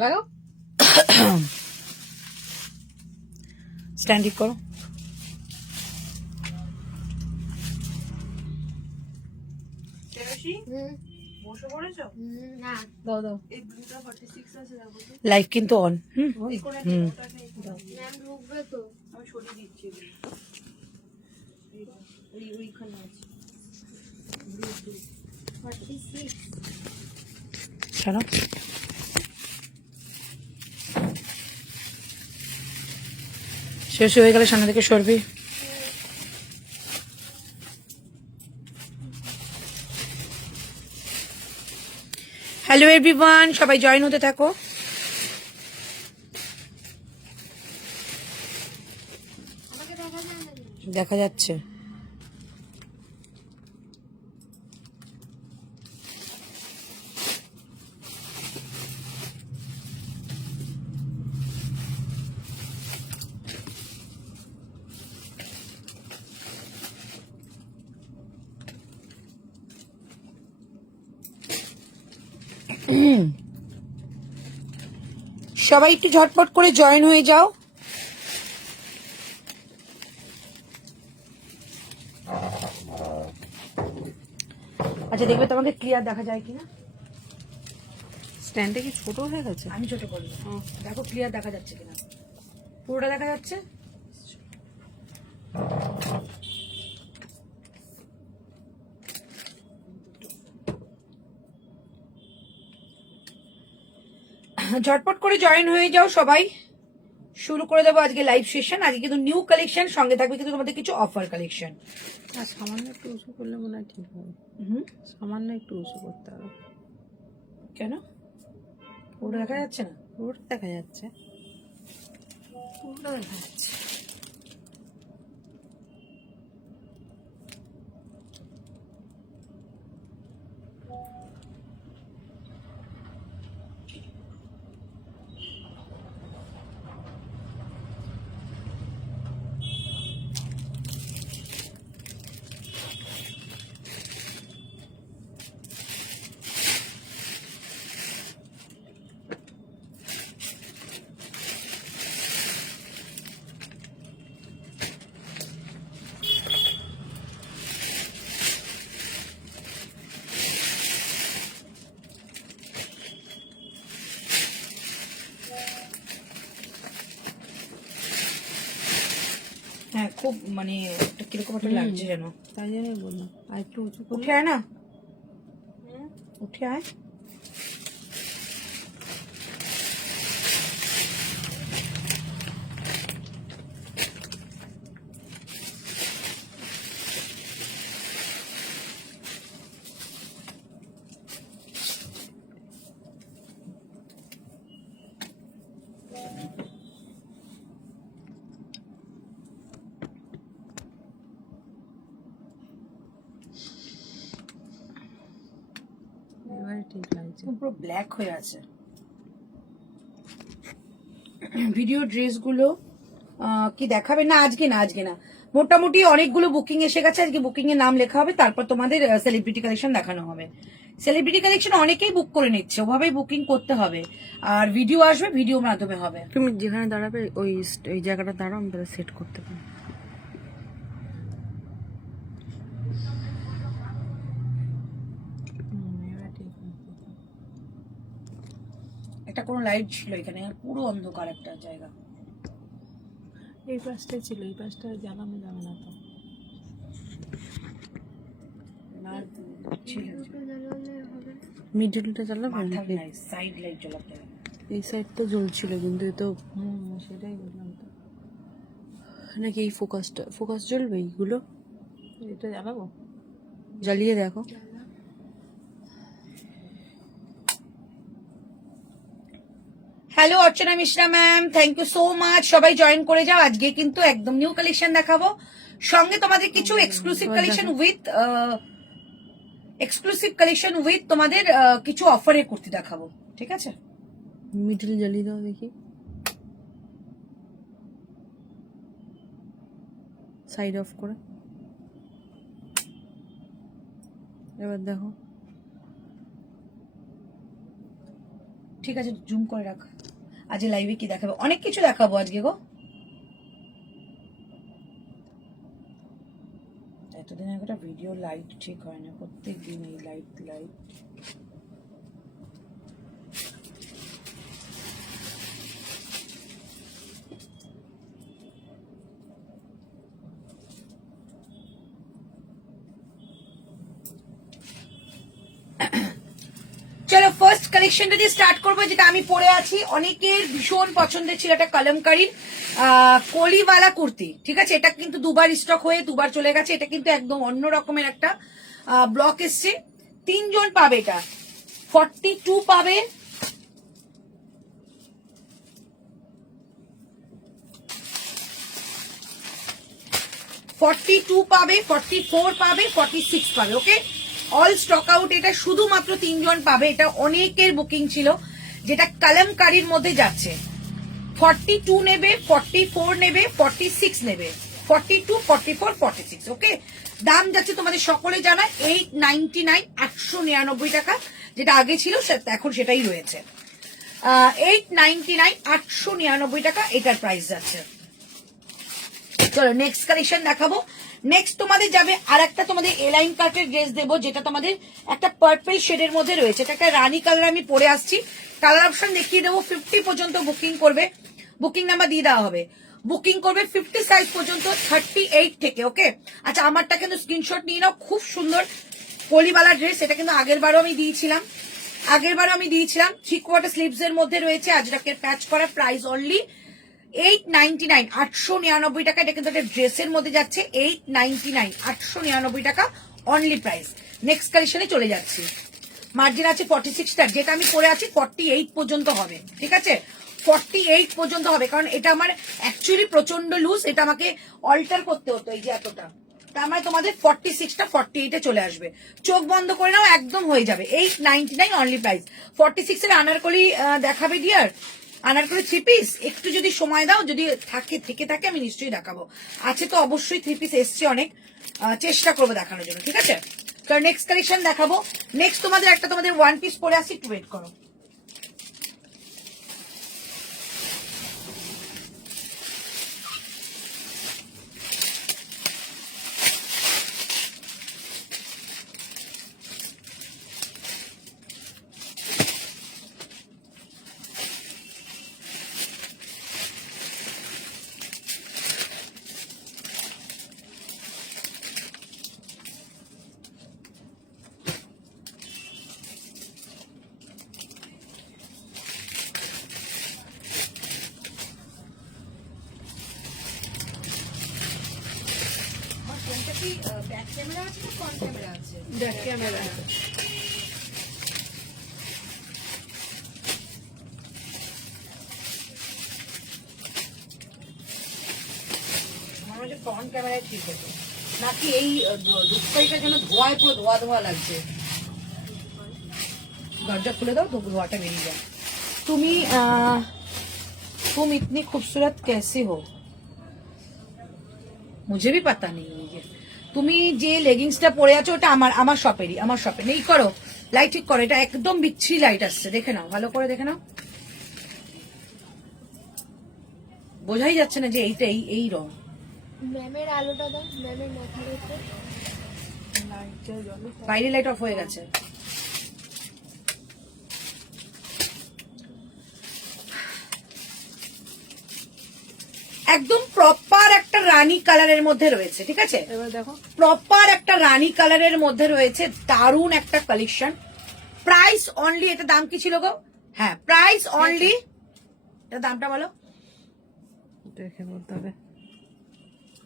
লাগাও, স্ট্যান্ড ঠিক করো। বসে পড়েছো? না, দাও দাও। এই ব্লুটা 46 আছে, দেখো তো। লাইভ কিন্তু অন। ওই করে নিও, ওটা নেই। ম্যাম ঢুকবে তো, আমি সরিয়ে দিচ্ছি। ওইখানে আছে 46। ছাড়ো। শেষ হয়ে গেলে সামনে থেকে সরবি। হ্যালো এভরিওয়ান, সবাই জয়েন হতে থাকো। দেখা যাচ্ছে। সবাই একটু ঝটপট করে জয়েন হয়ে যাও। আচ্ছা, দেখবে তোমাকে ক্লিয়ার দেখা যায় কিনা। স্ট্যান্ডটা কি ছোট হয়ে গেছে? আমি ছোট করি, দেখো ক্লিয়ার দেখা যাচ্ছে কিনা। পুরোটা দেখা যাচ্ছে। ঝটপট করে জয়েন হয়ে যাও সবাই। শুরু করে দেবো আজকে লাইভ সেশন। আজকে কিন্তু নিউ কালেকশন, সঙ্গে থাকবে কিন্তু তোমাদের কিছু অফার কালেকশন। আর সামান্য একটু উঁচু করলে মনে হয় ঠিক হবে। সামান্য একটু উঁচু করতে হবে। কেন? পুরোটা দেখা যাচ্ছে না? পুরোটা দেখা যাচ্ছে, পুরোটা দেখা যাচ্ছে। হ্যাঁ, খুব মানে একটা কিরকম একটা লাগছে যেন। তাই জন্যই বললাম আর একটু উঁচু করে। উঠে আয় না, উঠে আয়। এবারে ঠিক লাগছে। পুরো ব্ল্যাক হয়ে আছে। ভিডিও ড্রেসগুলো কি দেখাবে? না আজকে না, আজকে না। মোটামুটি অনেকগুলো বুকিং এসে গেছে। আজকে বুকিং এর নাম লেখা হবে, তারপর তোমাদের সেলিব্রিটি কালেকশন দেখানো হবে। সেলিব্রিটি কালেকশন অনেকেই বুক করে নিচ্ছে, ওভাবেই বুকিং করতে হবে। আর ভিডিও আসবে, ভিডিও মাধ্যমে হবে। তুমি যেখানে দাঁড়াবে ওই ওই জায়গাটা দাঁড়াও, আমি তাহলে সেট করতে পারি। একটা কোনো লাইট ছিল এখানে, পুরো অন্ধকার একটা জায়গা। এই পাশটাই ছিল, এই পাশটা জ্বালানো যাবে না তো। না ছিল, মিডলটা জ্বালাবো, মাথার নাই, সাইড লাইট জ্বলাতে হবে। এই সাইডটা জ্বলছিল কিন্তু এ তো সেটাই বললাম তো। নাকি এই ফোকাস জ্বলবে এইগুলো? এটা জ্বালাবো, জ্বালিয়ে দেখো। Hello Archana Mishra ma'am, thank you so much. সবাই জয়েন করে যাও। আজকে কিন্তু একদম নিউ কালেকশন দেখাবো, সঙ্গে তোমাদের কিছু এক্সক্লুসিভ কালেকশন উইথ তোমাদের কিছু অফারে কুর্তি দেখাবো, ঠিক আছে? মিডল জ্বালিয়ে দাও দেখি, সাইড অফ করে। এবার দেখো, ঠিক আছে, জুম করে রাখ। আজ লাইভে কি দেখাবো? অনেক কিছু দেখাবো আজকে গো। এতদিন একটা ভিডিও লাইট ঠিক হয় না, প্রত্যেক দিন এই লাইট লাইট। চলো ফার্স্ট কালেকশনটা দিয়ে স্টার্ট করবো, যেটা আমি পরে আছি, অনেকের ভীষণ পছন্দের ছিল, একটা কলমকারীর কলিওয়ালা কুর্তি। ঠিক আছে, এটা কিন্তু দুবার স্টক হয়ে দুবার চলে গেছে। এটা কিন্তু একদম অন্য রকমের একটা ব্লক এসছে। 3 জন পাবে এটা, 42 পাবে, পাবে, 44 পাবে, 46 পাবে। ওকে, অল স্টক আউট। এটা শুধুমাত্র 3 জন পাবে। এটা অনেকের বুকিং ছিল, যেটা কলমকারীর মধ্যে যাচ্ছে। 42 নেবে, 44 নেবে, 46 নেবে, 42, 44, 46। ওকে, দাম যাচ্ছে তোমাদের সকলে জানা 899, 899 টাকা। যেটা আগে ছিল এখন সেটাই রয়েছে। 899, 899 টাকা এটার প্রাইস যাচ্ছে। চলো নেক্সট কালেকশন দেখাবো। নেক্সট তোমাদের যাবে আর একটা, তোমাদের এলাইন কাটের ড্রেস দেবো, যেটা তোমাদের একটা পার্পল শেডের মধ্যে রয়েছে। এটা একটা রানী কালার আমি পরে আসছি। কালার অপশন দেখিয়ে দেবো। 50 পর্যন্ত বুকিং করবে, বুকিং নাম্বার দিয়ে দেওয়া হবে। বুকিং করবে 50 সাইজ পর্যন্ত, 38 থেকে। ওকে, আচ্ছা আমারটা কিন্তু স্ক্রিনশট নিয়ে নাও। খুব সুন্দর কলিওয়ালা ড্রেস। এটা কিন্তু আগের বারও আমি দিয়েছিলাম। 3/4 স্লিভস এর মধ্যে রয়েছে। আজরাকের প্যাচ করা, প্রাইস অনলি 899, 899 টাকা। এটা কিন্তু একটা ড্রেসের মধ্যে যাচ্ছে। 899, 899 টাকা অনলি প্রাইস। নেক্সট কালেকশনে চলে যাচ্ছি। মার্জিন আছে 46টা, যেটা আমি পরে আছি 48 পর্যন্ত হবে। ঠিক আছে, 48 পর্যন্ত হবে, কারণ এটা আমার অ্যাকচুয়ালি প্রচন্ড লুজ। এটা আমাকে অল্টার করতে হতো, এই যে এতটা। তার মানে তোমাদের 46টা 48-এ চলে আসবে। চোখ বন্ধ করে নাও, একদম হয়ে যাবে। 899 অনলি প্রাইস। 46 এর আনারকলি দেখাবে ডিয়ার, আনারকলি 3 পিস। একটু যদি সময় দাও, যদি থেকে থাকে আমি নিশ্চয়ই দেখাবো। আছে তো অবশ্যই 3 পিস এসছে অনেক, চেষ্টা করবো দেখানোর জন্য। ঠিক আছে, কারণ নেক্সট কালেকশন দেখাবো। নেক্সট তোমাদের একটা, তোমাদের 1 পিস পরে আসি, একটু ওয়েট করো। ব্যাক ক্যামেরা আছে না ফ্রন্ট ক্যামেরা আছে? Back camera. আমার মনে ফ্রন্ট ক্যামেরায় ঠিক হতো নাকি। এই দুধকারিটার জন্য ধোয়ায় পুরো ধোয়া ধোয়া লাগছে। দরজা খুলে দাও তো ধোয়াটা বেরিয়ে যায়। तुम इतनी खूबसूरत कैसे हो, मुझे भी पता नहीं है। তুমি যে লেগিংসটা পরে আছো ওটা আমার শপেরই, আমার শপে নেই। করো লাইট ঠিক করো, এটা একদম বিচ্ছিরি লাইট আসছে, দেখে নাও, ভালো করে দেখে নাও। বোঝাই যাচ্ছে না যে এইটা এই রং। ম্যামের আলোটা দাও, ম্যামের মাথার উপর বাইরে লাইট অফ হয়ে গেছে। একদম প্রপার একটা রানী কালারের মধ্যে রয়েছে। ঠিক আছে, এবার দেখো, প্রপার একটা রানী কালারের মধ্যে রয়েছে। দারুণ একটা কালেকশন। প্রাইস অনলি, এটা দাম কি ছিল গো? হ্যাঁ, প্রাইস অনলি, এটা দামটা বলো। দেখে বলতে হবে।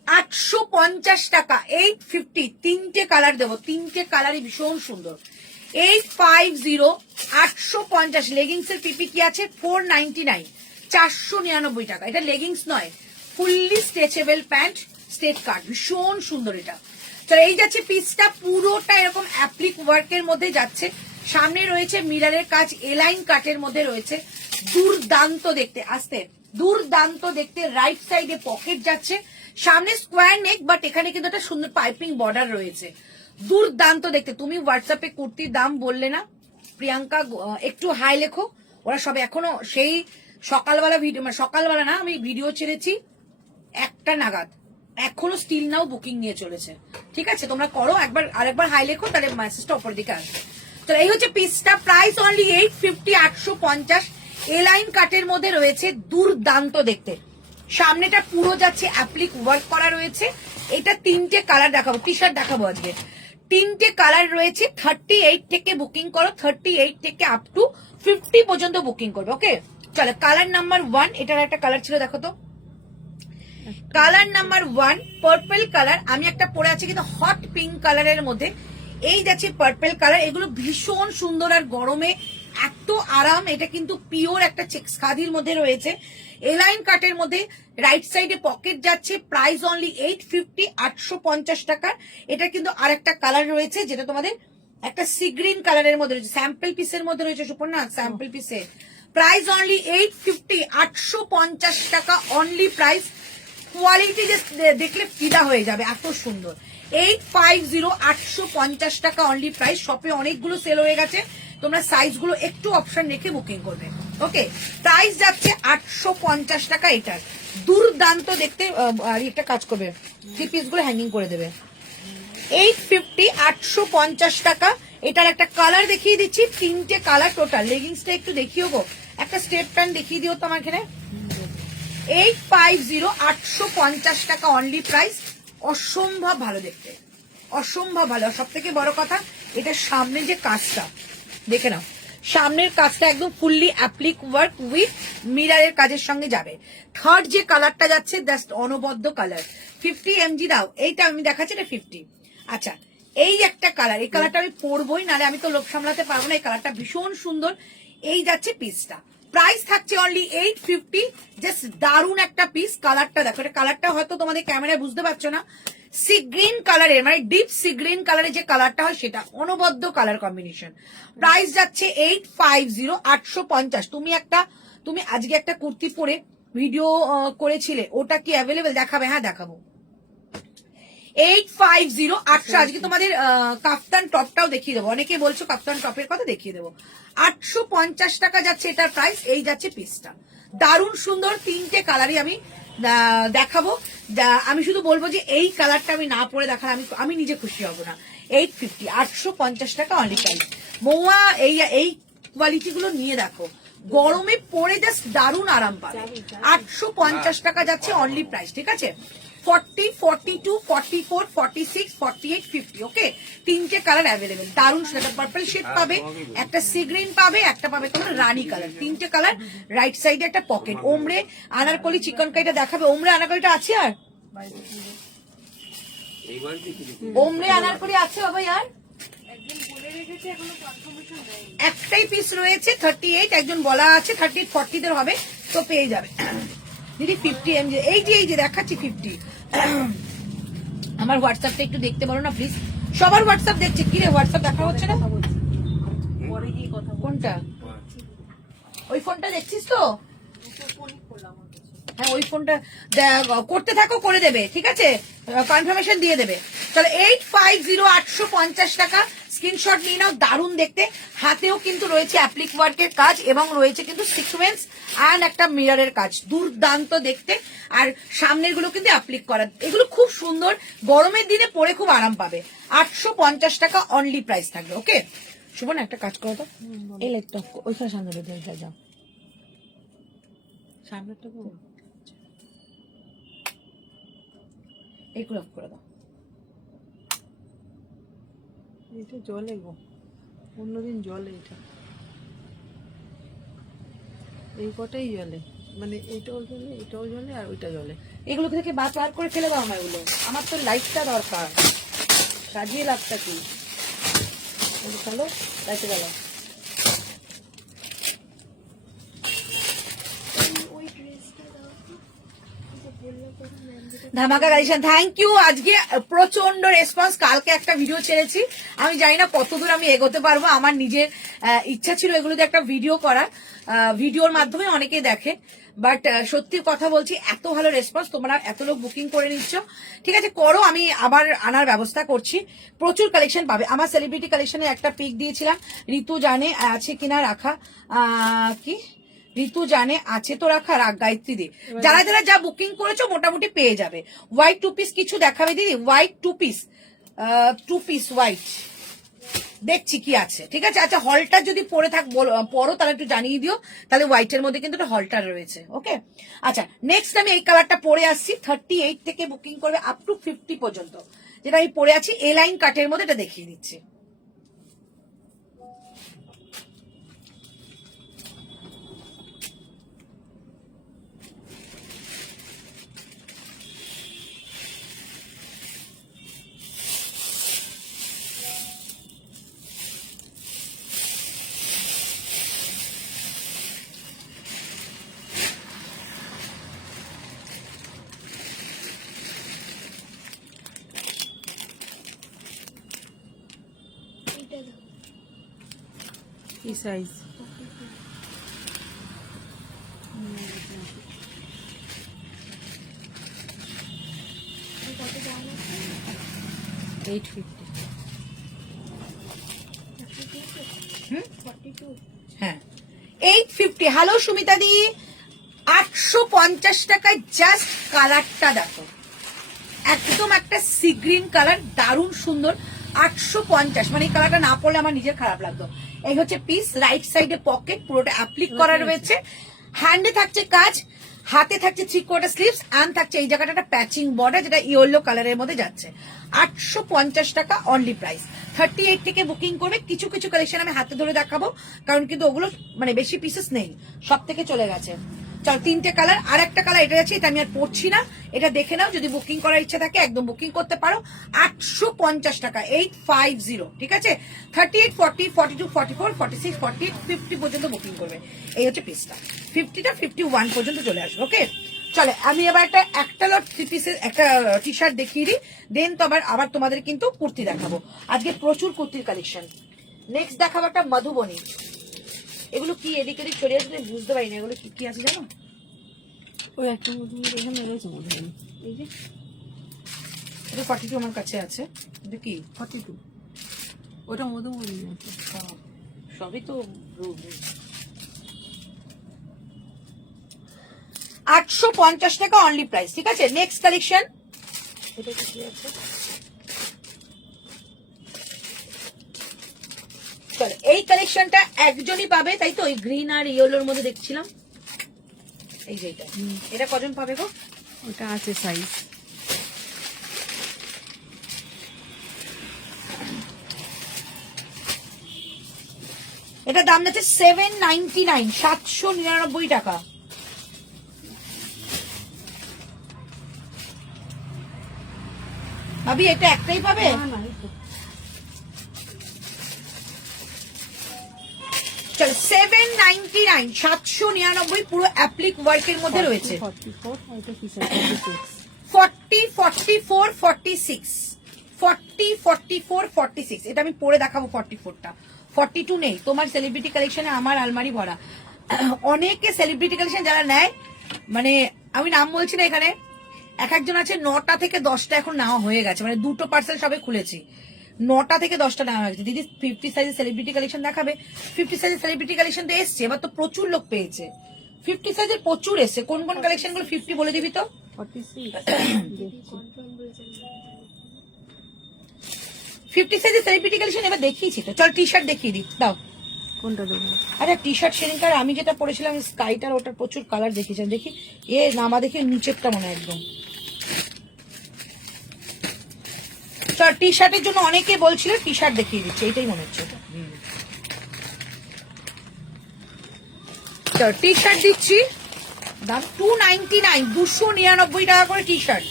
850 টাকা, 850। 3টে কালার দেবো, 3টে কালারই ভীষণ সুন্দর। 850, 850। লেগিংস এর পিপি কি আছে? 499, 499 টাকা। এটা লেগিংস নয়, ফুললি স্ট্রেচেবল প্যান্ট, স্টেট কাট, ভীষণ সুন্দর এটা। তো এই যাচ্ছে পিসটা, পুরোটা এরকম অ্যাপ্লিক ওয়ার্কের মধ্যে যাচ্ছে। সামনে রয়েছে মিররের কাজ, এলাইন কাটের মধ্যে রয়েছে। দুর্দান্ত দেখতে, আসতে দুর্দান্ত দেখতে। রাইট সাইডে পকেট যাচ্ছে, সামনে স্কোয়ার নেক, বাট এখানে কিন্তু একটা সুন্দর পাইপিং বর্ডার রয়েছে। দুর্দান্ত দেখতে। তুমি হোয়াটসঅ্যাপে কুর্তির দাম বললে না প্রিয়াঙ্কা, একটু হাই লেখো, ওরা সব এখনো সেই সকালবেলা ভিডিও, মানে সকালবেলা না, আমি ভিডিও ছেড়েছি 1টা নাগাদ, এখনো স্টিল নাও বুকিং নিয়ে চলেছে। ঠিক আছে, তোমরা করো একবার, আরেকবার হাই লেখো, তাহলে মেসেজটা উপর দিকে আসবে। তো এই হচ্ছে পিসটা, প্রাইস অনলি 850, 850। এলাইন কাটের মধ্যে রয়েছে, দুর্দান্ত দেখতে। সামনেটা পুরো যাচ্ছে অ্যাপ্লিক ওয়ার্ক করা রয়েছে। এটা 3টে কালার দেখাবো, টি শার্ট দেখাবো আজকে। 3টে কালার রয়েছে। 38 থেকে বুকিং করো, 38 থেকে আপ টু 50 পর্যন্ত বুকিং করবে। ওকে, চলো কালার নাম্বার 1, এটার একটা কালার ছিল, দেখো তো। Colour number 1 purple colour. আমি একটা পরে আছি কিন্তু হট পিঙ্ক কালারের মধ্যে, এই যাচ্ছে পার্পল কালার। এগুলো ভীষণ সুন্দর আর গরমে এত আরাম। এটা কিন্তু পিওর একটা চেক্স খাদির মধ্যে রয়েছে, এলাইন কাটের মধ্যে। রাইট সাইডে পকেট যাচ্ছে। প্রাইস অনলি 850, 850 টাকা। এটা কিন্তু আর একটা কালার রয়েছে, যেটা তোমাদের একটা সি গ্রিন কালারের মধ্যে রয়েছে, স্যাম্পল পিসের মধ্যে রয়েছে সুপর্ণা, স্যাম্পল পিসে। প্রাইস অনলি 850, 850 টাকা অনলি প্রাইস। কোয়ালিটি দেখলে ফিদা হয়ে যাবে, এত সুন্দর। 850, 850 টাকা অনলি প্রাইস। শপে অনেকগুলো সেল হয়ে গেছে, তোমরা সাইজগুলো একটু অপশন রেখে বুকিং করবে। ওকে, প্রাইস যাচ্ছে 850 টাকা। এটার দুর্দান্ত দেখতে। আর একটা কাজ করবে, থ্রি পিস গুলো হ্যাঙ্গিং করে দেবে। 850, 850 টাকা। এটার একটা কালার দেখিয়ে দিচ্ছি, 3টে কালার টোটাল। লেগিংসটা একটু দেখিও গো, একটা স্টেপ প্যান্ট দেখিয়ে দিও তো আমার এখানে। 850, 850 টাকা অনলি প্রাইস। অসম্ভব ভালো দেখতে, অসম্ভব ভালো। সব থেকে বড় কথা, এটা সামনে যে কাজটা দেখে নাও, সামনের কাজটা একদম ফুললি অ্যাপ্লিক ওয়ার্ক উইথ মিরারের কাজের সঙ্গে যাবে। থার্ড যে কালারটা যাচ্ছে, জাস্ট অনবদ্য কালার। 50 mg দাও, এইটা আমি দেখাচ্ছি, এটা 50। আচ্ছা, এই একটা কালার, এই কালারটা আমি পরবই, নাহলে আমি তো লোক সামলাতে পারবো না। এই কালারটা ভীষণ সুন্দর। এই যাচ্ছে পিসটা, প্রাইস থাকছে অনলি 850। জাস্ট দারুণ একটা পিস। কালারটা দেখো, এটা কালারটা হয়তো তোমাদের ক্যামেরায় বুঝতে পারছো না, সি গ্রিন কালারের, মানে ডিপ সি গ্রিন কালারের যে কালারটা হয় সেটা, অনবদ্য কালার কম্বিনেশন। প্রাইস যাচ্ছে 850, 850। তুমি আজকে একটা কুর্তি পরে ভিডিও করেছিলে, ওটা কি অ্যাভেলেবেল দেখাবে? হ্যাঁ দেখাবো। 850, 800। আজকে তোমাদের কাফতান টপটাও দেখিয়ে দেবো, অনেকে বলছো কাফতান টপের কথা, দেখিয়ে দেবো। 850 টাকা যাচ্ছে এটার প্রাইস। এই যাচ্ছে পিসটা, দারুণ সুন্দর। 3টে কালারই আমি দেখাবো। আমি শুধু বলবো যে এই কালারটা আমি না পরে দেখালে আমি নিজে খুশি হব না। 850, 850 টাকা অনলি প্রাইস। মৌয়া এই কোয়ালিটি গুলো নিয়ে দেখো, গরমে পরে জাস্ট দারুণ আরাম পাবে। 850 টাকা যাচ্ছে অনলি প্রাইস। ঠিক আছে, 40, 42, 44, 46, 48, 50। ওকে, 3টে কালার অ্যাভেলেবেল। দারুণ সেটা পার্পল শেড পাবে, একটা সি গ্রিন পাবে, একটা পাবে তোমার রানী কালার। 3টে কালার। রাইট সাইডে একটা পকেট। ওমরে আনারকলি চিকন কাইটা দেখাবে। ওমরে আনারকলিটা আছে আর ওমরে আনারকলি আছে বাবা? আর একটাই পিস রয়েছে, 38। একজন বলা আছে 38, 40 দের হবে, তো পেয়ে যাবে দিদি। 50 mg, এই যে দেখাচ্ছি 50। আমার হোয়াটসঅ্যাপটা একটু দেখতে বলো না প্লিজ। সবার হোয়াটসঅ্যাপ দেখছে, কি রে হোয়াটসঅ্যাপ দেখা হচ্ছে না? কোনটা? ওই ফোনটা দেখছিস তো? হ্যাঁ, ওই ফোনটা করতে থাকো, করে দেবে। ঠিক আছে, কনফার্মেশন দিয়ে দেবে। চলো 850, 850 টাকা। স্ক্রিনশট নিয়ে নাও, দারুণ দেখতে। হাতেও কিন্তু রয়েছে অ্যাপ্লিক ওয়ার্কের কাজ, এবং রয়েছে কিন্তু সিকোয়েন্স অ্যান্ড একটা মিররের কাজ, দুর্দান্ত দেখতে। আর সামনের গুলো কিন্তু অ্যাপ্লিক করা, এগুলো খুব সুন্দর। গরমের দিনে পরে খুব আরাম পাবে। 850 টাকা অনলি প্রাইস থাকবে। ওকে, শুভ না, একটা কাজ করো তো, এই লাইটটা ওইখানে সামনে যাও, সামনেটা এইগুলো অফ করে দাও। এটা জলে গো, অন্যদিন জলে, এই কটাই জলে, মানে এটাও জলে, এটাও জলে, আর ওইটা জলে। এগুলো থেকে বার করে ফেলে দাও আমার এগুলো। আমার তো লাইটটা দরকার, সাজিয়ে লাভটা কি? চলো লাইটে গেল। ধামাকা কালেকশন, থ্যাংক ইউ। আজকে প্রচন্ড রেসপন্স। কালকে একটা ভিডিও ছেড়েছি, আমি জানি না কতদূর আমি এগোতে পারবো। আমার নিজের ইচ্ছা ছিল এগুলোতে একটা ভিডিও করার, ভিডিওর মাধ্যমে অনেকে দেখে, বাট সত্যি কথা বলছি, এত ভালো রেসপন্স, তোমরা এত লোক বুকিং করে নিচ্ছ, ঠিক আছে করো, আমি আবার আনার ব্যবস্থা করছি, প্রচুর কালেকশন পাবে। আমার সেলিব্রিটি কালেকশনে একটা পিক দিয়েছিলাম, ঋতু জানে আছে কিনা রাখা, কি ঋতু জানে আছে তো রাখা, গায়ত্রী দি, যারা যারা যা বুকিং করেছো মোটামুটি পেয়ে যাবে। হোয়াইট 2 পিস কিছু দেখাবে দিদি, হোয়াইট 2 পিস হোয়াইট দেখছি কি আছে, ঠিক আছে। আচ্ছা হলটা যদি পরে পরো তাহলে একটু জানিয়ে দিও, তাহলে হোয়াইটের মধ্যে কিন্তু একটা হলটার রয়েছে, ওকে। আচ্ছা নেক্সট আমি এই কালারটা পরে আসছি, 38 থেকে বুকিং করবে আপ টু 50 পর্যন্ত, যেটা আমি পরে আছি এ লাইন কাটের মধ্যে, এটা দেখিয়ে দিচ্ছি। এটা দাও। কি সাইজ? কত দাম আছে? 850। 42? হ্যাঁ 850। হ্যালো সুমিতা দি, 850 টাকায় জাস্ট কালারটা দেখো, একদম একটা সি গ্রিন কালার, দারুণ সুন্দর। 850, মানে এই কালারটা না পড়লে আমার নিজের খারাপ লাগতো। এই হচ্ছে পিস, রাইট সাইডে পকেট, পুরোটা অ্যাপ্লিক করা রয়েছে, হ্যান্ডে থাকছে কাজ, হাতে থাকছে 3/4 স্লিভস, অ্যান্ড থাকছে এই জায়গাটা একটা প্যাচিং বর্ডার, যেটা ইয়েলো কালারের মধ্যে যাচ্ছে। 850 টাকা অনলি প্রাইস। 38 থেকে বুকিং করবে। কিছু কিছু কালেকশন আমি হাতে ধরে দেখাবো, কারণ কিন্তু ওগুলো মানে বেশি পিসেস নেই, সব থেকে চলে গেছে। চল 3টে কালার, আর একটা কালার এটা আছে, এটা আমি আর পড়ছি না, এটা দেখে নাও, যদি বুকিং করার ইচ্ছা থাকে একদম বুকিং করতে পারো। 850 টাকা, 850, ঠিক আছে। 38, 40, 42, 44, 46, 48, 50 পর্যন্ত বুকিং করবে। এই হচ্ছে পিসটা, 50টা 51 পর্যন্ত চলে আসবে, ওকে। চলে আমি এবার একটা লট 3 পিসের একটা টি শার্ট দেখিয়ে দিই, দেন তো আবার তোমাদের কিন্তু কুর্তি দেখাবো। আজকে প্রচুর কুর্তির কালেকশন। নেক্সট দেখাবো একটা মধুবনী। এগুলো কি এদিক এদিক সরে আসলে বুঝতে পারি না, এগুলো কি কি আছে জানো? ওই একটা মধ্যে এখানে রয়েছে মধ্যে, এই যে এটা 42 আমার কাছে আছে, এটা কি 42, ওটা মধ্যে মধ্যে আছে। সবই তো 850 টাকা অনলি প্রাইস, ঠিক আছে। নেক্সট কালেকশন, এটা কি আছে? চলো এই কালেকশনটা একজনই পাবে, তাই তো, ওই গ্রিন আর ইয়েলোর মধ্যে দেখছিলাম, এই যে এটা কজন পাবে গো? ওটা আছে সাইজ। এটা দাম যাচ্ছে 799, 799 টাকা। ভাবি এটা একটাই পাবে? চলো 799, 799, পুরো অ্যাপ্লিক ওয়ার্কের মধ্যে রয়েছে। 44, এটা কি সাইজ? 40, 44, 46, 40, 44, 46, এটা আমি পরে দেখাবো। 44টা, 42 নেই তোমার সেলিব্রিটি কালেকশনে, আমার আলমারি ভরা। অনেকে সেলিব্রিটি কালেকশন যারা নেয়, মানে আমি নাম বলছি না এখানে, এক একজন আছে 9টা থেকে 10টা এখন নেওয়া হয়ে গেছে, মানে 2টো পার্সেল সবে খুলেছি, 9টা থেকে 10টা নেওয়া হয়েছে। দিদি 50 সাইজের সেলিব্রিটি কালেকশন দেখাবে। 50 সাইজের সেলিব্রিটি কালেকশন তো এসছে, এবার তো প্রচুর লোক পেয়েছে। 50 সাইজের প্রচুর এসছে। কোন কোন কালেকশন গুলো 50 বলে দিবি তো? 46 কনফার্ম বলেছেন। 50 সাইজের সেলিব্রিটি কালেকশন এবার দেখিয়েছি তো। চল টি শার্ট দেখিয়ে দিই, দাও। কোনটা দেবো? আরে টি শার্ট সেদিনকার আমি যেটা পরেছিলাম স্কাইটার, ওটার প্রচুর কালার দেখিয়েছিলাম, দেখি এ নামা দেখি নিচেরটা মনে হয় একদম। চল টি শার্টের জন্য অনেকে বলছিল, টি শার্ট দেখিয়ে দিচ্ছে, এইটাই মনে হচ্ছে। চল টি শার্ট দিচ্ছি, দাম 299, 299 টাকা করে টি শার্ট,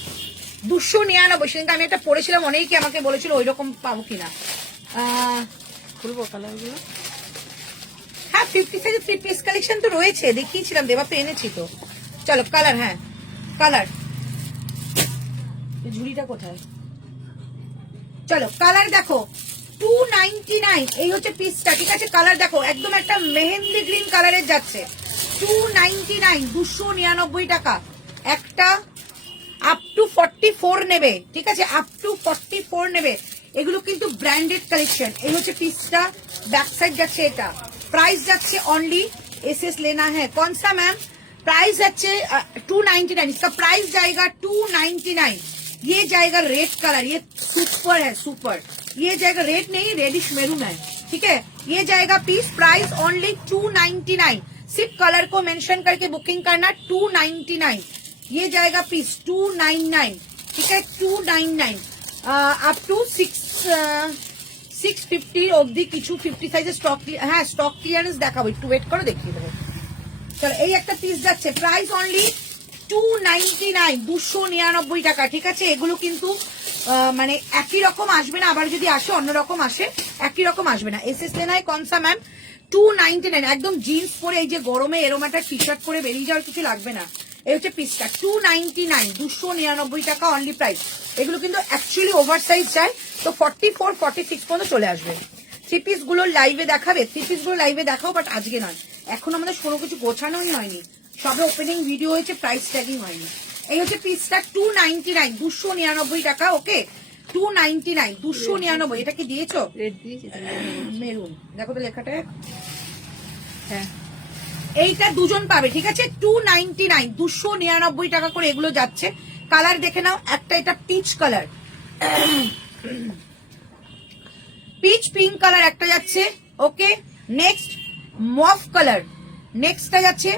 299। সেদিনকে আমি একটা পরেছিলাম, অনেকেই আমাকে বলেছিল ওই রকম পাবো কিনা। খুলবো কালারগুলো? হ্যাঁ 50 সাইজের 3 পিস কালেকশন তো রয়েছে, দেখিয়েছিলাম, দেবা তো এনেছি তো। চলো কালার, হ্যাঁ কালার, ঝুড়িটা কোথায়? চলো কালার দেখো, 299, এই হচ্ছে পিসটা, ঠিক আছে। কালার দেখো, একদম একটা মেহেন্দি গ্রিন কালারের যাচ্ছে, 299 299 টাকা একটা, আপ টু 44 নেবে, ঠিক আছে, আপ টু 44 নেবে। এগুলো কিন্তু ব্র্যান্ডেড কালেকশন। এই হচ্ছে পিসটা, बैक साइड যাচ্ছে এটা, प्राइस যাচ্ছে অনলি एसएस लेना है कौन सा मैम, प्राइस যাচ্ছে 299, इसका प्राइस जाएगा 299। ये जाएगा रेड कलर, ये सुपर है सुपर, ये जाएगा रेड नहीं रेडिश मेरून है, ठीक है। ये जाएगा पीस, प्राइस ओनली 299, सिर्फ कलर को मेंशन करके बुकिंग करना 299। ये जाएगा पीस 299, ठीक है 299 अप टू 650 অবধি কিছু 50 সাইজের স্টক, হ্যাঁ স্টক ক্লিয়ারেন্স দেখাবো, একটু ওয়েট করো দেখিয়ে দেবো। চলো এই একটা পিস যাচ্ছে, প্রাইস অনলি 299 299 টাকা, ঠিক আছে। এগুলো কিন্তু মানে একই রকম আসবে না, আবার যদি আসে অন্যরকম আসে, একই রকম আসবে না। এসএস লেনায় কনসা ম্যাম 299, একদম জিন্স পরে এই যে গরমে এরম একটা টি শার্ট পরে বেরিয়ে যাওয়ার কিছু লাগবে না। এই হচ্ছে পিসটা 299 299 টাকা অনলি প্রাইস। এগুলো কিন্তু অ্যাকচুয়ালি ওভার সাইজ চাই, তো 44 46 পর্যন্ত চলে আসবে। থ্রি পিস গুলো লাইভে দেখাবে, থ্রি পিস গুলো লাইভে দেখাও, বাট আজকে নয়, এখন আমাদের কোনো কিছু গোছানোই হয়নি, সবে ওপেনিং ভিডিও হয়েছে, প্রাইস ট্যাগিং হয়নি। এই হচ্ছে পিসটা 299 299 টাকা, ওকে 299 299। এটা কি দিয়েছো? রেড দিয়েছি তো, মেরুন, দেখো তো লেখাটা, হ্যাঁ এইটা দুজন পাবে, ঠিক আছে 299 299 টাকা করে এগুলো যাচ্ছে। কালার দেখে নাও, একটা এটা peach colour, pitch pink colour একটা যাচ্ছে, ওকে। নেক্সট মফ কালার, নেক্সটটা যাচ্ছে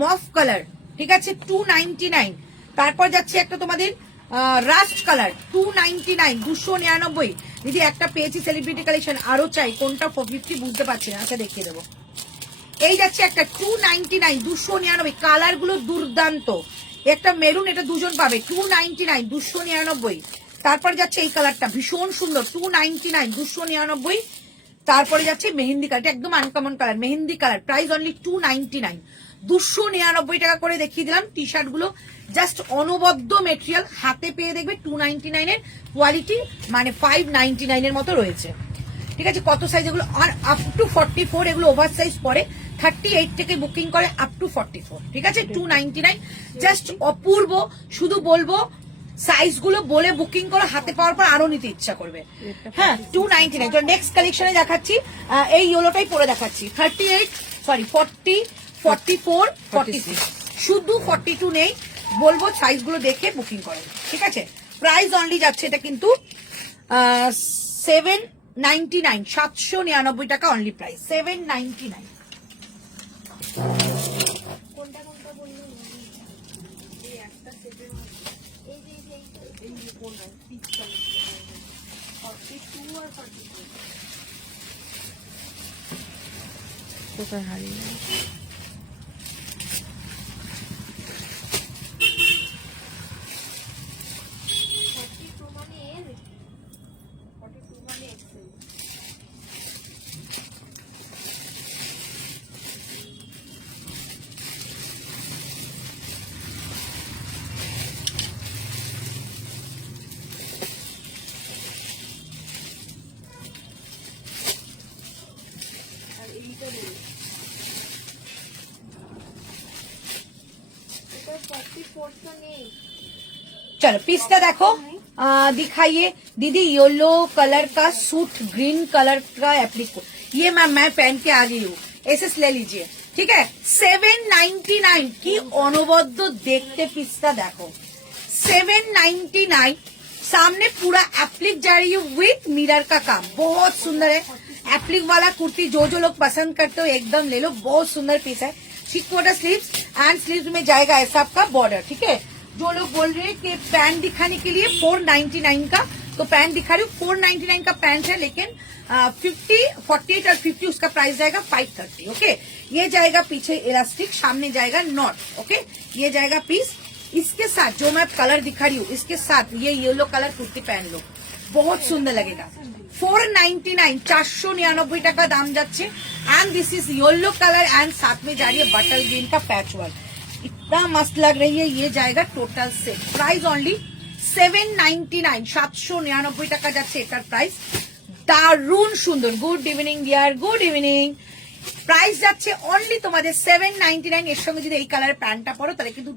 মফ কালার, ঠিক আছে 299। তারপর যাচ্ছে একটা তোমাদের রাস্ট কালার 299 299। দিদি একটা পেয়েছি সেলিব্রিটি কালেকশন, আরো চাই, কোনটা 450 বুঝতে পারছি না, আচ্ছা দেখিয়ে দেবো। এই যাচ্ছে একটা 299 299, কালার গুলো দুর্দান্ত, একটা মেরুন, এটা দুজন পাবে 299 299। তারপরে যাচ্ছে এই কালারটা ভীষণ সুন্দর 299 299। তারপরে যাচ্ছে মেহেন্দি কালার, এটা একদম uncommon colour, mehndi colour, price only 299 299 টাকা করে দেখিয়ে দিলাম। টি শার্ট গুলো জাস্ট অনবদ্য মেটেরিয়াল, হাতে পেয়ে দেখবে 299 এর কোয়ালিটি, মানে 599 এর মতো রয়েছে, ঠিক আছে। কত সাইজ এগুলো, আর আপ টু 44, এগুলো ওভার সাইজ পরে 38 থেকে বুকিং করে আপ টু 44, ঠিক আছে 299, জাস্ট অপূর্ব। শুধু বলবো সাইজ গুলো বলে বুকিং করে, হাতে পাওয়ার পর আরো নিতে ইচ্ছা করবে, হ্যাঁ 299। তো নেক্সট কালেকশনে দেখাচ্ছি, এই ইয়েলোটাই পরে দেখাচ্ছি, 38 সরি 40 44 46, শুধু 42 নেই, বলবো সাইজ গুলো দেখে বুকিং করে, ঠিক আছে। প্রাইস অনলি যাচ্ছে এটা কিন্তু 799 799 টাকা অনলি প্রাইস, 799। কোনটা কোনটা বললো না। এই একটা সেটের এই যে এই যে কোনটা পিচ কালার 42 আর 44 কোথায় হারিয়ে গেল? মানে এর 42 মানে এক্সেল। আর এইটা বলি এটা 44 তো নেই। चलो पीसটা देखो, दिखाइए दीदी। येलो कलर का सूट ग्रीन कलर का एप्लिक, ये मैं पहन के आ गई हूँ, ऐसे ले लीजिए, ठीक है 799 की अनबद्ध देखते पीसটা देखो 799। सामने पूरा एप्लिक जा रही है विथ मिरर का काम, बहुत सुंदर है। एप्लिक वाला कुर्ती जो जो लोग पसंद करते हो एकदम ले लो, बहुत सुंदर पीस है। 3 क्वार्टर स्लीव्स एंड स्लीव्स में जाएगा ऐसा आपका बॉर्डर, ठीक है। जो लोग बोल रहे हैं कि पैंट दिखाने के लिए 499 का, तो पैंट दिखा रही हूँ 499 का पैंट है, लेकिन 50 48 और 50 उसका प्राइस जाएगा 530, ओके। ये जाएगा पीछे इलास्टिक, सामने जाएगा नॉट, ओके। ये जाएगा पीस, इसके साथ जो मैं कलर दिखा रही हूँ इसके साथ ये येलो कलर कुर्ती पहन लो, बहुत सुंदर लगेगा। 499 499 টাকা দাম যাচ্ছে। And this is yellow colour and साथ में जा रही है बटल ग्रीन का पैच वर्क, इतना मस्त लग रही है। ये जाएगा टोटल सेट, प्राइस ओनली 799 799 টাকা যাচ্ছে এটার প্রাইস। দারুণ সুন্দর। Good evening deer, good evening. Price যাচ্ছে অনলি তোমাদের 799। এর সঙ্গে যদি এই কালারের প্যান্টটা পরো তাহলে কিন্তু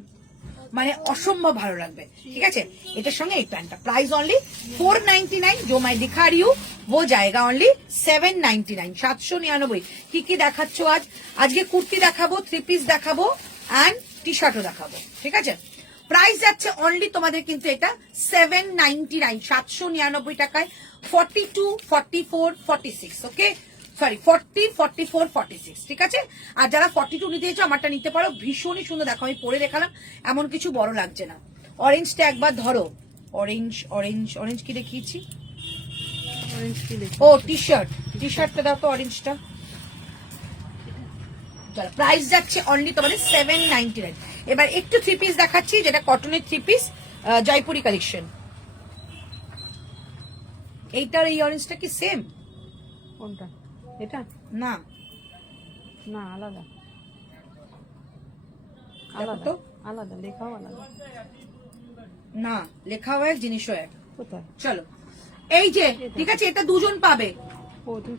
মানে অসম্ভব ভালো লাগবে, ঠিক আছে। এটার সঙ্গে এই প্যান্টটা প্রাইস অনলি 499। जो मैं दिखा रही हूँ वो जाएगा অনলি 799, 799। কি কি দেখাচ্ছ আজ? আজকে কুর্তি দেখাবো, 3 পিস দেখাবো এন্ড টি শার্টও দেখাবো, ঠিক আছে। প্রাইস যাচ্ছে অনলি তোমাদের কিন্তু এটা 799, 799 টাকায়। 42, 44, 46, ওকে, সরি 40, 44, 46, ঠিক আছে। আর যারা 42 নিতে চাইছো আমারটা নিতে পারো, ভীষণই সুন্দর। দেখো আমি পরে দেখালাম, এমন কিছু বড় লাগছে না। অরেঞ্জটা একবার ধরো, অরেঞ্জ অরেঞ্জ অরেঞ্জ কি দেখিয়েছি? অরেঞ্জ কি দেখি? ও টি শার্টটা দাও তো, অরেঞ্জটা। চলো, প্রাইস যাচ্ছে অনলি তোমাদের 799। এবার একটু 3 পিস দেখাচ্ছি, যেটা কটনের 3 পিস জয়পুরি কালেকশন। এইটার এই অরেঞ্জটা কি সেম? কোনটা? এটা না না, আলাদা দেখো আলাদা তো। আলাদা, লেখাও আলাদা। না, লেখাও এক, জিনিসও এক। কোথায়? চলো, এই যে, ঠিক আছে, এটা দুজন পাবে, ও তুই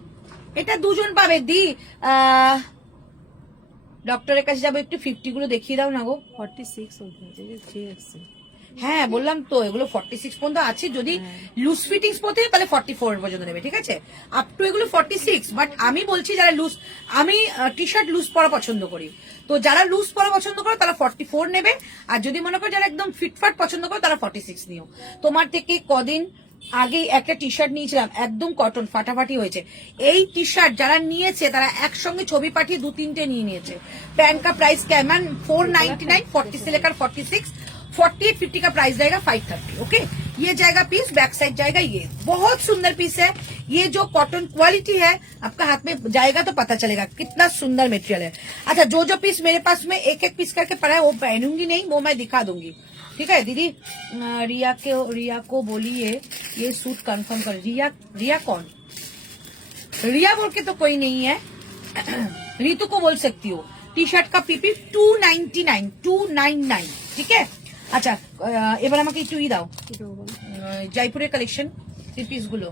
এটা দুজন পাবে। দি ডক্টরের কাছে যাবো, একটু 50 গুলো দেখিয়ে দাও না গো। 46 হচ্ছে, যে 3 আসছে। হ্যাঁ বললাম তো, এগুলো 46 পর্যন্ত আছে। যদি লুজ ফিটিংস পড়তে হয় তাহলে 44 পর্যন্ত নেবে, ঠিক আছে। আপ টু এগুলো 46। বাট আমি বলছি যারা লুজ, আমি টি শার্ট লুজ পরা পছন্দ করি, তো যারা লুজ পরা পছন্দ করো তারা 44 নেবে। আর যদি মনে করো যারা একদম ফিটফাট পছন্দ করো তারা 46 নিও। তোমার থেকে কদিন আগে একটা টি শার্ট নিয়েছিলাম, একদম কটন, ফাটাফাটি হয়েছে। এই টি শার্ট যারা নিয়েছে তারা একসঙ্গে ছবি পাঠিয়ে 2-3টে নিয়ে নিয়েছে। पैंट का प्राइस क्या है मैम? 499, 40 से लेकर 46, 48, 50 का प्राइस जाएगा 530, ओके। ये जाएगा पीस, बैक साइड जाएगा ये। बहुत सुंदर पीस है ये, जो कॉटन क्वालिटी है, आपका हाथ में जाएगा तो पता चलेगा कितना सुंदर मटेरियल है। अच्छा, जो पीस मेरे पास में एक एक पीस करके पड़ा है वो पहनूंगी नहीं, वो मैं दिखा दूंगी, ठीक है। दीदी रिया को बोलिए ये सूट कंफर्म कर। रिया कौन? रिया बोल के तो कोई नहीं है, ऋतु को बोल सकती हो। टी শার্ট का पीपी 299, 299, ঠিক আছে। আচ্ছা, এবার আমাকে একটু দাও জয়পুরের কালেকশন 3 পিস গুলো।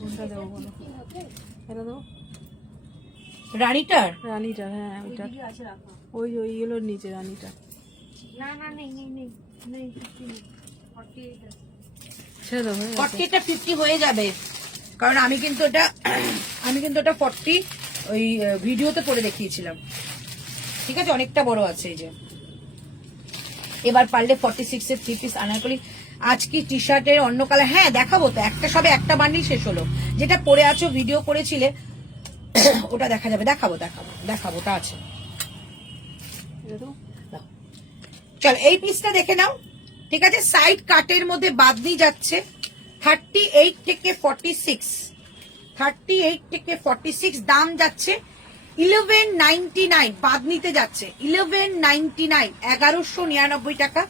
কোনটা দেবো বলো? এটা দেবো, রানীটার। রানীটা, হ্যাঁ ওইটা, ওই ওইগুলোর নিচে রানীটা। না না, নেই নেই নেই নেই, 48 আছে। ছেড়ে দেবো, হয়ে গেছে। 40টা 50 হয়ে যাবে, কারণ আমি কিন্তু এটা 40 ওই ভিডিওতে পরে দেখিয়েছিলাম, ঠিক আছে। অনেকটা বড় আছে এই যে। এবার পারলে 46 এর 3 পিস আনারকলি। আজকে টি শার্টের অন্য কালার, হ্যাঁ দেখাবো তো, একটা সবে একটা বান্ডিল শেষ হলো। যেটা পরে আছো ভিডিও করেছিলে ওটা দেখা যাবে, দেখাবো ওটা আছে। এটা দেবো। চল এই পিসটা দেখে নাও, ঠিক আছে। সাইড কাটের মধ্যে বাদনি যাচ্ছে 38 থেকে 46, 38 থেকে 46, দাম যাচ্ছে 1199। বাদনিতে যাচ্ছে 1199, 1199 টাকা।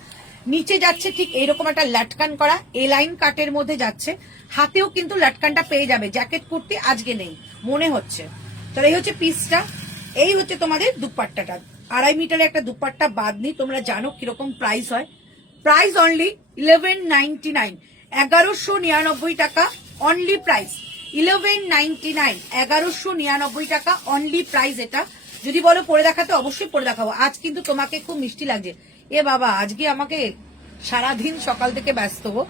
নিচে যাচ্ছে ঠিক এইরকম একটা লাটকান করা এ লাইন কাটের মধ্যে যাচ্ছে, হাতেও কিন্তু লাটকানটা পেয়ে যাবে। জ্যাকেট কুর্তি আজকে নেই মনে হচ্ছে। তো এই হচ্ছে পিসটা, এই হচ্ছে তোমাদের দুপাট্টাটা, 2.5 মিটারের একটা দুপাট্টা বাদনি। তোমরা জানো কিরকম প্রাইস হয়। প্রাইস অনলি 1199, 1199 টাকা অনলি প্রাইস। 1199, 1199 টাকা অনলি প্রাইস। এটা যদি বলো পরে দেখাতে, অবশ্যই পরে দেখাবো। আজ কিন্তু তোমাকে খুব মিষ্টি লাগছে। এ বাবা, আজকে আমাকে সারাদিন সকাল থেকে ব্যস্ত গো।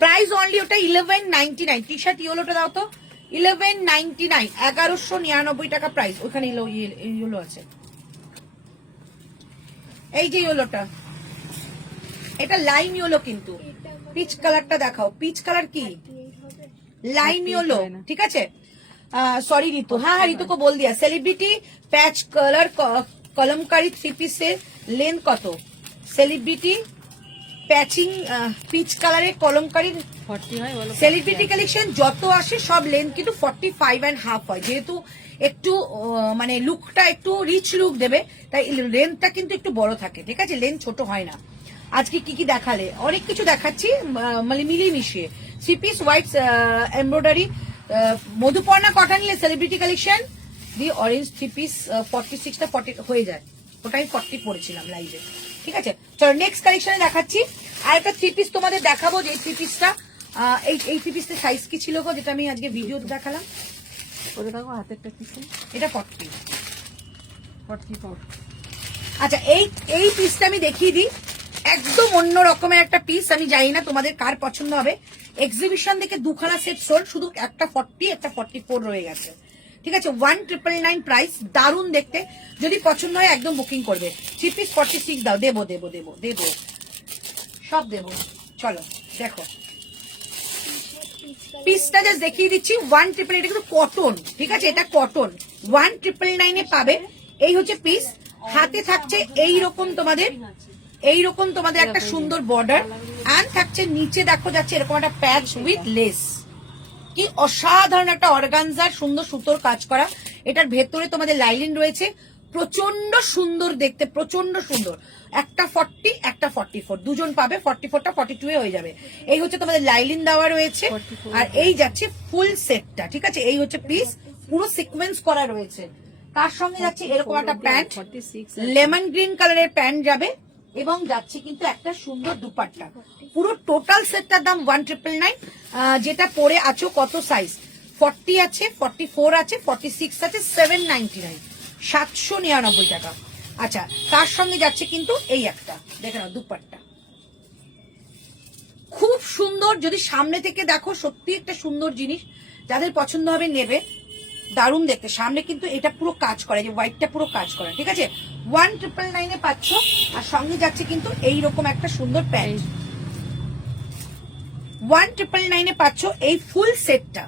প্রাইস অনলি ওটা 1199। টি শার্ট ইয়েলোটা দাও তো, 1199, 1199 টাকা প্রাইস। ওখানে ইয়েলো আছে, এই যে ইয়েলোটা, এটা লাইম ইয়েলো কিন্তু। পিচ কালারটা দেখাও, পিচ কালার কি? লাইম ইয়েলো, ঠিক আছে। सॉरी ऋतु, हाँ हाँ ऋतु को बोल दिया। सेलिब्रिटी पैच कलर कलमकारी 3 পিসের লেন্থ কত? সেলিব্রিটি প্যাচিং পিচ কালারের কলমকারীর 40 হয় বলো? সেলিব্রিটি কালেকশন যত আসে সব লেন্থ কিন্তু 45.5 হয়। যেহেতু একটু মানে লুকটা একটু রিচ লুক দেবে, তাই লেন্থটা কিন্তু একটু বড় থাকে, ঠিক আছে, লেন্থ ছোট হয় না। আজকে কি কি দেখালে? অনেক কিছু দেখাচ্ছি, মানে মিলিয়ে মিশিয়ে। 3 piece white embroidery Madhuparna cotton নিলে সেলিব্রিটি কালেকশন দি অরেঞ্জ 3 পিস 46টা 40 হয়ে যায়। ওটা আমি 40 পড়েছিলাম লাইভে, ঠিক আছে। চলো নেক্সট কালেকশনে দেখাচ্ছি। আর একটা 3 পিস তোমাদের দেখাবো, যে 3 পিসটা এই 3 পিসের সাইজ কি ছিল গো, যেটা আমি আজকে ভিডিওতে দেখালাম। ওটা দেখো হাতেরটা পিছে, এটা 40 44। আচ্ছা এই পিসটা আমি দেখিয়ে দিই, একদম অন্য রকমের একটা পিস। আমি জানি না তোমাদের কার পছন্দ হবে। এক্সিবিশন থেকে দুখানা সেট সোল্ড, শুধু একটা 40 একটা 44 রয়ে গেছে। ঠিক আছে, 1999 প্রাইস, দারুণ দেখতে। যদি পছন্দ হয় একদম বুকিং করবে। 3 পিস 46 দাও, দেবো দেবো দেবো দেবো, সব দেবো। চলো দেখো পিসটা জাস্ট দেখিয়ে দিচ্ছি। 1999, এটা কিন্তু কটন, ঠিক আছে, এটা কটন। 1999 এ পাবে। এই হচ্ছে পিস, হাতে থাকছে এইরকম তোমাদের একটা সুন্দর বর্ডার, এন্ড থাকছে নিচে দেখো যাচ্ছে এরকম একটা প্যাচ উইথ লেস। কি অসাধারণ একটা অর্গানজার সুন্দর সুতোর কাজ করা। এটার ভেতরে তোমাদের লাইলিন রয়েছে, প্রচন্ড সুন্দর দেখতে, প্রচন্ড সুন্দর। একটা 40 একটা 44, দুজন পাবে। 44টা 42 এ হয়ে যাবে। এই হচ্ছে তোমাদের লাইলিন দেওয়া রয়েছে, আর এই যাচ্ছে ফুল সেটটা। ঠিক আছে, এই হচ্ছে পিস, পুরো সিকোয়েন্স করা রয়েছে। তার সঙ্গে যাচ্ছে এরকম একটা প্যান্ট, লেমন গ্রিন কালারের প্যান্ট যাবে, এবং যাচ্ছে কিন্তু একটা সুন্দর দুপাট্টা। পুরো টোটাল সেটটার দাম 1999। যেটা পরে আছো কত সাইজ, 40 আছে, 44 আছে, 46 আছে, 799, 799 টাকা। আচ্ছা, তার সঙ্গে যাচ্ছে কিন্তু এই একটা, দেখে নাও দুপাট্টা, খুব সুন্দর। যদি সামনে থেকে দেখো সত্যি একটা সুন্দর জিনিস, যাদের পছন্দ হবে নেবে, দারুণ দেখতে। সামনে কিন্তু এটা পুরো কাজ করে, যে হোয়াইটটা পুরো কাজ করা। ঠিক আছে, 1999 এ পাচ্ছ। আর সঙ্গে যাচ্ছে কিন্তু এইরকম একটা সুন্দর প্যান্ট। 1999 এ পাচ্ছ এই ফুল সেটটা,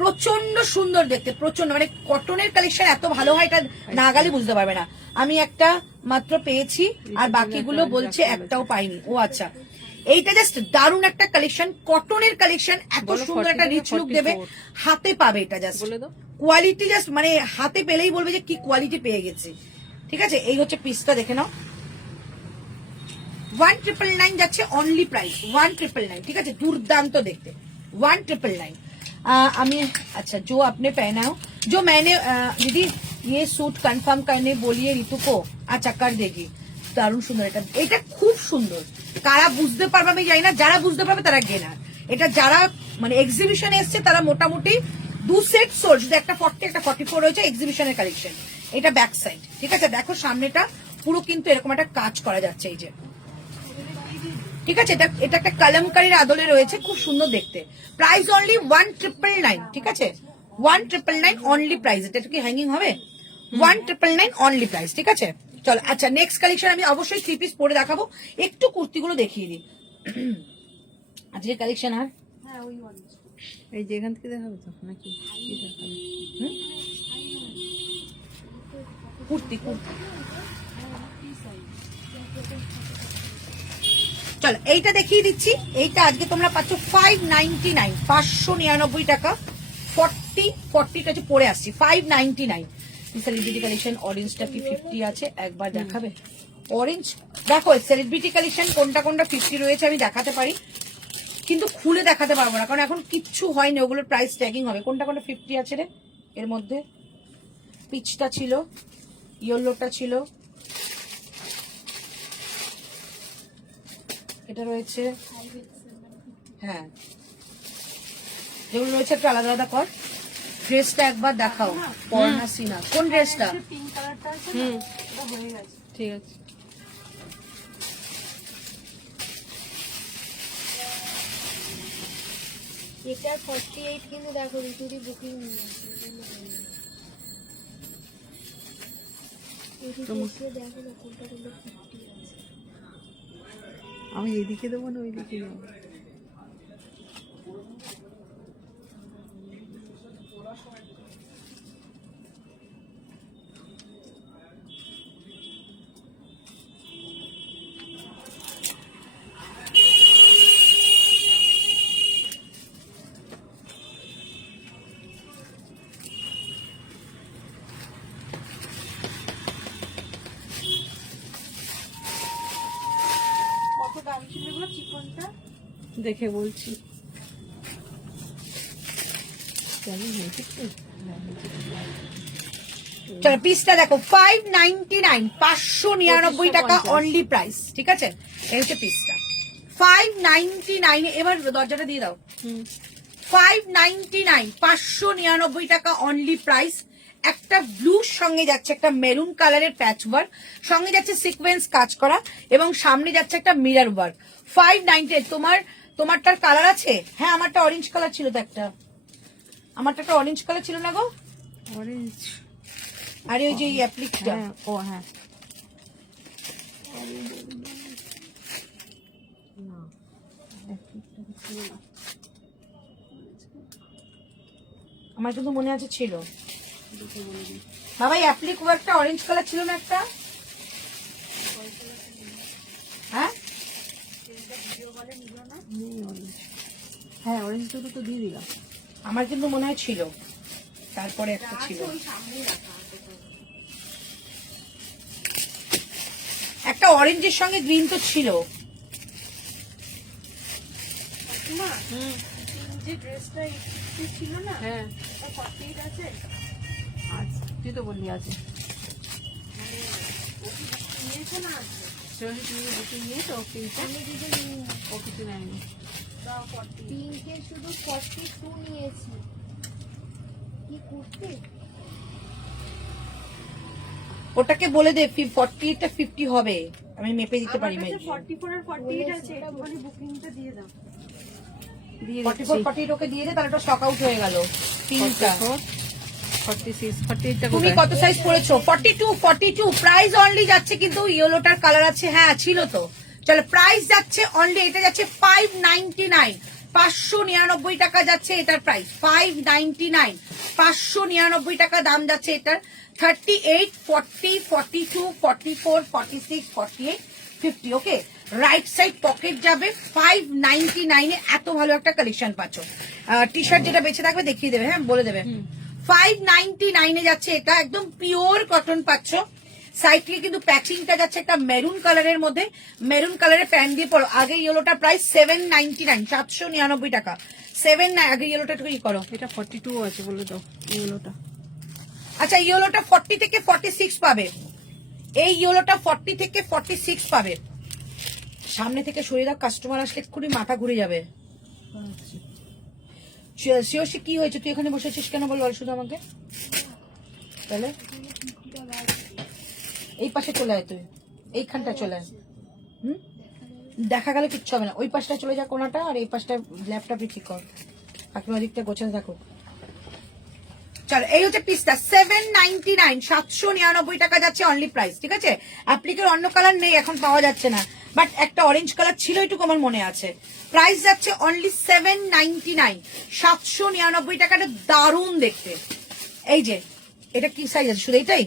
প্রচন্ড সুন্দর দেখতে, প্রচন্ড। মানে কটনের কালেকশন এত ভালো হয়, এটা না গেলে বুঝতে পারবে না। আমি একটা মাত্র পেয়েছি, আর বাকিগুলো বলছে একটাও পাইনি। ও আচ্ছা, এইটা জাস্ট দারুণ একটা কালেকশন, কটনের কালেকশন, এত সুন্দর একটা রিচ লুক দেবে। হাতে পাবে এটা, জাস্ট কোয়ালিটি, জাস্ট মানে হাতে পেলেই বলবে যে কি কোয়ালিটি পেয়ে গেছে। ঠিক আছে, এই হচ্ছে পিসটা, দেখে নাও। 1999 যাচ্ছে অনলি প্রাইস, 1999। ঠিক আছে, দুর্দান্ত দেখতে, 1999। আমি अच्छा जो आपने पहना हो, जो मैंने दीदी ये सूट कंफर्म करने बोलिए ऋतु को, अच्छा कर देगी। দারুণ সুন্দর, এটা খুব সুন্দর। কারা বুঝতে পারবে আমি জানি না, যারা বুঝতে পারবে তারা গেনার। এটা যারা মানে এক্সিবিশনে এসছে তারা মোটামুটি 2 সেট সোল্ড, শুধু একটা 40 একটা 44 রয়েছে এক্সিবিশনের কালেকশন। এটা ব্যাক সাইড। ঠিক আছে, দেখো সামনেটা পুরো কিন্তু এরকম একটা কাজ করা যাচ্ছে, এই যে। ঠিক আছে, এটা একটা কলমকারীর আদলে রয়েছে, খুব সুন্দর দেখতে। Price only 1999। ঠিক আছে, 1999 অনলি প্রাইস। এটা কি হ্যাঙ্গিং হবে? 1999 অনলি প্রাইস। ঠিক আছে, চলো। আচ্ছা, নেক্সট কালেকশন আমি অবশ্যই 3 পিস পরে দেখাবো। একটু কুর্তিগুলো দেখিয়ে দিই আজকে কালেকশন। আর এই যে এখান থেকে দেখাবে তো নাকি কি দেখাবে? কুর্তি চলো এইটা দেখিয়ে দিচ্ছি। এইটা আজকে তোমরা পাচ্ছ 599, 599 টাকা। 40টা যে পরে আসছি, 599। সেলিব্রিটি কালেকশন অরেঞ্জটা কি 50 আছে, একবার দেখাবে? অরেঞ্জ দেখো, সেলিব্রিটি কালেকশন কোনটা কোনটা 50 রয়েছে আমি দেখাতে পারি, কিন্তু খুলে দেখাতে পারবো না, কারণ এখন কিচ্ছু হয়নি, ওগুলোর প্রাইস ট্যাগিং হবে। কোনটা কোনটা 50 আছে রে? এর মধ্যে পিচটা ছিল, ইয়েলোটা ছিল, এটা রয়েছে, হ্যাঁ যেগুলো রয়েছে একটু আলাদা আলাদা কর। ড্রেসটা একবার দেখাও, পর্ণা সিনহা। কোন ড্রেসটা? পিঙ্ক কালারটা আছে না, এটা হয়ে গেছে। ঠিক আছে, এটা 48 কিন্তু দেখো ঋতুদি বুকিং নিয়ে আসছে। দেখো না কোনটা কোনটা 50 আছে। আমি এইদিকে দেবো না ওইদিকে দেবো? কত দাম ছিল এগুলো চিকনটা? দেখে বলছি। কেমন হয়েছে কি? চলো পিসটা দেখো, 599, 599 টাকা অনলি প্রাইস। ঠিক আছে, এই হচ্ছে পিসটা 599। এবার দরজাটা দিয়ে দাও। 599, 599 টাকা অনলি প্রাইস। একটা ব্লুর সঙ্গে যাচ্ছে একটা মেরুন কালারের প্যাচ ওয়ার্ক, সঙ্গে যাচ্ছে সিকোয়েন্স কাজ করা এবং সামনে যাচ্ছে একটা মিরর ওয়ার্ক। 590। তোমারটার কালার আছে? হ্যাঁ, আমারটা অরেঞ্জ কালার ছিল তো একটা, আমারটা একটা অরেঞ্জ কালার ছিল না গো? অরেঞ্জ, আরে ওই যে এই অ্যাপ্লিকটা, হ্যাঁ ও হ্যাঁ, আমার কিন্তু মনে আছে ছিল। বাবা এই অ্যাপ্লিক ওয়ার্কটা অরেঞ্জ কালার ছিল না একটা? হ্যাঁ হ্যাঁ অরেঞ্জ দুটো তো দিয়ে দিলাম। আমার কিন্তু মনে হয় ছিল, তারপরে একটা ছিল, একটা অরেঞ্জের সঙ্গে গ্রিন তো ছিল। যে ড্রেসটা ছিল না, হ্যাঁ 48 আছে। আচ্ছা, তুই তো বললি আছে। মানে ও কি নিয়েছে না আছে? তুমি বুকিং নিয়েছো? পিঙ্কটা আমি দিদি ও কিছু নেয়নি। পিঙ্কের শুধু 42 নিয়েছি। কি কুর্তি? ওটাকে বলে দে 48টা 50 হবে, আমি মেপে দিতে পারি। 44 আর 48 আছে, একটুখানি বুকিংটা দিয়ে দাও। দিয়ে 44 48 ওকে দিয়ে দে, তাহলে ওটা স্টক আউট হয়ে গেল পিঙ্কটা। 46 48টা তুমি কত সাইজ পড়েছো? 42 42 প্রাইস অনলি যাচ্ছে, কিন্তু ইয়েলোটার কালার আছে, হ্যাঁ ছিল তো। চলো প্রাইস যাচ্ছে অনলি, এটা যাচ্ছে 599, 599 টাকা যাচ্ছে এটার প্রাইস। 599, 599 টাকা দাম যাচ্ছে এটার। 38, 40, 42, 44, 46, 48, 50। ওকে, রাইট সাইড পকেট যাবে। 599 এ এত ভালো একটা কালেকশন পাচ্ছ। টি শার্ট যেটা বেঁচে থাকবে দেখিয়ে দেবে, হ্যাঁ বলে দেবে। 599 এ যাচ্ছে এটা, একদম পিওর কটন পাচ্ছ। সাইড থেকে কিন্তু প্যাচিংটা যাচ্ছে একটা মেরুন কালারের মধ্যে, মেরুন কালারের প্যান্ট দিয়ে পড়ো। আগে ইয়েলোটা প্রাইস 799, 799 টাকা। 7 আগে ইয়েলোটা একটু ই করো। এটা 42 আছে বলে দাও এগুলোটা। আচ্ছা ইয়েলোটা 40 থেকে 46 পাবে, এই ইয়েলোটা 40 থেকে 46 পাবে। সামনে থেকে সরিয়ে দাও, কাস্টমার আসলে এক্ষুনি মাথা ঘুরে যাবে। শিওশি কি হয়েছে? তুই এখানে বসেছিস কেন বল শুধু আমাকে। তাহলে এই পাশে চলে আয়, তুই এইখানটা চলে আয়। দেখা গেলে কিচ্ছু হবে না, ওই পাশটা চলে যা কোনাটা, আর এই পাশটা ল্যাপটপ ঠিক কর, বাকি ওদিকটা গোছাতে থাকো। চলো এই হচ্ছে পিসটা 799, 799 টাকা যাচ্ছে অনলি প্রাইস। ঠিক আছে, অ্যাপ্লিকের অন্য কালার নেই এখন, পাওয়া যাচ্ছে না, বাট একটা অরেঞ্জ কালার ছিল, এটুকু আমার মনে আছে। প্রাইস যাচ্ছে অনলি 799, 799 টাকাটা। দারুণ দেখতে। এই যে এটা কি সাইজ আছে? শুধু এইটাই,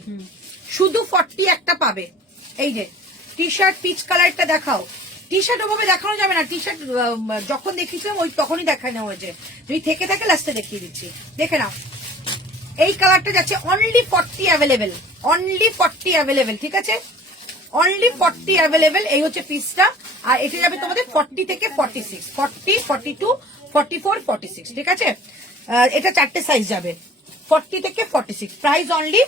শুধু 40 একটা পাবে। এই যে টি শার্ট পিচ কালারটা দেখাও। টি শার্ট ওভাবে দেখানো যাবে না, টি শার্ট যখন দেখিয়েছিলাম ওই তখনই দেখানো হয়েছে, যদি থেকে থাকে লাস্টে দেখিয়ে দিচ্ছি, দেখে নাও। এই কালারটা যাচ্ছে অনলি 40 অ্যাভেলেবেল, অনলি 40 অ্যাভেলেবেল। ঠিক আছে, অনলি 40 অ্যাভেলেবেল। এই হচ্ছে পিসটা, আর এটা যাবে তোমাদের 40 থেকে 46, 40, 42, 44, 46। ঠিক আছে, এটা চারটে সাইজ যাবে, 40 থেকে 46। Price only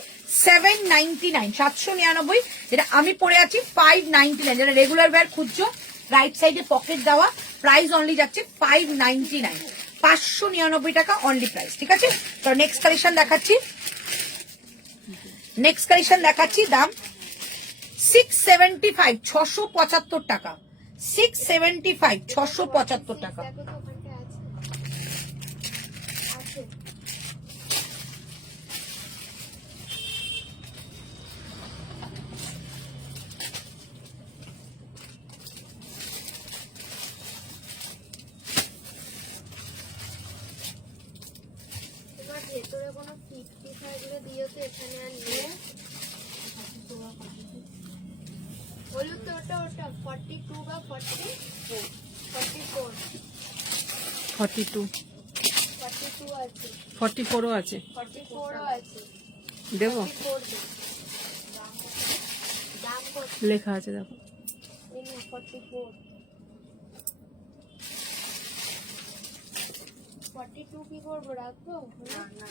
799, 799। যেটা আমি পরে আছি 599, যেটা রেগুলার ওয়্যার খুঁজছো, রাইট সাইডে পকেট দেওয়া। প্রাইস অনলি যাচ্ছে 599, 599 টাকা অনলি প্রাইস। ঠিক আছে, তো নেক্সট কালেকশন দেখাচ্ছি, নেক্সট কালেকশন দেখাচ্ছি। দাম 675, 675 টাকা। 675, 675 টাকা। দেখো তো ওখানটা আছে। আছে। তোমার ভেতরে কোনো 50 থাকলে দিও তো, এখানে আর নিয়ে বলুন তো। ওটা 42 বা 44, 44, 42 42 আছে, 44ও আছে, 44ও আছে। দেবো? 44 দেব। দাম কত? লেখা আছে দেখো। এই না 44, 42 কি করবো, রাখবো? না না,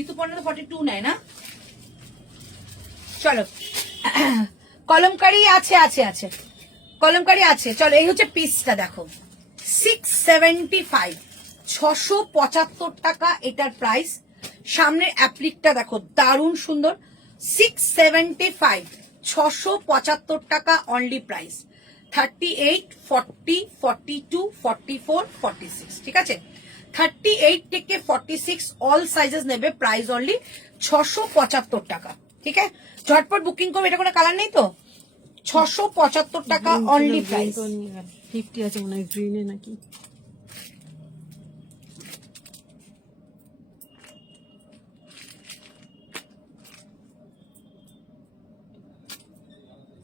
ঋতুপর্ণা তো 42 নেয় না। চলো কলমকারি আছে আছে আছে কলমকারি আছে। চলো এই হচ্ছে পিসটা, দেখো 675, 675 টাকা এটার প্রাইস। সামনের অ্যাপ্লিকটা দেখো দারুণ সুন্দর, 675, 675 টাকা অনলি প্রাইস। 38, 40, 42, 44, 46, ঠিক আছে? 38 থেকে 46 অল সাইজেস নেবে, প্রাইস অনলি 675 টাকা, ঠিক আছে? ঝটপট বুকিং করবে। এটা কোনো কালার নেই তো? 675 টাকা অনলি প্রাইস। 50 আছে মনে হয় গ্রিনে নাকি।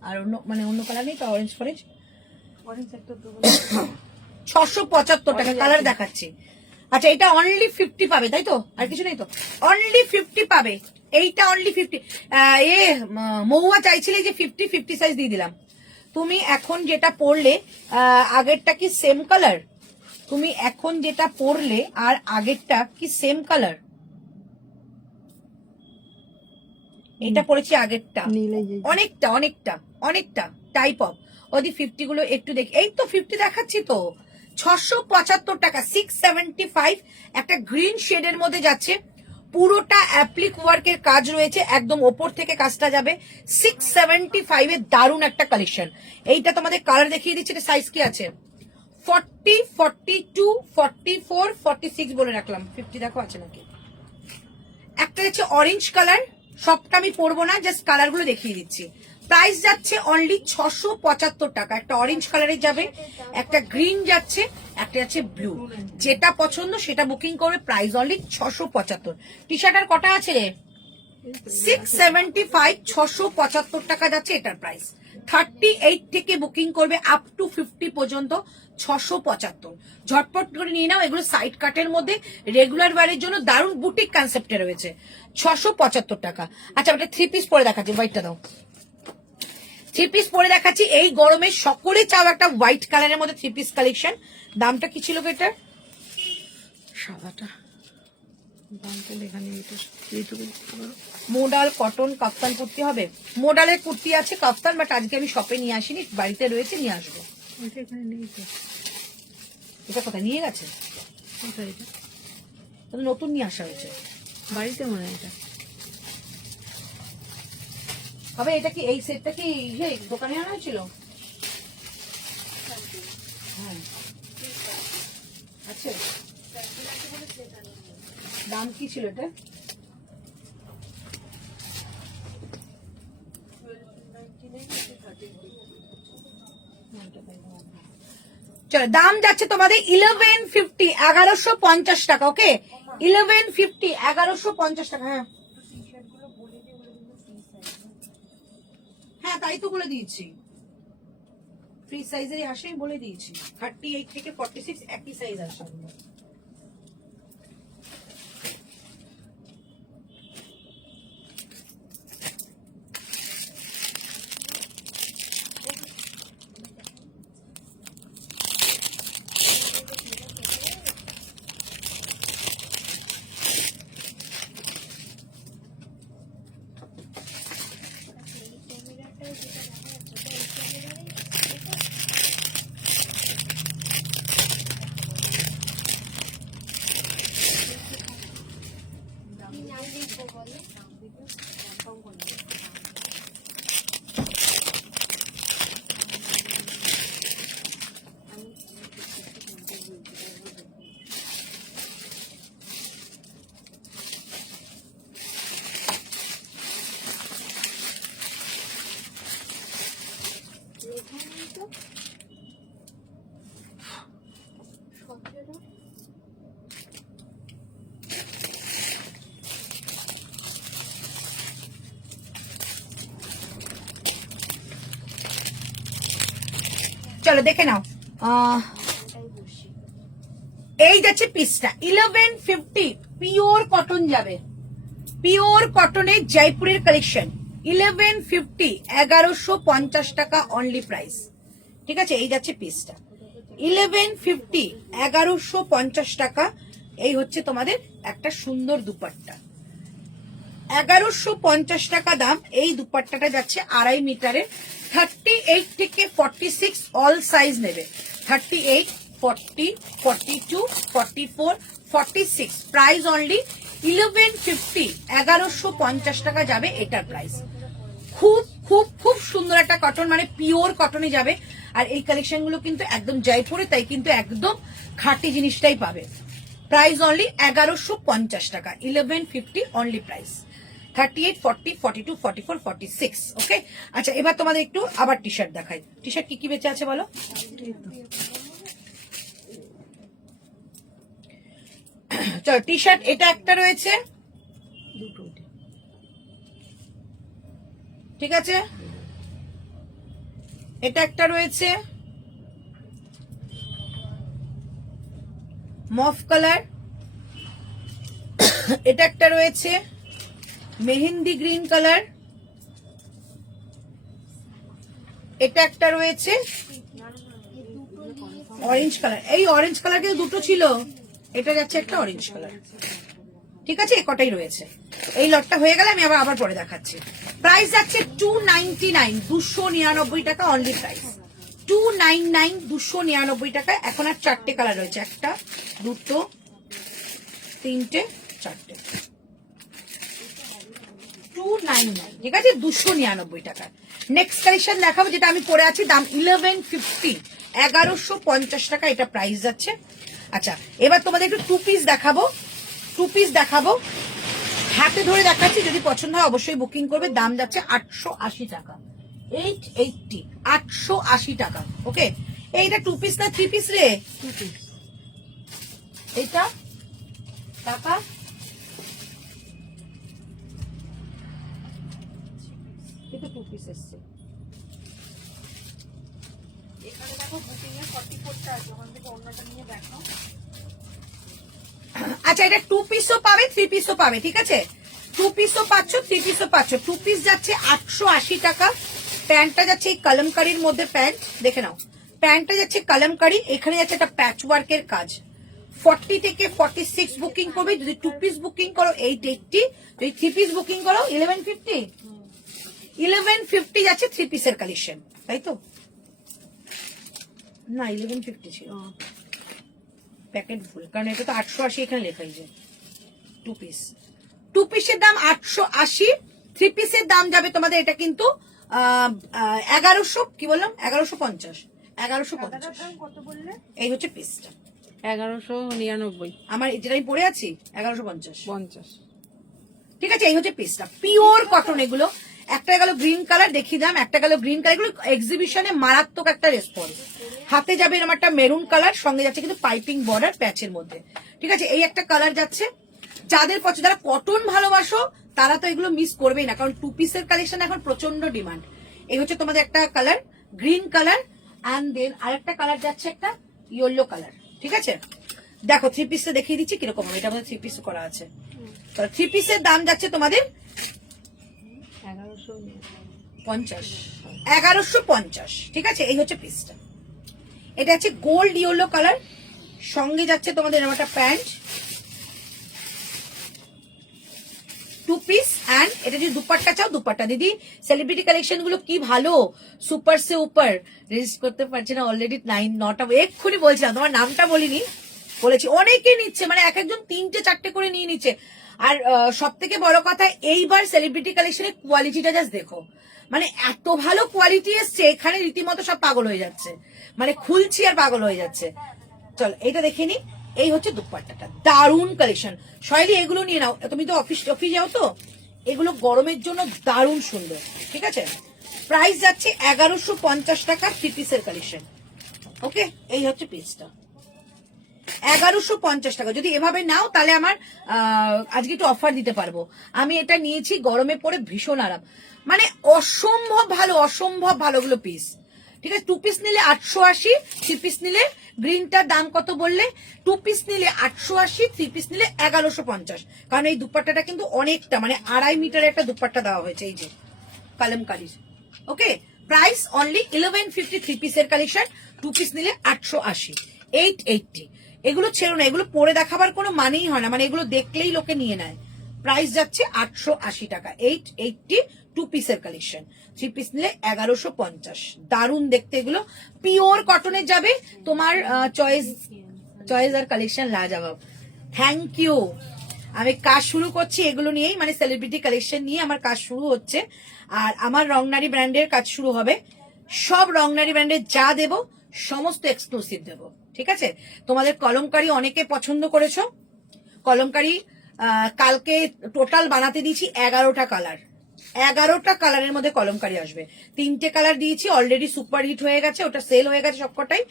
আর অন্য মানে অন্য কালার নেই তো? অরেঞ্জ ফরেঞ্জ অরেঞ্জ একটা তো 675 টাকা কালার দেখাচ্ছি। আচ্ছা এটা অনলি 50 পাবে তাই তো? আর কিছু নেই তো? অনলি 50 পাবে এইটা, অনলি 50। মহুয়া চাইছিলে যে 50 সাইজ দিয়ে দিলাম। তুমি এখন যেটা পরলে আগেরটা কি সেম কালার? তুমি এখন যেটা পরলে আর আগেরটা কি সেম কালার? এটা পরেছি আগেরটা, অনেকটা অনেকটা অনেকটা টাইপ অফ। ওদি 50 গুলো একটু দেখি, এই তো 50 দেখাচ্ছি তো। 675 টাকা, 675, একটা গ্রিন শেডের মধ্যে যাচ্ছে, পুরোটা অ্যাপ্লিক ওয়ার্কের কাজ রয়েছে, একদম ওপর থেকে কাজটা যাবে। 675 এর দারুণ একটা কালেকশন। এইটা তোমাদের কালার দেখিয়ে দিচ্ছি, এটা সাইজ কি আছে? 40, 42, 44, 46 বলে রাখলাম। 50 দেখো আছে নাকি? একটা হচ্ছে অরেঞ্জ কালার, সবটা আমি পরবো না, জাস্ট কালার গুলো দেখিয়ে দিচ্ছি। প্রাইস যাচ্ছে অনলি 675 টাকা। একটা অরেঞ্জ কালারের যাবে, একটা গ্রিন যাচ্ছে, একটা যাচ্ছে ব্লু। যেটা পছন্দ সেটা বুকিং করবে, প্রাইস অনলি 675। টি শার্ট আর কটা আছে রে? 675, 675 টাকা যাচ্ছে এটার প্রাইস। 38 থেকে বুকিং করবে আপ টু 50 পর্যন্ত, 675। ঝটপট করে নিয়ে নাও, এগুলো সাইড কাটের মধ্যে রেগুলার ওয়ারের জন্য দারুণ বুটিক কনসেপ্টে রয়েছে। 675 টাকা। আচ্ছা একটা 3 পিস পরে দেখাচ্ছি, হোয়াইটটা দাও। 3 পিস পরে দেখাচ্ছি, এই গরমে সকলে চাও একটা হোয়াইট কালারের মধ্যে 3 পিস কালেকশন। দামটা কি ছিল এটার? সাদাটা দামটা লেখা নেই। এটা এইটুকু মোডাল কটন কাফতান কুর্তি হবে। মোডালের কুর্তি আছে, কাফতান, বাট আজকে আমি শপে নিয়ে আসিনি, বাড়িতে রয়েছে, নিয়ে আসবো। এটা এখানে নেই তো। এটা কোথায় নিয়ে গেছে? কোথায় এটা? এটা নতুন নিয়ে আসা হয়েছে। বাড়িতে মনে হয় এটা। হবে এটা কি, এই সেটটা কি দোকানে আনা হয়েছিল? হ্যাঁ আচ্ছা, দাম কি ছিল এটা? চলো দাম যাচ্ছে তোমাদের 1150, 1150 টাকা। ওকে 1150, 1150 টাকা। হ্যাঁ হ্যাঁ তাই তো বলে দিয়েছি, ফ্রি সাইজেরই আসে, বলে দিয়েছি। 38 থেকে 46 একই সাইজ আসে। চলো দেখে নাও, এই যাচ্ছে পিসটা 1150, পিওর কটন যাবে, পিওর কটনের জয়পুরের কালেকশন। 1150, 1150 টাকা অনলি প্রাইস, ঠিক আছে? এই যাচ্ছে পিসটা 1150, 1150 টাকা। এই হচ্ছে তোমাদের একটা সুন্দর দুপাট্টা। 1150 টাকা দাম। এই দুপাট্টাটা যাচ্ছে 2.5 মিটারের, 38 থেকে 46 অল সাইজ নেবে। 38, 40, 42, 44, 46, প্রাইস অনলি 1150। 1150 টাকা যাবে এটার প্রাইস। খুব খুব খুব সুন্দর একটা কটন, মানে পিওর কটনে যাবে। আর এই কালেকশন গুলো কিন্তু একদম জয়পুরে, তাই কিন্তু একদম খাঁটি জিনিসটাই পাবে। প্রাইস অনলি 1150 টাকা, 1150 অনলি প্রাইস। 38, 40, 42, 44, 46। ওকে, আচ্ছা এবার তোমাদের একটু আবার টি শার্ট দেখাই। টি শার্ট কি কি বেঁচে আছে বলো? চলো টি শার্ট এটা একটা রয়েছে, ঠিক আছে, এটা একটা রয়েছে মফ কালার, এটা একটা রয়েছে মেহেন্দি গ্রিন কালার, এটা একটা রয়েছে অরেঞ্জ কালার। এই অরেঞ্জ কালার কিন্তু দুটো ছিল, এটা যাচ্ছে একটা অরেঞ্জ কালার, ঠিক আছে, কটাই রয়েছে। এই লটটা হয়ে গেলে আমি আবার পরে দেখাচ্ছি। প্রাইস যাচ্ছে 299, 299 টাকা অনলি প্রাইস। 299, 299 টাকা। এখন আর 4টে কালার রয়েছে, একটা, দুটো, তিনটে, চারটে। 299, ঠিক আছে, 299 টাকা। নেক্সট কালেকশন দেখাবো, যেটা আমি পরে আছি, দাম 1150, 1150 টাকা এটা প্রাইস যাচ্ছে। আচ্ছা এবার তোমাদের একটু টু পিস দেখাবো, টু পিস দেখাবো, হাতে ধরে দেখাচ্ছি, যদি পছন্দ হয় অবশ্যই বুকিং করবে। দাম যাচ্ছে 880 টাকা, 880, 880 টাকা। ওকে, এইটা টু পিস না থ্রি পিস রে? Two piece. এইটা টাকা এটা টু পিস এসছে। এখানে দেখো বুকিং এর 44টা আছে, ওখান থেকে অন্যটা নিয়ে দেখো। আচ্ছা এটা টু পিসও পাবে, থ্রি পিসও পাবে, ঠিক আছে, টু পিসও পাচ্ছ, থ্রি পিসও পাচ্ছ। টু পিস যাচ্ছে 880 টাকা। প্যান্টটা যাচ্ছে এই কলমকারির মধ্যে, প্যান্ট দেখে নাও, প্যান্টটা যাচ্ছে কলমকারি, এখানে যাচ্ছে একটা প্যাচ ওয়ার্কের কাজ। 40 থেকে 46 বুকিং করবে, যদি টু পিস বুকিং করো 880, যদি থ্রি পিস বুকিং করো 1150। 1150 যাচ্ছে থ্রি পিসের কালেকশন, তাই তো না? 1150 ছিল প্যাকেট ফুল, কারণ এটা তো 880 এখানে লেখাই যায়। টু পিস, টু পিসের দাম 880, থ্রি পিসের দাম যাবে তোমাদের, এটা কিন্তু 1100, কি বললাম, 1150, 1150। কত বললে? এই হচ্ছে পিসটা 1199 আমার, যেটা আমি পরে আছি 1150, 50। ঠিক আছে। এই হচ্ছে পিসটা, পিওর কটন এগুলো। একটা গেল গ্রিন কালার দেখিয়ে দাম, একটা গেল গ্রিন কালার, এগুলো এক্সিবিশনে মারাত্মক একটা রেসপন্স। হাতে যাবে এরকম একটা মেরুন কালার, সঙ্গে যাচ্ছে কিন্তু পাইপিং বর্ডার প্যাচের মধ্যে, ঠিক আছে। এই একটা কালার যাচ্ছে, যাদের পছন্দ, যারা কটন ভালোবাসো তারা তো এগুলো মিস করবেই না, কারণ টু পিসের কালেকশন এখন প্রচন্ড ডিমান্ড। এই হচ্ছে তোমাদের একটা colour, green colour, and then আরেকটা কালার যাচ্ছে একটা ইয়েলো কালার, ঠিক আছে। দেখো থ্রি পিসটা দেখিয়ে দিচ্ছি কিরকম হবে, এটা আমাদের থ্রি পিস করা আছে। থ্রি পিসের দাম যাচ্ছে তোমাদের 1150, 1150, ঠিক আছে। এই হচ্ছে পিসটা, এটা হচ্ছে গোল্ড ইয়েলো কালার, সঙ্গে যাচ্ছে তোমাদের এরকম একটা প্যান্ট, টু পিস। অ্যান্ড এটা যদি দুপাট্টা চাও, দুপাট্টা। দিদি সেলিব্রিটি কালেকশন গুলো কি ভালো, সুপার সে উপর। রেজিস্ট করতে পারছি না, অলরেডি 9টা, এক্ষুনি বলছিলাম, তোমার নামটা বলিনি, বলেছি। অনেকে নিচ্ছে, মানে এক একজন 3টে 4টে করে নিয়ে নিচ্ছে। আর সব থেকে বড় কথা, এইবার সেলিব্রিটি কালেকশনের কোয়ালিটিটা জাস্ট দেখো, মানে এত ভালো কোয়ালিটি এসছে, এখানে রীতিমতো সব পাগল হয়ে যাচ্ছে, মানে খুলছি আর পাগল হয়ে যাচ্ছে। চল এটা দেখে নি। এই হচ্ছে দুপাট্টাটা, দারুণ কালেকশন। শৈলী এগুলো নিয়ে নাও, তুমি তো অফিস যাও তো, এগুলো গরমের জন্য দারুণ সুন্দর, ঠিক আছে। প্রাইস যাচ্ছে 1150 টাকা, থ্রি পিসের কালেকশন। ওকে, এই হচ্ছে পিসটা 1150 টাকা। যদি এভাবে নাও তাহলে আমার আজকে একটু অফার দিতে পারবো। আমি এটা নিয়েছি, গরমে পরে ভীষণ আরাম, মানে অসম্ভব ভালো, অসম্ভব ভালোগুলো পিস, ঠিক আছে। টু পিস নিলে 880, থ্রি পিস নিলে, গ্রিনটার দাম কত বললে, টু পিস নিলে 880, থ্রি পিস নিলে 1150। কারণ এই দুপাট্টাটা কিন্তু অনেকটা, মানে 2.5 মিটারের একটা দুপাট্টা দেওয়া হয়েছে, এই যে কালামকারীর। ওকে, প্রাইস অনলি 1150, থ্রি পিসের কালেকশন, টু পিস নিলে 880, 880। এগুলো ছেড়ো না, এগুলো পরে দেখাবার কোনো মানেই হয় না, মানে এগুলো দেখলেই লোকে নিয়ে নেয়, প্রাইস যাচ্ছে 880 টাকা। 880 টু পিসের কালেকশন, 3 পিস নিলে 1150। দারুন দেখতে এগুলো, পিওর কটনের যাবে। তোমার চয়েস আর কালেকশন লাজবাব। Thank you. আমি কাজ শুরু করছি এগুলো নিয়েই, মানে সেলিব্রিটি কালেকশন নিয়ে আমার কাজ শুরু হচ্ছে। আর আমার রংনারী ব্র্যান্ডের কাজ শুরু হবে। সব রংনারী ব্র্যান্ডের যা দেব সমস্ত এক্সক্লুসিভ দেব, ঠিক আছে? তোমাদের কলমকারি অনেকে পছন্দ করেছো। কলমকারি কালকে টোটাল বানাতে দিয়েছি 11টা কালার। 11টা কালারের মধ্যে কলমকারি আসবে। 3টে কালার দিয়েছি, অলরেডি সুপার হিট হয়ে গেছে, ওটা সেল হয়ে গেছে সবকটাই।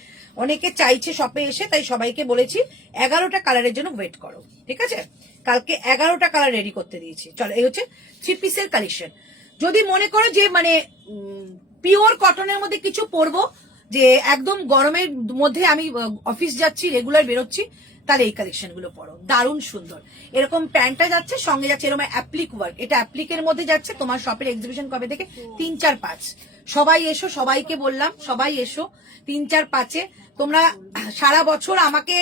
অনেকে চাইছে শপে এসে, তাই সবাইকে বলেছি 11টা কালারের জন্য ওয়েট করো, ঠিক আছে? কালকে 11টা কালার রেডি করতে দিয়েছি। চলো, এই হচ্ছে 3 পিসের কালেকশন। যদি মনে করো যে মানে পিওর কটনের মধ্যে কিছু পরবো, যে একদম গরমের মধ্যে আমি অফিস যাচ্ছি, রেগুলার বেরোচ্ছি, তাহলে এই কালেকশন গুলো পরো, দারুণ সুন্দর। এরকম প্যান্টটা যাচ্ছে, সঙ্গে যাচ্ছে এরকম অ্যাপ্লিক ওয়ার্ক, এটা অ্যাপ্লিকের মধ্যে যাচ্ছে। তোমার শপের এক্সিবিশন কবে থেকে? 3, 4, 5। সবাই এসো, সবাইকে বললাম সবাই এসো 3, 4, 5-এ। তোমরা সারা বছর আমাকে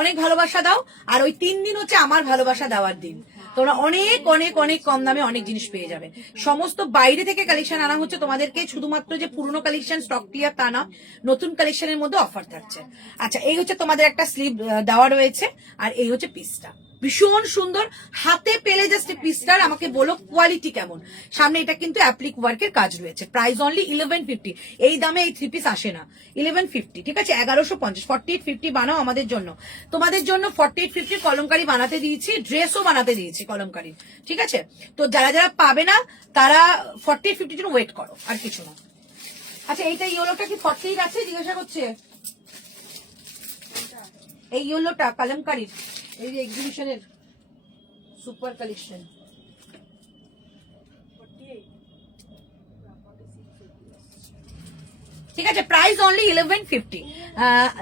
অনেক ভালোবাসা দাও, আর ওই 3 দিন হচ্ছে আমার ভালোবাসা দেওয়ার দিন। তোমরা অনেক অনেক অনেক কম দামে অনেক জিনিস পেয়ে যাবে। সমস্ত বাইরে থেকে কালেকশন আনা হচ্ছে তোমাদেরকে, শুধুমাত্র যে পুরনো কালেকশন স্টক ক্লিয়ার তা না, নতুন কালেকশনের মধ্যে অফার থাকছে। আচ্ছা, এই হচ্ছে তোমাদের একটা স্লিভ দেওয়া রয়েছে, আর এই হচ্ছে পিসটা, ভীষণ সুন্দর। হাতে পেলে জাস্ট পিসটার আমাকে বলো কোয়ালিটি কেমন। সামনে এটা কিন্তু অ্যাপ্লিক ওয়ার্কের কাজ রয়েছে। Price only 1150। এই দামে এই 3 পিস আসে না। 1150, ঠিক আছে? 1150। 4850 বানাও আমাদের জন্য, তোমাদের জন্য 4850 কলমকারি বানাতে দিয়েছি, ড্রেসও বানাতে দিয়েছি কলমকারি, ঠিক আছে? তো যারা যারা পাবে না তারা 4850 জন্য ওয়েট করো, আর কিছু না। আচ্ছা, এইটা ইয়েলোটা কি 48 আছে জিজ্ঞাসা করছে? এই ইয়েলোটা কলমকারির, এই যে এক্সিবিশনের সুপার কালেকশন, ঠিক আছে? Price only 1150।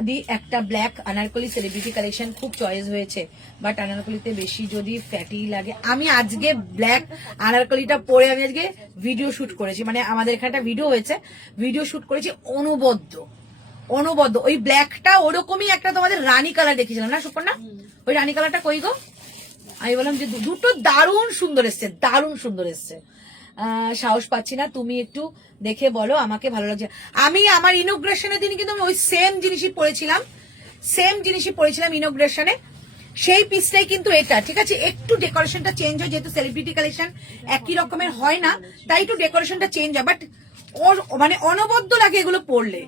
দি একটা ব্ল্যাক আনারকলি সেলিব্রিটি কালেকশন, খুব চয়েস হয়েছে, বাট আনারকলিতে বেশি যদি ফ্যাটি লাগে। আমি আজকে ব্ল্যাক আনারকলিটা পরে আমি আজকে ভিডিও শুট করেছি, মানে আমাদের এখানে একটা ভিডিও হয়েছে, ভিডিও শুট করেছি অনবদ্য। ওই ব্ল্যাকটা ওরকমই একটা তোমাদের রানী কালার দেখেছিলাম না সুপর্ণা? ওই রানী কালারটা কই গো? আমি বললাম যে দুটো দারুণ সুন্দর এসছে, দারুণ সুন্দর এসছে। সাহস পাচ্ছি না, তুমি একটু দেখে বলো, আমাকে ভালো লাগছে। আমি আমার ইনোগ্রেশনের দিন কিন্তু আমি ওই সেম জিনিসই পরেছিলাম ইনোগ্রেশনে, সেই পিসটাই কিন্তু এটা, ঠিক আছে? একটু ডেকোরেশনটা চেঞ্জ হয়, যেহেতু সেলিব্রিটি কালেকশন একই রকমের হয় না, তাই একটু ডেকোরেশনটা চেঞ্জ হয়, বাট মানে অনবদ্য লাগে এগুলো পড়লে।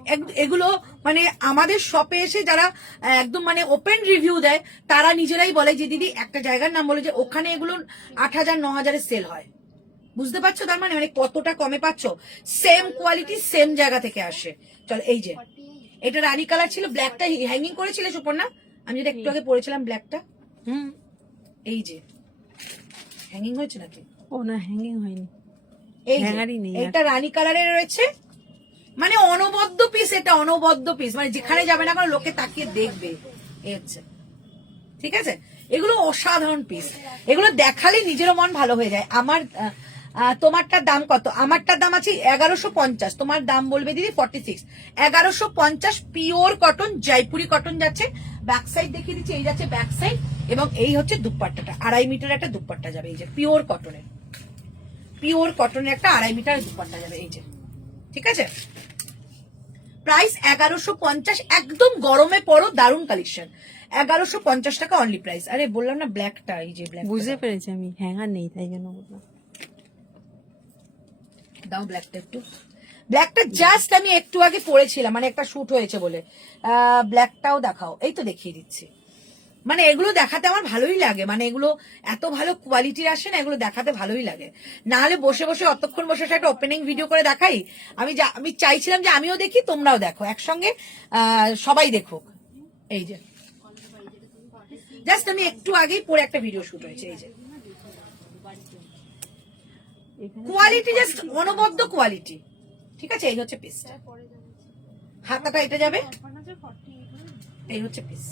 এগুলো মানে আমাদের শপে এসে যারা একদম মানে ওপেন রিভিউ দেয়, তারা নিজেরাই বলে যে দিদি, একটা জায়গার নাম বলে যে ওখানে এগুলো 8000, 9000 সেল হয়। বুঝতে পারছো তার মানে কতটা কমে পাচ্ছ? সেম কোয়ালিটি সেম জায়গা থেকে আসে। চল, এই যে এটা রানী কালার ছিল, ব্ল্যাকটা হ্যাঙ্গিং করেছিলে সুপর্ণা? আমি যেটা একটু আগে পরেছিলাম ব্ল্যাকটা, এই যে হ্যাঙ্গিং হয়েছে নাকি? ও না, হ্যাঙ্গিং হয়নি, এই হ্যাঙ্গারই নেই। এটা রানী কালারের রয়েছে, মানে অনবদ্য পিস, এটা অনবদ্য পিস, মানে যেখানে যাবে না কোনো লোকে তাকিয়ে দেখবে, এই হচ্ছে, ঠিক আছে? এগুলো অসাধারণ পিস, এগুলো দেখালে নিজেরও মন ভালো হয়ে যায়। আমার তোমারটার দাম কত? আমারটার দাম আছে 1150, তোমার দাম বলবে দিদি 46। 1150 পিওর কটন, জয়পুরি কটন যাচ্ছে। ব্যাক সাইড দেখিয়ে দিচ্ছি, এই যাচ্ছে ব্যাক সাইড, এবং এই হচ্ছে দুপাট্টাটা, 2.5 মিটার একটা দুপাট্টা যাবে, এই যে পিওর কটনের একটা 2.5 মিটার দুপাট্টা যাবে, এই যে, ঠিক আছে? প্রাইস 1150, একদম গরমে পড়ো, দারুণ কালেকশন। 1150 টাকা অনলি প্রাইস। আরে বললাম না ব্ল্যাকটা, এই যে ব্ল্যাক, বুঝতে পেরেছি আমি, হ্যাঙ্গার নেই তাই জন্য বললাম। দাও ব্ল্যাকটা একটু। ব্ল্যাকটা জাস্ট আমি একটু আগে পরেছিলাম, মানে একটা শুট হয়েছে বলে। ব্ল্যাকটাও দেখাও, এই তো দেখিয়ে দিচ্ছি। মানে এগুলো দেখাতে আমার ভালোই লাগে, মানে এগুলো এত ভালো কোয়ালিটির আসে না, এগুলো দেখাতে ভালোই লাগে। না হলে বসে বসে অতক্ষণ বসে একটা ওপেনিং ভিডিও করে দেখাই। আমি চাইছিলাম যে আমিও দেখি, তোমরাও দেখো, একসঙ্গে সবাই দেখুক। এই যে জাস্ট আমি একটু আগেই পরে একটা ভিডিও শুট হয়েছে, এই যে কোয়ালিটি জাস্ট অনবদ্য কোয়ালিটি, ঠিক আছে? এই হচ্ছে পিসটা, হাতাটা এটা যাবে, এই হচ্ছে পিস।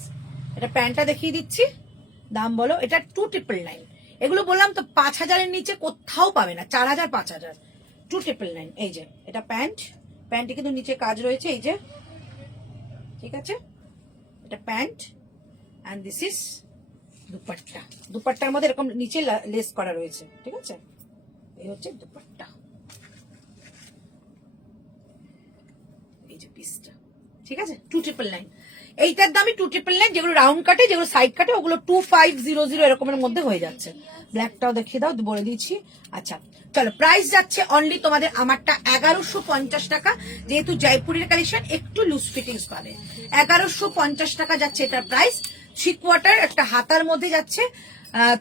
এটা প্যান্টটা দেখিয়ে দিচ্ছি, দাম বলো। এটা 2999। এগুলো বললাম তো 5000-এর নিচে কোথাও পাবে না, 4000, 5000, 2999। এই যে এটা প্যান্টে কিন্তু নিচে কাজ রয়েছে, এই যে, ঠিক আছে? এটা pant, and this is dupatta, দুপাট্টার মধ্যে এরকম নিচে লেস করা রয়েছে, ঠিক আছে? এই হচ্ছে দুপাট্টা, এই যে পিসটা, ঠিক আছে? 2599। এইটার দামই 2599। যেগুলো রাউন্ড কাটে, যেগুলো সাইড কাটে, ওগুলো 2500 এরকমের মধ্যে হয়ে যাচ্ছে। ব্ল্যাকটাও দেখিয়ে দাও, বলে দিচ্ছি। আচ্ছা চলো, প্রাইস যাচ্ছে অনলি তোমাদের আমারটা 1150 টাকা। যেহেতু জয়পুরের কালেকশন একটু লুজ ফিটিংস পাবে, 1150 টাকা যাচ্ছে এটার প্রাইস। 3/4 একটা হাতার মধ্যে যাচ্ছে,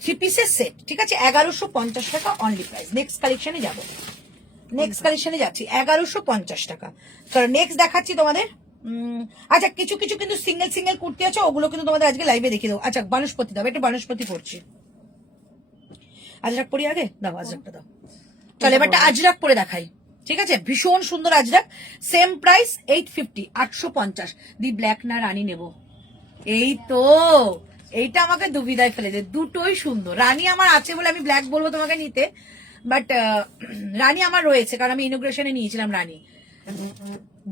3 পিসের সেট, ঠিক আছে? 1150 টাকা অনলি প্রাইস। নেক্সট কালেকশনে যাবো, নেক্সট কালেকশনে যাচ্ছি 1150 টাকা। চলো নেক্সট দেখাচ্ছি তোমাদের। আচ্ছা কিছু কিছু কিন্তু সিঙ্গেল সিঙ্গেল কুর্তি আছে, ওগুলো কিন্তু তোমাদের আজকে লাইভে দেখিয়ে দেবো। আচ্ছা বানুষপতি দাও, একটু বানুষপতি পড়ছি। আজরাক পরি আগে, দাও আজরাকটা দাও। চলো এবারটা আজরাক পরে দেখাই, ঠিক আছে? ভীষণ সুন্দর আজরাক, সেম প্রাইস 850, 850। দি ব্ল্যাক না রানী নেব? এই তো, এইটা আমাকে দুবিধায় ফেলে দে। দুটোই সুন্দর। রানী আমার আছে বলে আমি ব্ল্যাক বলবো তোমাকে নিতে, বাট রানী আমার রয়েছে, কারণ আমি ইনোগ্রেশনে নিয়েছিলাম রানী।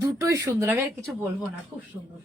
দুটোই সুন্দর, আমি আর কিছু বলবো না, খুব সুন্দর।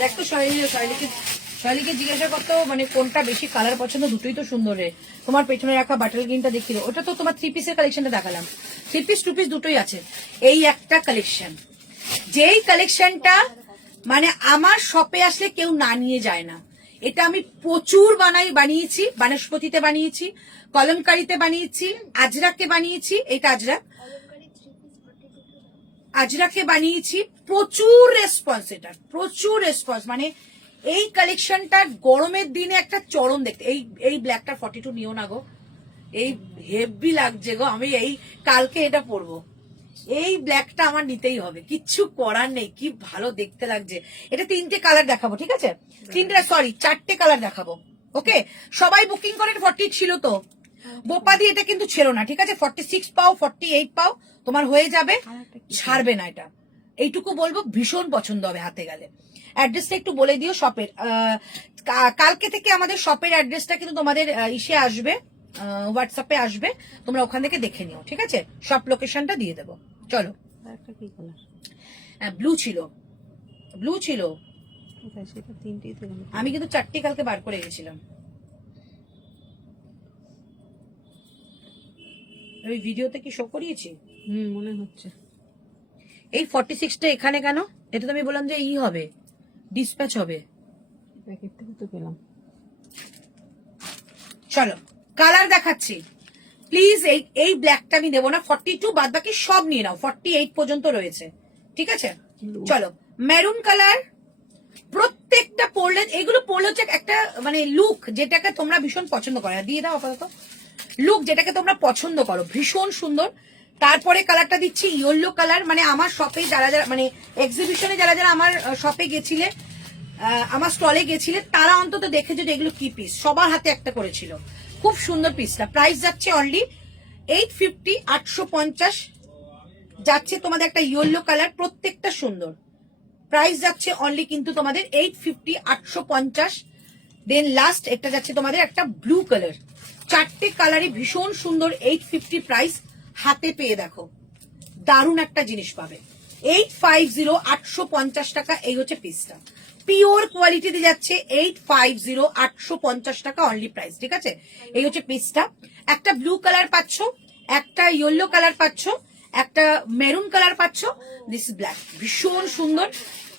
দেখ তো শৈলীকে জিজ্ঞাসা করতো মানে কোনটা বেশি কালার পছন্দ, দুটোই তো সুন্দর রে। তোমার পেছনে রাখা বাটাল গ্রিনটা দেখিয়ে, ওটা তো তোমার 3 পিসের কালেকশনটা দেখালাম। 3 পিস 2 পিস দুটোই আছে। এই একটা কালেকশন, যেই কালেকশনটা মানে আমার শপে আসলে কেউ না নিয়ে যায় না। এটা আমি প্রচুর বানিয়েছি, বানস্পতিতে বানিয়েছি, কলমকারিতে বানিয়েছি, আজরাকে বানিয়েছি। এটা আজরাকে বানিয়েছি। প্রচুর রেসপন্স, এটা প্রচুর রেসপন্স। মানে এই কালেকশনটা গরমের দিনে একটা চরম দেখতে। এই ব্ল্যাকটা 42 নিও না গো, এই হেভি লাগছে গো। আমি এই কালকে এটা পরবো। এই ব্ল্যাকটা আমার নিতেই হবে, কিচ্ছু করার নেই। কি ভালো দেখতে লাগছে। এটা 3টে কালার দেখাবো, ঠিক আছে? 4টে কালার দেখাবো। ওকে, সবাই বুকিং করেন। 40 ছিল তো বোপাদি, এটা কিন্তু ছিল না, ঠিক আছে? 46 পাও, 48 পাও, তোমার হয়ে যাবে, ছাড়বে না এটা। এইটুকু বলবো, ভীষণ পছন্দ হবে হাতে গেলে। অ্যাড্রেসটা একটু বলে দিও শপের। কালকে থেকে আমাদের শপের অ্যাড্রেসটা কিন্তু তোমাদের ইসে আসবে, হোয়াটসঅ্যাপে আসবে, তোমরা ওখান থেকে দেখে নিও, ঠিক আছে? শপ লোকেশনটা দিয়ে দেবো। চলো, ব্লু ছিল, ব্লু ছিল। আমি কিন্তু 4টে কালকে বার করে গেছিলাম। ওই ভিডিওতে কি শো করিয়েছি? মনে হচ্ছে। এই 46টা এখানে কেন? এটা তো আমি বললাম যে ই হবে, ডিসপ্যাচ হবে। প্যাকেট থেকে তো পেলাম। চলো কালার দেখাচ্ছি প্লিজ। এই ব্ল্যাকটা আমি দেবো না। 42 বাদ বাকি সব নিয়ে নাও, 48 পর্যন্ত রয়েছে, ঠিক আছে? চলো মেরুন কালার, প্রত্যেকটা পরলে, এগুলো পরলে হচ্ছে একটা মানে লুক যেটাকে তোমরা ভীষণ পছন্দ করো। দিয়ে দাও আপাতত। লুক যেটাকে তোমরা পছন্দ করো, ভীষণ সুন্দর। তারপরে কালারটা দিচ্ছি ইয়েলো কালার। মানে আমার শপে যারা যারা মানে এক্সিবিশনে যারা যারা আমার শপে গেছিলে, আমার স্টলে গেছিলে, তারা অন্তত দেখেছো যে এগুলো কি পিস। সবার হাতে একটা করেছিল, খুব সুন্দর পিসটা। প্রাইস যাচ্ছে অনলি 850, 850 যাচ্ছে তোমাদের। একটা ইয়েলো কালার, প্রত্যেকটা সুন্দর। প্রাইস যাচ্ছে অনলি কিন্তু তোমাদের 850, 850। দেন লাস্ট একটা যাচ্ছে তোমাদের একটা ব্লু কালার। 4টে কালারই ভীষণ সুন্দর। 850 প্রাইস। হাতে পেয়ে দেখো, দারুণ একটা জিনিস পাবে। 850, 850 টাকা। এই হচ্ছে পিসটা, পিওর কোয়ালিটিতে যাচ্ছে 850, 850 টাকা অনলি প্রাইস, ঠিক আছে? এই হচ্ছে পিসটা। একটা ব্লু কালার পাচ্ছ, একটা ইয়েলো কালার পাচ্ছ, একটা মেরুন কালার পাচ্ছ, দিস ইজ ব্ল্যাক, ভীষণ সুন্দর।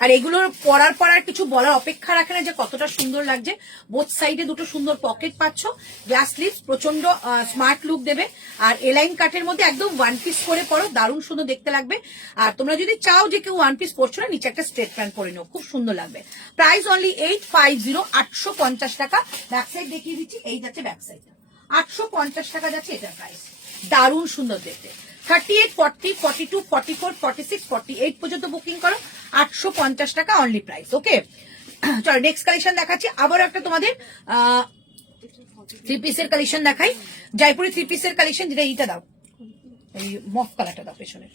আর এগুলোর পরার পর আর কিছু বলার অপেক্ষা রাখে না যে কতটা সুন্দর লাগছে। বোথ সাইডে দুটো সুন্দর পকেট পাচ্ছ, গ্লাস স্লিভস, প্রচন্ড স্মার্ট লুক দেবে। আর এলাইন কাটের মধ্যে একদম ওয়ান পিস করে পরো, দারুণ সুন্দর দেখতে লাগবে। আর তোমরা যদি চাও যে কেউ ওয়ান পিস পরছো না, নিচে একটা স্ট্রেট প্যান্ট পরে নাও, খুব সুন্দর লাগবে। প্রাইস অনলি 850, 850 টাকা। ব্যাক সাইড দেখিয়ে দিচ্ছি, এই যাচ্ছে ব্যাক সাইডটা, 850 টাকা যাচ্ছে এটা প্রাইস, দারুণ সুন্দর দেখতে। 38, 40, 42, 44, 46, 48 পর্যন্ত বুকিং করো, 850 টাকা অনলি প্রাইস। ওকে, চলো নেক্সট কালেকশন দেখাচ্ছি। আবার একটা তোমাদের 3 পিসের কালেকশন দেখাই, জয়পুরি 3 পিসের কালেকশন, যেটা এইটা দাও, এই মফ কালারটা দাও পেছনের।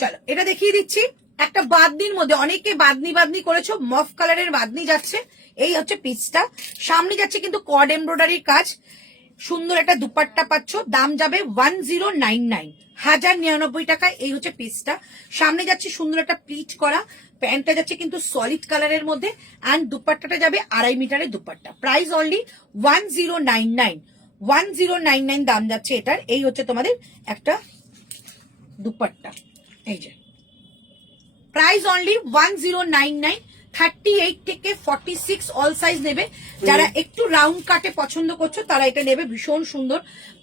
চলো এটা দেখিয়ে দিচ্ছি, একটা বাদনির মধ্যে, অনেকে বাদনি করেছো, মফ কালারের বাদনি যাচ্ছে। এই হচ্ছে পিসটা, সামনে যাচ্ছে কিন্তু কর্ড এমব্রয়ডারির কাজ, সুন্দর একটা দুপাট্টা পাচ্ছ, দাম যাবে 1099, 1099 টাকায়। এই হচ্ছে পিসটা, সামনে যাচ্ছে সুন্দর একটা প্লিট করা, প্যান্টটা যাচ্ছে কিন্তু সলিড কালারের মধ্যে, অ্যান্ড দুপাট্টাটা যাবে 2.5 মিটারের দুপাট্টা। প্রাইস অনলি 1099, 1099 দাম যাচ্ছে এটার। এই হচ্ছে তোমাদের একটা দুপাট্টা, এই যে প্রাইস অনলি 1099। 38 থেকে 46 অল সাইজ নেবে। যারা একটু রাউন্ড কাটে পছন্দ করছো তারা এটা নেবে, ভীষণ সুন্দর।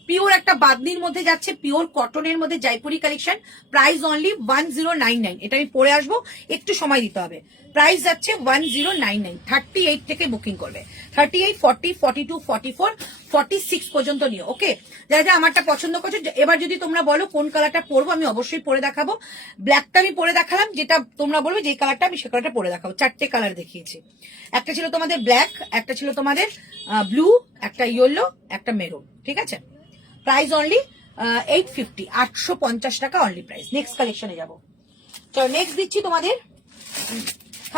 পিওর একটা বাদনির মধ্যে যাচ্ছে, পিওর কটনের মধ্যে জয়পুরি কালেকশন। Price only 1099। এটা আমি পরে আসবো, একটু সময় দিতে হবে। প্রাইস যাচ্ছে 1099, 38 থেকে বুকিং করবে, 38, 40, 42, 44, 46 পর্যন্ত নিও। ওকে, যারা যা আমারটা পছন্দ করছো, এবার যদি তোমরা বলো কোন কালারটা পরবো, আমি অবশ্যই পরে দেখাবো। ব্ল্যাকটা আমি পরে দেখালাম, যেটা তোমরা বলবে যে কালারটা, আমি সে কালারটা পরে দেখাবো। 4টে কালার দেখিয়েছি, একটা ছিল তোমাদের ব্ল্যাক, একটা ছিল তোমাদের ব্লু, একটা ইয়েলো, একটা মেরুন। ঠিক আছে, প্রাইস অনলি 850, 850 টাকা অনলি প্রাইস। নেক্সট কালেকশনে যাবো, চলো নেক্সট দিচ্ছি তোমাদের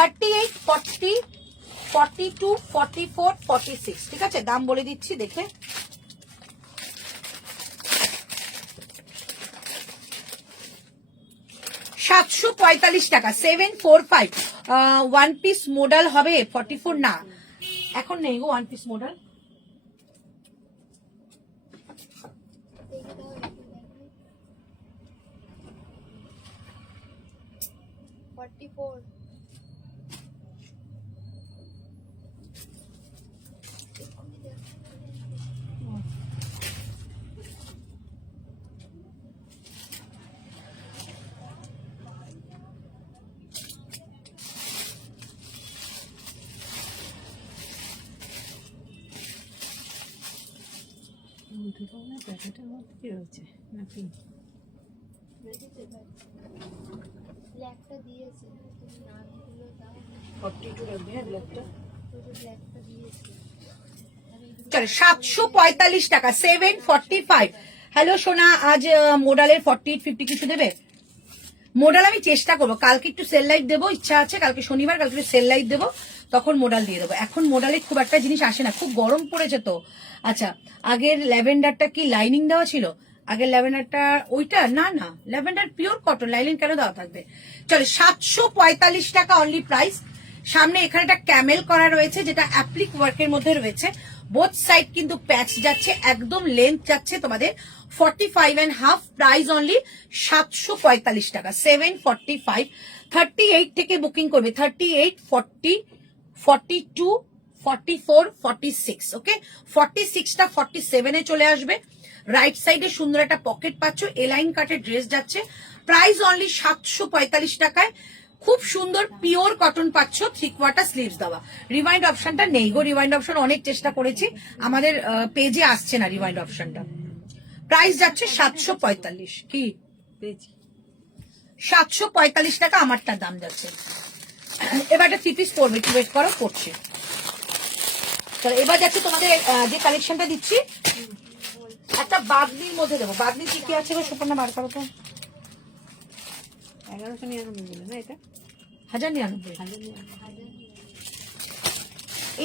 38, 40, 42, 44, 46। ঠিক আছে, দাম বলে দিচ্ছি দেখে। $745 টাকা, 745। ওয়ান পিস মডেল হবে 44, না এখন নেই গো ওয়ান পিস মডেল। প্যাকেটের মধ্যে কি রয়েছে নাকি? ব্ল্যাকটা দিয়েছে, তুমি নামগুলো দাও। 42 রাখবি, হ্যাঁ ব্ল্যাকটা। ব্ল্যাকটা দিয়েছে। চলো 745 টাকা, 745। হ্যালো সোনা, আজ মোডালের 48, 50 কিছু দেবে? মোডাল আমি চেষ্টা করবো, কালকে একটু সেল লাইভ দেবো, ইচ্ছা আছে কালকে শনিবার, কালকে একটু সেল লাইভ দেবো, তখন মোডাল দিয়ে দেবো। এখন মোডালে খুব একটা জিনিস আসে না, খুব গরম পড়েছে তো। আচ্ছা, আগের ল্যাভেন্ডারটা কি লাইনিং দেওয়া ছিল? আগের ল্যাভেন্ডারটা ওইটা না, না ল্যাভেন্ডার পিওর কটন, লাইনিং কেন দেওয়া থাকবে? চলো 745 টাকা অনলি প্রাইস। সামনে এখানে একটা ক্যামেল করা রয়েছে, যেটা অ্যাপ্লিক ওয়ার্কের মধ্যে রয়েছে। বোথ সাইড কিন্তু প্যাচ যাচ্ছে, একদম লেন্থ যাচ্ছে তোমাদের 45.5। প্রাইস অনলি 745 টাকা, 745। 38 থেকে বুকিং করবে, 38, 40, 42, 44, 46। ওকে, 46টা 47-এ চলে আসবে। রাইট সাইডে সুন্দর একটা পকেট পাচ্ছ, এলাইন কাটের ড্রেস যাচ্ছে। প্রাইস অনলি 745 টাকায়। খুব সুন্দর পিওর কটন পাচ্ছ, 3/4 স্লিভস দেওয়া। রিওয়াইন্ড অপশনটা নেই গো, রিওয়াইন্ড অপশন অনেক চেষ্টা করেছি, আমাদের পেজে আসছে না রিওয়াইন্ড অপশনটা। প্রাইস যাচ্ছে 745। কি পেয়েছি, 745 টাকা আমারটার দাম যাচ্ছে। এবার একটা 3 পিস পড়বে, একটু ওয়েট করো, পড়ছে। এবার যাচ্ছে তোমাদের যে কালেকশনটা দিচ্ছি, একটা বাগনির মধ্যে দেবো। বাগনি কি কি আছে গো সুপর্ণা, বার করো তো। 1199 বলে না এটা? 1099।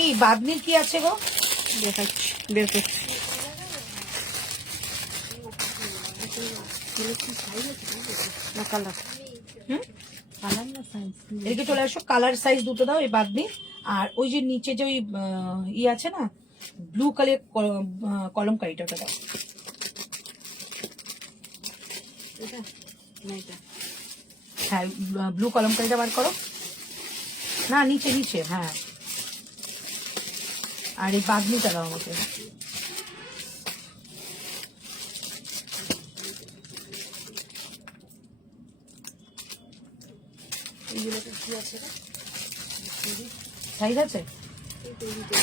এই বাগনির কি আছে গো? দেখাচ্ছি, বের করছি। না কালার, কালার না সাইজ। এদিকে চলে আসো, কালার সাইজ দুটো দাও এই বাগনি। আর ওই যে নিচে যে ওই ই আছে না, ব্লু কালার কলমকারিটা, ওটা দাও। এটা না এটা হ্যাঁ, ব্লু কলমকারিটা বার করো না, নিচে নিচে, হ্যাঁ। আর এই বাগনিটা দাও আমাকে। এইগুলোতে কি আছে রে? সাইজ আছে? এই তৈরিতে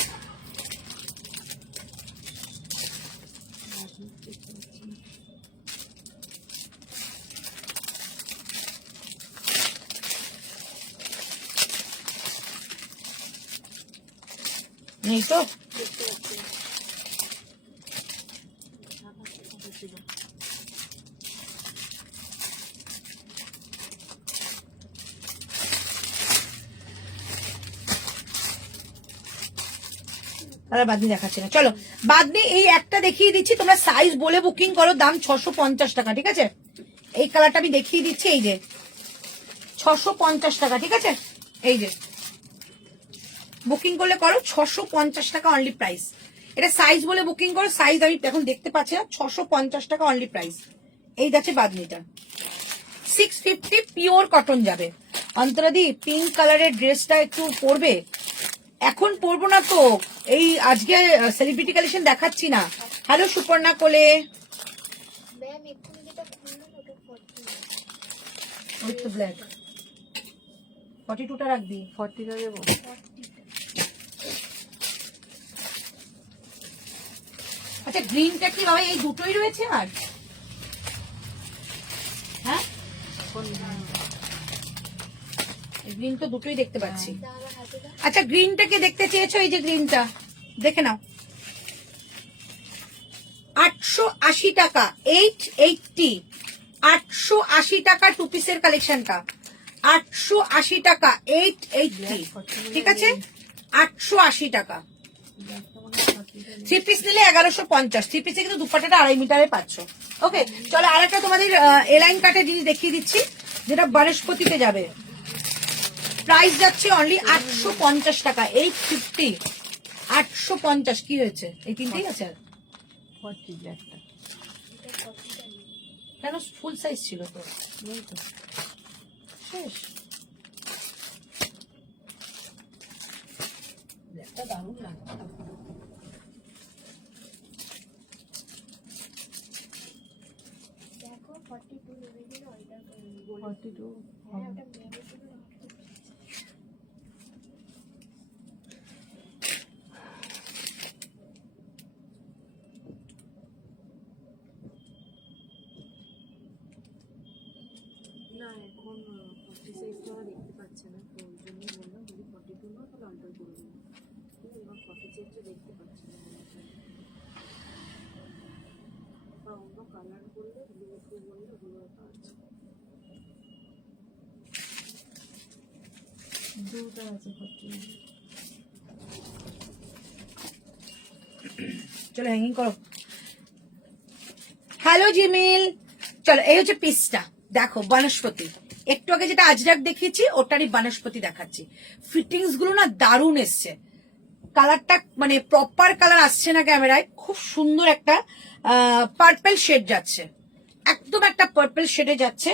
নেই তো? দেখতে পাচ্ছি না। ছিল। তাহলে বাদনি দেখাচ্ছে না, চলো বাদনি এই একটা দেখিয়ে দিচ্ছি, তোমরা সাইজ বলে বুকিং করো, দাম 650 টাকা, ঠিক আছে? এই কালারটা আমি দেখিয়ে দিচ্ছি, এই যে 650 টাকা, ঠিক আছে? এই যে বুকিং করলে করো 650 টাকা অনলি প্রাইস। এটা সাইজ বলে বুকিং করো, সাইজ আমি এখন দেখতে পাচ্ছি না, 650 টাকা অনলি প্রাইস। এই যাচ্ছে বাদনিটা 650, পিওর কটন যাবে। অন্তরাদি পিঙ্ক কালারের ড্রেসটা একটু পরবে? এখন পরবো না তো, এই আজকে সেলিব্রিটি কালেকশন দেখাচ্ছি না। হ্যালো সুপর্ণা কোলে, ম্যাম এক্ষুনি যেটা খুললেন ওটা 40 ওই তো ব্ল্যাক 42টা রাখবি। 40টা দেবো। আচ্ছা গ্রিনটা কি বাবা এই দুটোই রয়েছে? আর হ্যাঁ গ্রিন তো দুটোই দেখতে পাচ্ছি। দাঁড়া হাতে দাও। আচ্ছা গ্রিনটাকে দেখতে চেয়েছো, এই যে গ্রিনটা দেখে নাও, 880 টাকা, 880, 880 টাকা টু পিসের কালেকশনটা, 880 টাকা, 880, ঠিক আছে? 880 টাকা। থ্রি পিস নিলে 1150, থ্রি পিসে কিন্তু দুপাট্টাটা 2.5 মিটারে পাচ্ছ। ওকে চলো আর একটা তোমাদের এলাইন কাটের জিনিস দেখিয়ে দিচ্ছি, যেটা বৃহস্পতিতে যাবে। প্রাইস যাচ্ছে অনলি 850 টাকা, 850, 850। কি হয়েছে? এই তিনটেই আছে আর 40 ব্ল্যাকটা। কেন? ফুল সাইজ ছিল তো, এই তো শেষ। ব্ল্যাকটা দারুণ লাগছে। দেখো 42 নেবে কিনা অর্ডার করে নিই। 42 হ্যাঁ ওটা মেরে শুধু না এখন 40 সাইজটা আমার দেখতে পাচ্ছে না, তো ওই জন্যই বললাম যদি 42 না তাহলে অল্টার করে দেবো। ঠিক আছে, এবার 40 সাইজটা দেখতে পাচ্ছি না বা অন্য কালার করলে ব্লু একটু বললে ওগুলো আছে। দুটা আছে 40। চলো হ্যাঙ্গিং করো। হ্যালো জিমিল, চলো এই হচ্ছে পিসটা, দেখো বনস্পতি। একটু আগে যেটা আজরাক দেখিয়েছি ওটারই বনস্পতি দেখাচ্ছি। ফিটিংস গুলো না দারুণ এসছে, কালারটা মানে প্রপার কালার আসছে না ক্যামেরায়, খুব সুন্দর একটা পার্পল শেড যাচ্ছে, একদম একটা পার্পল শেডে যাচ্ছে।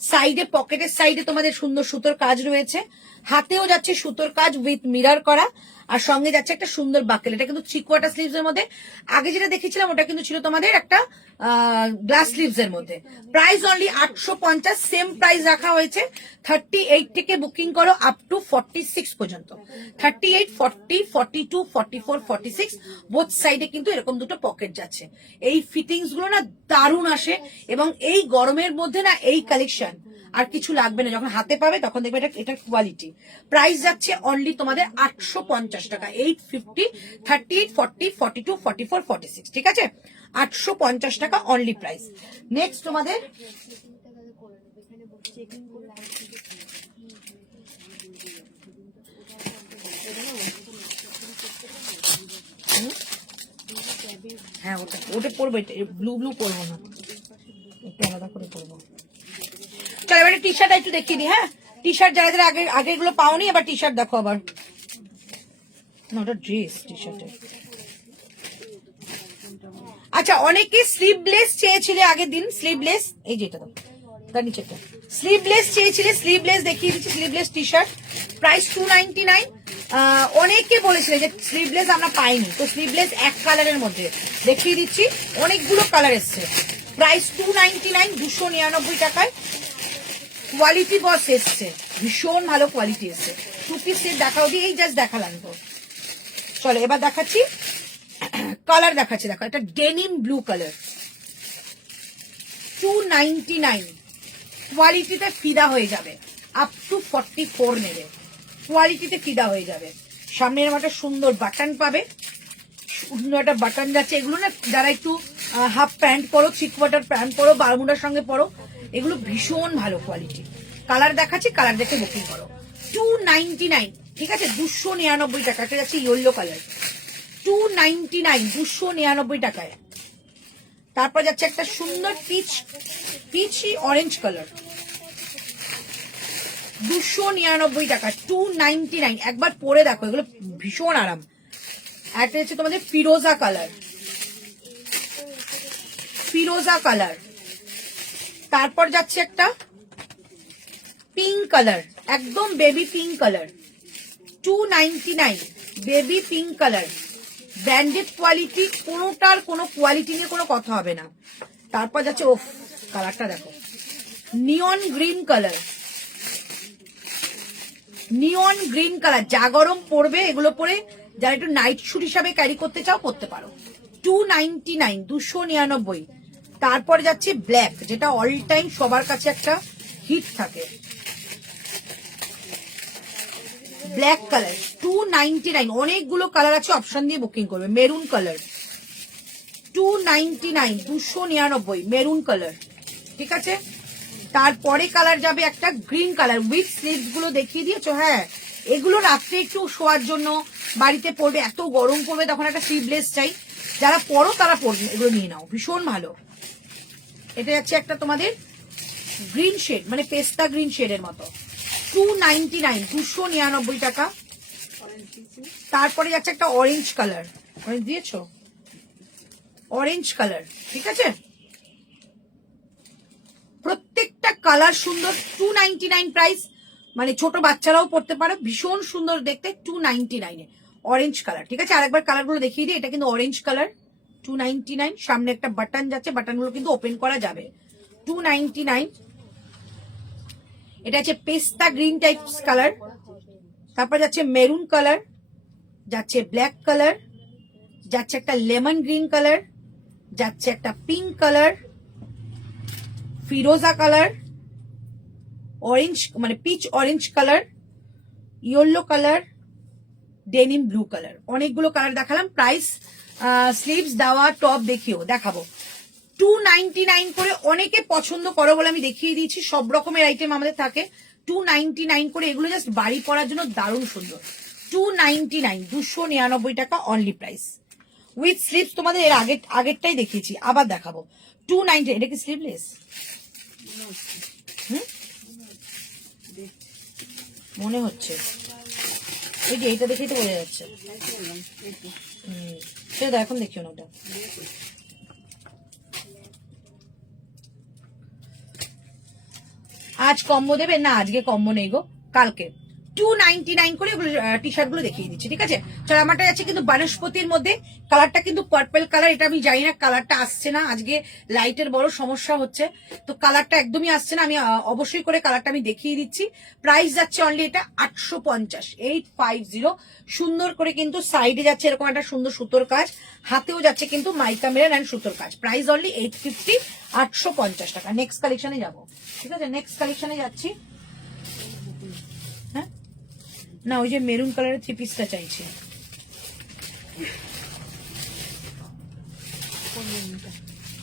সাইডে পকেটের সাইডে তোমাদের সুন্দর সুতোর কাজ রয়েছে, হাতেও যাচ্ছে সুতোর কাজ উইথ মিরর করা, আর সঙ্গে যাচ্ছে একটা সুন্দর বাকেল। এটা কিন্তু 3/4 স্লিভস এর মধ্যে, আগে যেটা দেখেছিলাম ওটা কিন্তু ছিল তোমাদের একটা গ্লাস স্লিভস এর মধ্যে। প্রাইস অনলি 850, সেম প্রাইস রাখা হয়েছে। 38 থেকে বুকিং করো আপ টু 46 পর্যন্ত, 38, 40, 42, 44, 46 বোথ সাইডে কিন্তু এরকম দুটো পকেট যাচ্ছে। এই ফিটিংস গুলো না দারুণ আসে, এবং এই গরমের মধ্যে না এই কালেকশন আর কিছু লাগবে না, যখন হাতে পাবে তখন দেখবে এটা কোয়ালিটি। প্রাইস যাচ্ছে অনলি তোমাদের 850 টাকা, 850, 38, 40, 42, 44, 46, ঠিক আছে? 850 টাকা অনলি প্রাইস। নেক্সট তোমাদের চেকিংটা তাহলে করে নেবে এখানে বসে চেকিং করে লাইট থেকে হ্যাঁ ওটা ওটা পরবো, ব্লু ব্লু পরবো না, একটু আলাদা করে পরবো। চলো এবারে টি শার্ট একটু দেখিয়ে দিই। হ্যাঁ টি শার্ট যারা যারা আগে আগে এগুলো পাওনি, এবার টি শার্ট দেখো আবার। না ওটা ড্রেস, টি শার্টের আচ্ছা, অনেকে স্লিভলেস চেয়েছিলে আগের দিন, স্লিভলেস, এই যে এটা দাও, তার নিচেটা স্লিভলেস চেয়েছিলে, স্লিভলেস দেখিয়ে দিচ্ছি, স্লিভলেস টি শার্ট, প্রাইস 299। অনেকে বলেছিল যে স্লিভলেস আমরা পাইনি, তো স্লিভলেস এক কালারের মধ্যে দেখিয়ে দিচ্ছি, অনেকগুলো কালার এসছে, প্রাইস 299, 299 টাকায়। কোয়ালিটি বস এসছে, ভীষণ ভালো কোয়ালিটি এসছে। 2 পিস সেট দেখাও দিয়ে, এই জাস্ট দেখালাম তো। চলো এবার দেখাচ্ছি, কালার দেখাচ্ছি, দেখো এটা ডেনিম ব্লু কালার, 299, কোয়ালিটিতে ফিদা হয়ে যাবে, আপ টু 44 নেবে, কোয়ালিটিতে ফিদা হয়ে যাবে। সামনে এরকম একটা সুন্দর বাটন পাবে, সুন্দর একটা বাটন যাচ্ছে। এগুলো না যারা একটু হাফ প্যান্ট পরো, থ্রি কোয়ার্টার প্যান্ট পরো, বারমুডার সঙ্গে পরো, এগুলো ভীষণ ভালো কোয়ালিটি। কালার দেখাচ্ছি, কালার দেখে বুকিং করো। 299, ঠিক আছে, 299 টাকা। এটা যাচ্ছে ইয়েলো কালার, 299, 299 টাকায়। তারপর যাচ্ছে একটা সুন্দর পিচি অরেঞ্জ কালার, 299 টাকা, 299। একবার পরে দেখো, এগুলো ভীষণ আরাম। একটা হচ্ছে তোমাদের ফিরোজা কালার, ফিরোজা কালার। তারপর যাচ্ছে একটা পিঙ্ক কালার, একদম baby pink colour, 299, baby pink colour, branded quality, কোনোটার কোনো কোয়ালিটি নিয়ে কোনো কথা হবে না। তারপর যাচ্ছে ওফ, কালারটা দেখো, নিয়ন গ্রিন কালার, নিয়ন গ্রিন কালার, যা গরম পড়বে এগুলো পরে যারা একটু নাইট শুট হিসাবে ক্যারি করতে চাও করতে পারো। 299, 299। তারপর যাচ্ছে ব্ল্যাক, যেটা অল টাইম সবার কাছে একটা হিট থাকে, ব্ল্যাক কালার, 299। অনেকগুলো কালার আছে, অপশন দিয়ে বুকিং করবে। মেরুন কালার, 299, 299, মেরুন কালার, ঠিক আছে। তারপরে কালার যাবে একটা গ্রিন কালার, উইথ স্লিভস গুলো দেখিয়ে দিয়েছো। হ্যাঁ, এগুলো রাত্রে একটু শোয়ার জন্য বাড়িতে পরবে, এত গরম পড়বে তখন একটা স্লিভলেস চাই, যারা পরো তারা পরবে, এগুলো নিয়ে নাও, ভীষণ ভালো। এটা যাচ্ছে একটা তোমাদের গ্রিন শেড, মানে পেস্তা গ্রিন শেডের মতো, 299, 299 টাকা। তারপরে যাচ্ছে একটা অরেঞ্জ কালার, অরেঞ্জ দিয়েছো, অরেঞ্জ কালার, ঠিক আছে। প্রত্যেকটা কালার সুন্দর, 299 প্রাইস, মানে ছোট বাচ্চারাও পড়তে পারো, ভীষণ সুন্দর দেখতে, 299 অরেঞ্জ কালার, ঠিক আছে। আরেকবার কালার গুলো দেখিয়ে দিই, এটা কিন্তু অরেঞ্জ কালার, 299। সামনে একটা বাটন যাচ্ছে, বাটন গুলো কিন্তু ওপেন করা যাবে, 299। এটা হচ্ছে পেস্তা গ্রিন টাইপস কালার, তারপর যাচ্ছে মেরুন কালার, যাচ্ছে ব্ল্যাক কালার, যাচ্ছে একটা লেমন গ্রিন কালার, যাচ্ছে একটা পিঙ্ক কালার, ফিরোজা কালার, অরেঞ্জ মানে peach orange colour, yellow colour, denim blue colour. অনেকগুলো কালার দেখালাম। প্রাইস স্লিভস দেওয়া টপ দেখাবো 299 করে। অনেকে পছন্দ করো বলে আমি দেখিয়ে দিয়েছি, সব রকমের আইটেম আমাদের থাকে 299 করে। এগুলো জাস্ট বাড়ি পরার জন্য দারুণ সুন্দর, 299, 299 টাকা অনলি প্রাইস, উইথ স্লিভস। তোমাদের এর আগেরটাই দেখিয়েছি, আবার দেখাবো 290। এটা কি স্লিভলেস? মনে হচ্ছে এই যে এইটা দেখেই তো বোঝা যাচ্ছে। সেটা এখন দেখিও না, ওটা আজ কম্বো দেবে না? আজকে কম্বো নেই গো, কালকে 299 করে টি শার্ট গুলো দেখিয়ে দিচ্ছি, ঠিক আছে। চলো, আমারটা আছে কিন্তু বনস্পতির মধ্যে, কালারটা কিন্তু পার্পল কালার। এটা আমি জানি না, কালারটা আসছে না, আজকে লাইটের বড় সমস্যা হচ্ছে, তো কালারটা একদমই আসছে না। আমি অবশ্যই করে কালারটা আমি দেখিয়ে দিচ্ছি। প্রাইস যাচ্ছে অনলি এটা 850, 850। সুন্দর করে কিন্তু সাইডে যাচ্ছে এরকম একটা সুন্দর সুতোর কাজ, হাতেও যাচ্ছে কিন্তু মাইকা মেরান এন্ড সুতোর কাজ। প্রাইস অনলি 850, 850 টাকা। নেক্সট কালেকশনে যাবো, ঠিক আছে। নেক্সট কালেকশনে যাচ্ছি। হ্যাঁ না, ওই যে মেরুন কালারের থ্রি পিসটা চাইছি,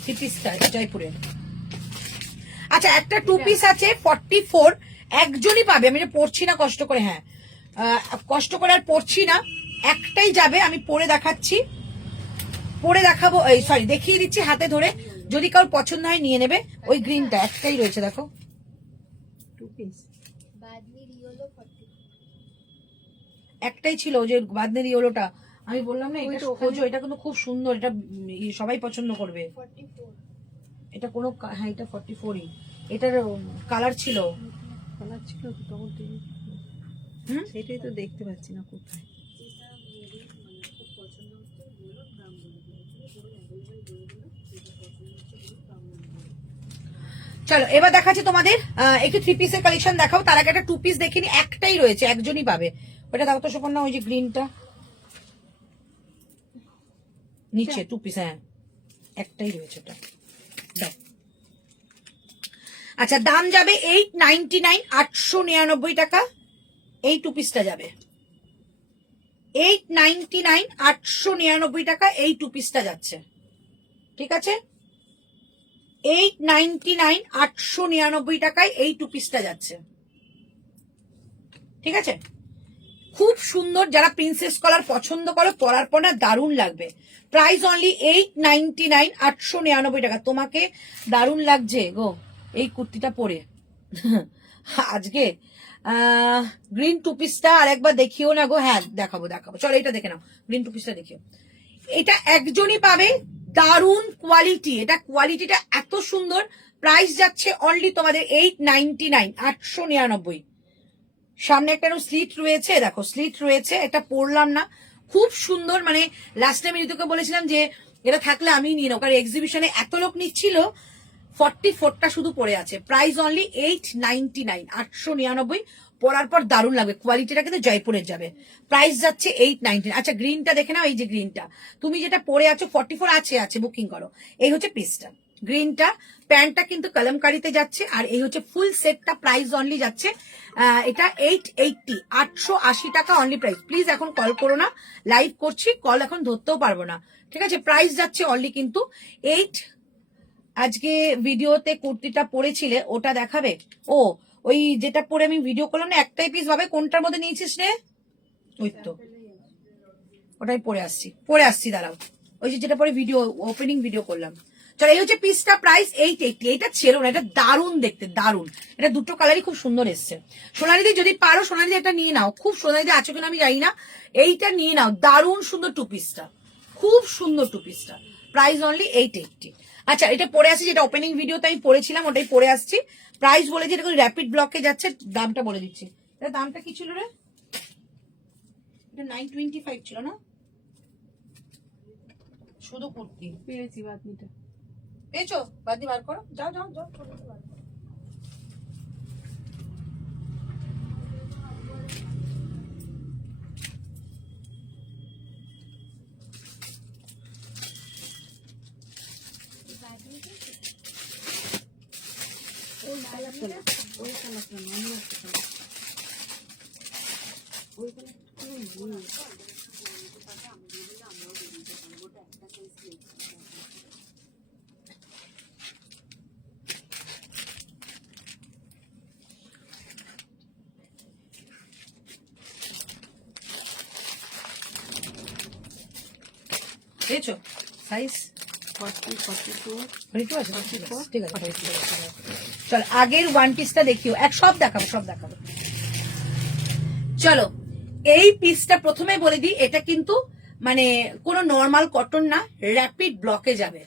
থ্রি পিসটা জয়পুরের। আচ্ছা, একটা টু পিস আছে 44, একজনই পাবে। আমি পড়ছি না কষ্ট করে, হ্যাঁ কষ্ট করে আর পড়ছি না, একটাই যাবে। আমি পরে দেখাচ্ছি, পরে দেখাবো, সরি দেখিয়ে দিচ্ছি হাতে ধরে, যদি কারোর পছন্দ হয় নিয়ে নেবে। ওই গ্রিনটা একটাই রয়েছে, দেখো টু পিস, একটাই ছিল, ওই যে বাদনের ইয়েলোটা আমি বললাম না, এটা খোঁজো, এটা কিন্তু খুব সুন্দর, এটা সবাই পছন্দ করবে। 44 এটা কোনো হ্যাঁ, এটা 44ই, এটার কালার ছিল। কালার ছিল তো তখন তুমি, হুম, সেটাই তো দেখতে পাচ্ছি না কোথায়। চলো এবার দেখাচ্ছি তোমাদের একটু 3 পিসের কালেকশন দেখাও। তার আগে একটা 2 পিস দেখিনি, একটাই রয়েছে, একজনই পাবে। ওটা দেখো তো সুপর্ণা, ওই যে গ্রিনটা নিচে 2 পিস, হ্যাঁ একটাই রয়েছে ওটা, দাও। আচ্ছা, দাম যাবে 899, 899 টাকা। এই 2 পিসটা যাবে 899, 899 টাকা। এই 2 পিসটা যাচ্ছে, ঠিক আছে? 899, 899 টাকায় এই 2 পিসটা যাচ্ছে, ঠিক আছে? খুব সুন্দর, যারা প্রিন্সেস কলার পছন্দ করো, পরার পর না দারুণ লাগবে। প্রাইস অনলি 899, 899 টাকা। তোমাকে দারুণ লাগছে গো এই কুর্তিটা পরে আজকে। গ্রিন 2 পিসটা আরেকবার দেখিও না গো। হ্যাঁ দেখাবো দেখাবো, চলো এটা দেখে নাও, গ্রিন 2 পিসটা দেখিও। এটা একজনই পাবে, দারুণ কোয়ালিটি, এটা কোয়ালিটিটা এত সুন্দর। প্রাইস যাচ্ছে অনলি তোমাদের 899, 899। সামনে একটা স্লিট রয়েছে, দেখো স্লিট রয়েছে, এটা পরলাম না, খুব সুন্দর। মানে লাস্ট টাইম ঋতুকে বলেছিলাম যে এটা থাকলে আমি নিয়ে নাও, কারণ এক্সিবিশনে এত লোক নিচ্ছিল, 44টা শুধু পড়ে আছে। Price only 899, 899। পরার পর দারুণ লাগবে, কোয়ালিটিটা কিন্তু জয়পুরের যাবে। প্রাইস যাচ্ছে 899। আচ্ছা গ্রিনটা দেখে নাও, এই যে গ্রিনটা তুমি যেটা পরে আছো 44 আছে, আছে বুকিং করো। এই হচ্ছে পিসটা, গ্রিনটা। প্যান্টটা কিন্তু কলমকারিতে যাচ্ছে, আর এই হচ্ছে ফুল সেটটা। প্রাইস অনলি যাচ্ছে এটা 880, 880 টাকা অনলি প্রাইস। প্লিজ এখন কল করো না, লাইভ করছি, কল এখন ধরতেও পারবো না, ঠিক আছে? প্রাইস যাচ্ছে অনলি কিন্তু 8। আজকে ভিডিওতে কুর্তিটা পরেছিলে, ওটা দেখাবে? ও ওই যেটা পরে আমি ভিডিও করলাম না, একটাই পিস ভাবে, কোনটার মধ্যে নিয়েছিস রে? ওই তো ওটাই পরে আসছি দাঁড়াও। ওই যে যেটা পরে ভিডিও ওপেনিং ভিডিও করলাম। চলো এই হচ্ছে পিসটা, প্রাইস 880। এটা ছিল না, এটা দারুণ দেখতে, দারুণ। এটা দুটো কালারই খুব সুন্দর এসছে। সোনালিদি যদি পারো, সোনালিদি এটা নিয়ে নাও, খুব সোনালিদি আছো কিনা আমি জানি না, এইটা নিয়ে নাও, দারুণ সুন্দর 2 পিসটা, খুব সুন্দর 2 পিসটা। Price only 880। আচ্ছা এটা পরে আসছি, যেটা ওপেনিং ভিডিওতে আমি পরেছিলাম, ওটাই পরে আসছি। প্রাইস বলেছি, এটা র্যাপিড ব্লকে যাচ্ছে। দামটা বলে দিচ্ছি, এটা দামটা কি ছিল রে? এটা 925 ছিল না? শুধু কুর্তি পেয়েছি বাদনিটা। পেয়েছো? বাদ দিয়ে বার করো, যাও যাও যাও, বার করো। ওই কালারটা না, ওই কালারটা না, অন্য একটা কালার। ওই কালারটা পেয়েছো? সাইজ 40, 42, ঠিক আছে, ঠিক আছে। চল আগের 1 পিসটা দেখিও, সব দেখাবো, সব দেখাবো। চলো এই পিসটা প্রথমে বলে দিই, এটা কিন্তু মানে কোনো নর্মাল কটন না, র্যাপিড ব্লকে যাবে।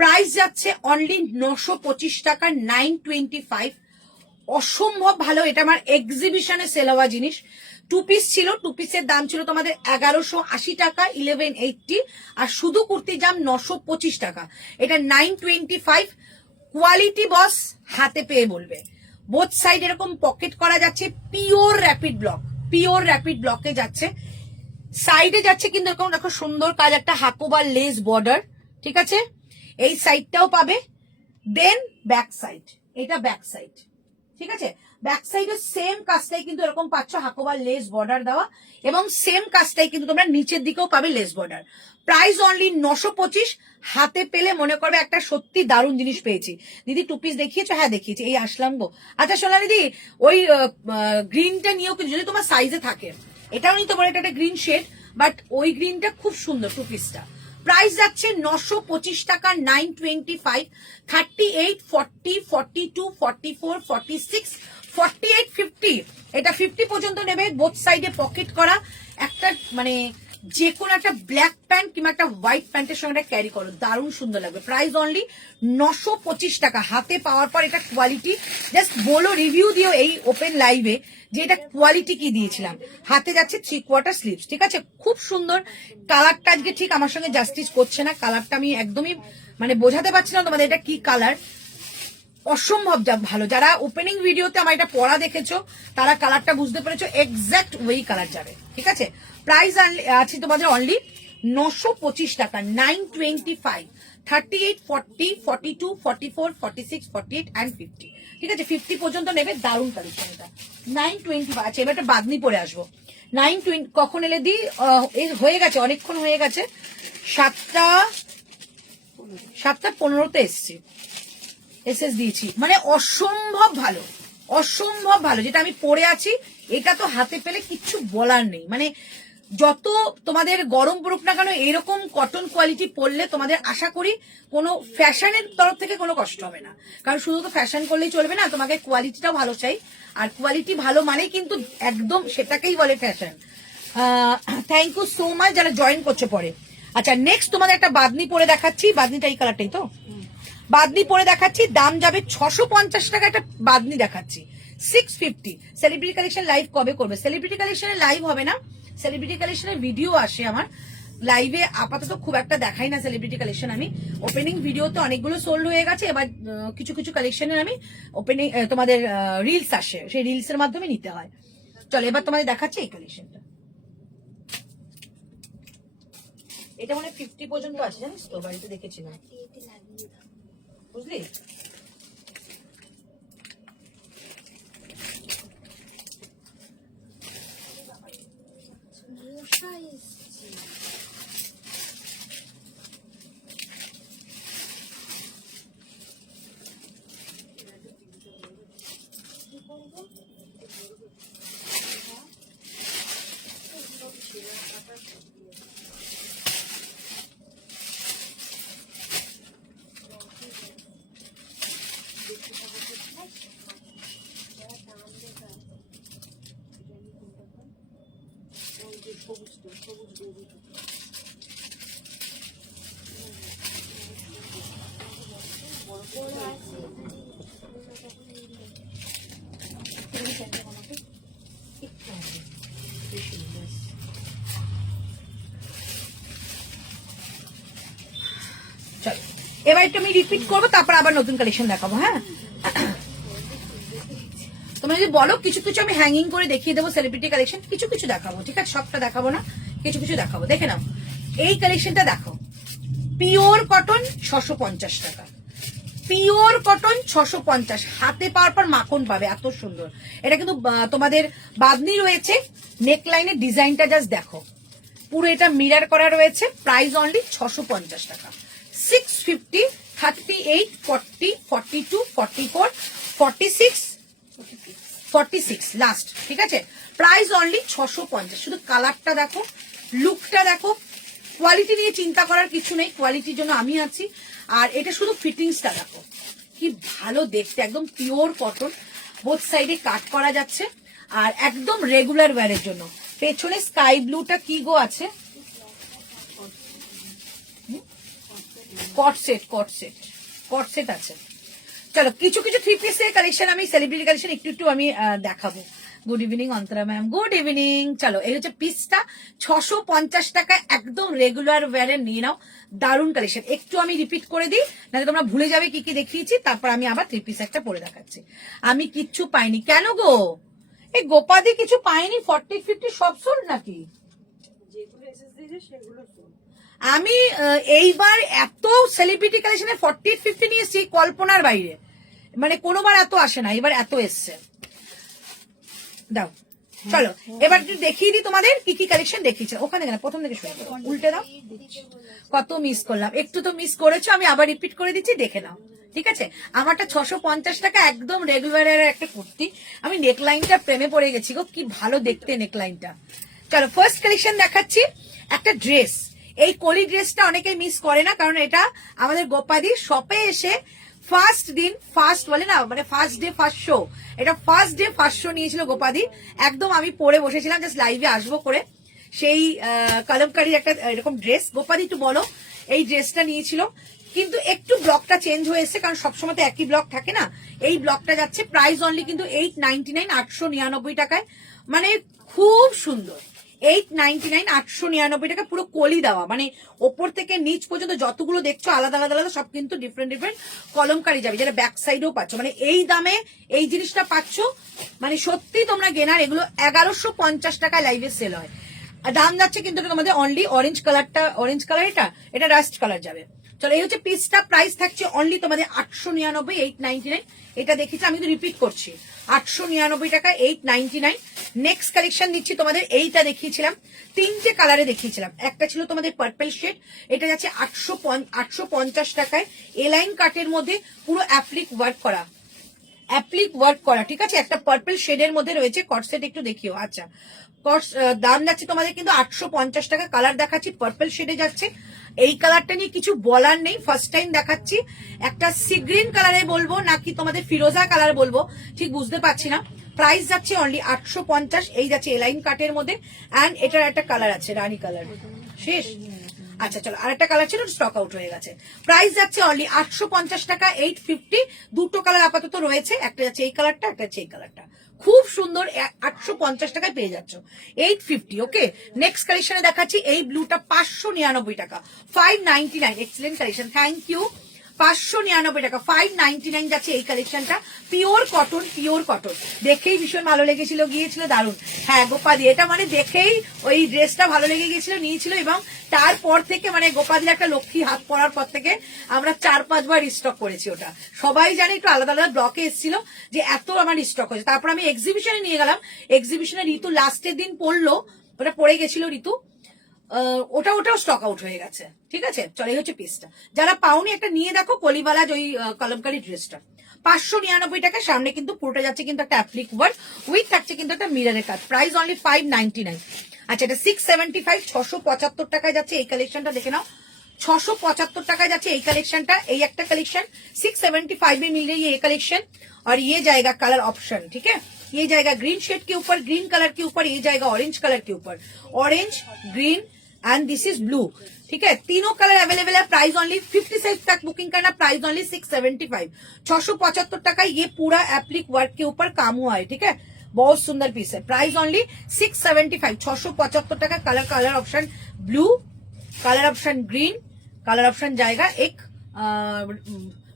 প্রাইস যাচ্ছে অনলি 925 টাকা, 925। অসম্ভব ভালো, এটা আমার এক্সিবিশনে সেল হওয়া জিনিস। 2 পিস ছিল, 2 পিসের দাম ছিল তোমাদের 1180 টাকা, 1180। আর শুধু কুর্তি দাম 925 টাকা, এটা 925। কোয়ালিটি বস হাতে পেয়ে বলবে। বোথ সাইড এরকম পকেট করা যাচ্ছে, pure rapid block, pure rapid ব্লকে যাচ্ছে। সাইডে যাচ্ছে কিন্তু এরকম দেখো সুন্দর কাজ, একটা হাকোবার লেস বর্ডার, ঠিক আছে? এই সাইডটাও পাবে। দেন ব্যাক সাইড, এটা ব্যাক সাইড, ঠিক আছে? ব্যাক সাইডের সেম কাজটাই কিন্তু এরকম পাচ্ছ, হাকোবার লেস বর্ডার দেওয়া, এবং সেম কাজটাই কিন্তু তোমরা নিচের দিকেও পাবে লেস বর্ডার। Price only 925। হাতে পেলে মনে করবে একটা সত্যি দারুণ জিনিস পেয়েছি। দিদি 2 পিস দেখিয়েছো? হ্যাঁ দেখিয়েছি, এই আসলাম গো। আচ্ছা সোনা দিদি, ওই গ্রিনটা নিয়েও কিন্তু যদি তোমার সাইজে থাকে, এটাও নিতে পারো, এটা একটা গ্রিন শেড, বাট ওই গ্রিনটা খুব সুন্দর 2 পিসটা। প্রাইস যাচ্ছে 925 টাকা, 925। 38, 40, 42, 44, 46, 48, 50। এটা 50 পর্যন্ত নেবে। বোথ সাইডে পকেট করা, একটা মানে যে কোনো একটা ব্ল্যাক প্যান্ট কিংবা একটা হোয়াইট প্যান্টের সঙ্গে এটা ক্যারি করো, দারুণ সুন্দর লাগবে। প্রাইস অনলি 925 টাকা। হাতে পাওয়ার পর এটা কোয়ালিটি জাস্ট বলো, রিভিউ দিও এই ওপেন লাইভে যে এটা কোয়ালিটি কি দিয়েছিলাম। হাতে যাচ্ছে 3/4 স্লিভস, ঠিক আছে, খুব সুন্দর। কালারটা আজকে ঠিক আমার সঙ্গে জাস্টিস করছে না, কালারটা আমি একদমই মানে বোঝাতে পারছি না তোমাদের এটা কি কালার। অসম্ভব ভালো। যারা ওপেনিং ভিডিওতে আমার এটা পরা দেখেছো তারা কালারটা বুঝতে পেরেছো, এক্সাক্ট ওই কালার যাবে, ঠিক আছে। প্রাইস আছে তোমাদের অনলি 925 টাকা। 925, 38, 40, 42, 44, 46, 48 and 50, ঠিক আছে, 50 পর্যন্ত নেবে। দারুণ কালেকশন এটা। 920। আচ্ছা, এবার একটা বাদনি পরে আসবো। 920 কখন এলে দি? হয়ে গেছে, অনেকক্ষণ হয়ে গেছে, 7:15 এসছি, এসএস দিয়েছি। মানে অসম্ভব ভালো, অসম্ভব ভালো। যেটা আমি পরে আছি এটা তো হাতে পেলে কিচ্ছু বলার নেই। মানে যত তোমাদের গরম পড়ুক না কেন এরকম কটন কোয়ালিটি পরলে তোমাদের আশা করি কোনো ফ্যাশনের তরফ থেকে কোনো কষ্ট হবে না। কারণ শুধু তো ফ্যাশন করলেই চলবে না, তোমাকে কোয়ালিটিটাও ভালো চাই। আর কোয়ালিটি ভালো মানেই কিন্তু একদম সেটাকেই বলে fashion. Thank you so much যারা জয়েন করছে পরে। আচ্ছা, নেক্সট তোমাদের একটা বাদনি পরে দেখাচ্ছি। বাদনিটা এই কালারটাই তো, বাদনি পরে দেখাচ্ছি। দাম যাবে 650 টাকা। একটা বাদনি দেখাচ্ছি 650। সেলিব্রিটি কালেকশন লাইভ কবে করবে? সেলিব্রিটি কালেকশনে লাইভ হবে না, সেলিব্রিটি কালেকশনের ভিডিও আসে আমার। লাইভে আপাতত খুব একটা দেখাই না সেলিব্রিটি কালেকশন। আমি ওপেনিং ভিডিওতে অনেকগুলো সোল্ড হয়ে গেছে, এবার কিছু কিছু কালেকশনের আমি ওপেনিং তোমাদের রিলস আসে, সেই রিলসের মাধ্যমে নিতে হয়। চলো এবার তোমাদের দেখাচ্ছি এই কালেকশনটা। এটা মানে 50 পর্যন্ত আছে, জানিস তো, বাড়িতে দেখেছিলাম, বুঝলি? এবার একটু আমি রিপিট করবো, তারপর আবার নতুন কালেকশন দেখাবো। হ্যাঁ, তোমরা যদি বলো কিছু কিছু আমি হ্যাঙ্গিং করে দেখিয়ে দেবো সেলিব্রিটি কালেকশন, কিছু কিছু দেখাবো, ঠিক আছে, সবটা দেখাবো না, কিছু কিছু দেখাবো। দেখে নাও এই কালেকশনটা, দেখো, পিওর কটন 650 টাকা। Pure cotton 650। হাতে পাওয়ার পর মাখন পাবে, এত সুন্দর। এটা কিন্তু তোমাদের বাদনি রয়েছে। নেক লাইনের ডিজাইনটা জাস্ট দেখো, পুরো এটা মিরার করা রয়েছে। প্রাইস অনলি 650 টাকা। 650, 38, 40, 42, 44, 46, 46 লাস্ট, ঠিক আছে। Price only 650। শুধু কালারটা দেখো, লুকটা দেখো, কোয়ালিটি নিয়ে চিন্তা করার কিছু নেই, কোয়ালিটির জন্য আমি আছি। আর এটা শুধু ফিটিংসটা দেখো কি ভালো দেখতে, একদম পিওর কটন, বোথ সাইডে কাট করা যাচ্ছে। আর একদম রেগুলার ওয়্যারের জন্য। পেছনে স্কাই ব্লুটা কি গো আছে, কট সেট আছে। চলো কিছু কিছু 3 পিসের কালেকশন আমি সেলিব্রিটি কালেকশন একটু আমি দেখাবো। Good evening Antara ma'am, good evening. চলো এই হচ্ছে পিসটা 650 টাকা, একদম রেগুলার ওয়্যারে নিয়ে নাও। দারুণ কালেকশন। একটু আমি রিপিট করে দিই, নাহলে তোমরা ভুলে যাবে কি কি দেখিয়েছি। তারপর আমি আবার 3 পিস একটা পরে দেখাচ্ছি। আমি কিচ্ছু পাইনি কেন গো? এই গোপাদি কিছু পাইনি? 40, 50 সব সোল্ড নাকি? আমি এইবার এত সেলিব্রিটি কালেকশনে 40, 50 নিয়েছি কল্পনার বাইরে। মানে কোনোবার এত আসে না, এবার এত এসছে। দাও চলো এবার একটু দেখিয়ে দিই তোমাদের কি কি কালেকশন দেখিয়েছে। ওখানে কেন প্রথম থেকে শুরু করো, উল্টে দাও। কত মিস করলাম, একটু তো মিস করেছো, আমি আবার রিপিট করে দিচ্ছি, দেখে নাও, ঠিক আছে। আমারটা 650 টাকা, একদম রেগুলারের একটা কুর্তি। আমি নেকলাইনটা প্রেমে পড়ে গেছি গো, কি ভালো দেখতে নেকলাইনটা। চলো ফার্স্ট কালেকশন দেখাচ্ছি, একটা ড্রেস। এই কলি ড্রেসটা অনেকেই মিস করে না, কারণ এটা আমাদের গোপাদি শপে এসে ফার্স্ট দিন, ফার্স্ট বলে না, মানে ফার্স্ট ডে ফার্স্ট শো, এটা ফার্স্ট ডে ফার্স্ট শো নিয়েছিল গোপাদি। একদম আমি পরে বসেছিলাম জাস্ট লাইভে আসবো করে। সেই কলমকারীর একটা এরকম ড্রেস। গোপাদি একটু বলো, এই ড্রেসটা নিয়েছিল কিন্তু একটু ব্লকটা চেঞ্জ হয়েছে, কারণ সবসময় তো একই ব্লক থাকে না। এই ব্লকটা যাচ্ছে প্রাইস অনলি কিন্তু 899, 899 টাকায়, মানে খুব সুন্দর। 899, 899 টাকা, পুরো কলি দেওয়া, মানে ওপর থেকে নিচ পর্যন্ত যতগুলো দেখছো আলাদা আলাদা আলাদা, সব কিন্তু ডিফারেন্ট ডিফারেন্ট কলমকারি যাবে, যেটা ব্যাক সাইডেও পাচ্ছ। মানে এই দামে এই জিনিসটা পাচ্ছ, মানে সত্যি তোমরা গেনার। এগুলো 1150 টাকায় লাইভে সেল হয়। আর দাম যাচ্ছে কিন্তু এটা তোমাদের অনলি অরেঞ্জ কালারটা, অরেঞ্জ কালার, এটা রাস্ট কালার যাবে। চলো, এই হচ্ছে পিসটা। প্রাইস থাকছে অনলি তোমাদের 899, 899। এটা দেখেছি আমি, কিন্তু রিপিট করছি, 899 টাকা, 899। নেক্সট কালেকশন দিচ্ছি তোমাদের। এইটা দেখিয়েছিলাম, 3টে কালারে দেখিয়েছিলাম। একটা ছিল তোমাদের পার্পল শেড, এটা যাচ্ছে 850 টাকায়, এলাইন কাটের মধ্যে পুরো অ্যাপ্লিক ওয়ার্ক করা, ঠিক আছে। একটা পার্পল শেডের মধ্যে রয়েছে, কটসেট একটু দেখিও। আচ্ছা, দাম যাচ্ছে তোমাদের কিন্তু 850 টাকা। কালার দেখাচ্ছি, পার্পল শেডে যাচ্ছে। এই কালারটা নিয়ে কিছু বলার নেই, ফার্স্ট টাইম দেখাচ্ছি। একটা সি গ্রিন কালারে বলবো নাকি তোমাদের ফিরোজা কালার বলবো ঠিক বুঝতে পারছি না। প্রাইস যাচ্ছে অনলি 850। এই যাচ্ছে এলাইন কাটের মধ্যে, অ্যান্ড এটার একটা কালার আছে রানী কালার। শেষ? আচ্ছা চলো, আরেকটা কালার ছিল, স্টক আউট হয়ে গেছে। প্রাইস যাচ্ছে অনলি 850 টাকা, 850। দুটো কালার আপাতত রয়েছে, একটা যাচ্ছে এই কালারটা, একটা যাচ্ছে এই কালারটা। খুব সুন্দর, 850 টাকায় পেয়ে যাচ্ছ, 850। ওকে, নেক্সট কালেকশনে দেখাচ্ছি। এই ব্লুটা 599 টাকা, 599। Excellent collection, thank you. 599 টাকা, 599 যাচ্ছে এই কালেকশনটা। Pure cotton, pure cotton. দেখেই ভীষণ ভালো লেগেছিল, গিয়েছিল দারুণ। হ্যাঁ গোপাদি, এটা মানে দেখেই ওই ড্রেসটা ভালো লেগে গিয়েছিল, নিয়েছিল। এবং তারপর থেকে মানে গোপাদির একটা লক্ষ্মী হাত পড়ার পর থেকে আমরা 4-5 বার রিস্টক করেছি। ওটা সবাই জানে, একটু আলাদা আলাদা ব্লকে এসেছিল যে এত আমার রিস্টক হয়েছে। তারপর আমি এক্সিবিশনে নিয়ে গেলাম, এক্সিবিশনে ঋতু লাস্টের দিন পড়লো, ওটা পড়ে গেছিল ঋতু, ওটাও স্টক আউট হয়ে গেছে। ঠিক আছে, চলো, এই হচ্ছে পিসটা। যারা পাওনি একটা নিয়ে দেখো, কলিবালাজ ওই কলমকারি ড্রেসটা 599 টাকা। সামনে কিন্তু পুরোটা যাচ্ছে কিন্তু একটা অ্যাপ্লিক ওয়ার্ক, উইথ থাকছে কিন্তু একটা মিররের কাজ। Price only 599। আচ্ছা, এটা 675, 675 টাকায় যাচ্ছে এই কালেকশনটা। দেখে নাও, 675 টাকায় যাচ্ছে এই কাलेक्शनটা। এই একটা कलेक्शन 675 में मिल रही है ये कलेक्शन। और ये जाएगा कलर ऑप्शन, ठीक है। ये जाएगा ग्रीन शेड के ऊपर, ग्रीन कलर के ऊपर, ये जाएगा ऑरेंज कलर के ऊपर, orange, green and this is blue, ठीक है। तीनों कलर अवेलेबल है। प्राइस ओनली 56 तक बुकिंग करना, प्राइस ओनली 675। 675 টাকা। ये पूरा एप्लिक वर्क के ऊपर काम हुआ है, ठीक है। बहुत सुंदर पीस है। प्राइस ओनली 675, 675 টাকা। Colour option blue, colour option green, colour option जाएगा एक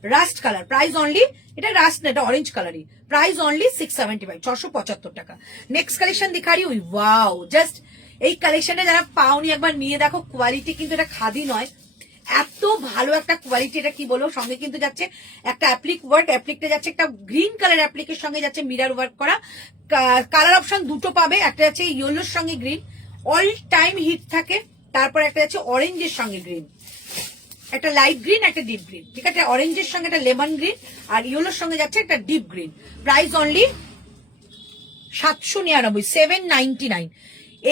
रास्ट कलर। प्राइस ओनली, এটা রাস্ট না, এটা অরেঞ্জ কালারই। প্রাইস অনলি 675, 675 টাকা। নেক্সট কালেকশন দিখা রही हूं। ওয়াও, জাস্ট এই কালেকশনটা যারা পাওনি একবার নিয়ে দেখো। কোয়ালিটি কিন্তু এটা খাদি নয়, এত ভালো একটা কোয়ালিটি। এটা কি বলবো, সঙ্গে কিন্তু যাচ্ছে একটা অ্যাপ্লিক ওয়ার্ক, অ্যাপ্লিকটা যাচ্ছে একটা গ্রিন কালার অ্যাপ্লিকের সঙ্গে যাচ্ছে মিরর ওয়ার্ক করা। কালার অপশন দুটো পাবে, একটা যাচ্ছে ইয়েলোর সঙ্গে গ্রিন, অল টাইম হিট থাকে। তারপর একটা যাচ্ছে অরেঞ্জের সঙ্গে গ্রিন, একটা লাইট গ্রিন, একটা ডিপ গ্রিন, ঠিক আছে। অরেঞ্জের সঙ্গে একটা লেমন গ্রিন, আর ইয়েলোর সঙ্গে যাচ্ছে একটা ডিপ গ্রিন। Price only 799, 799।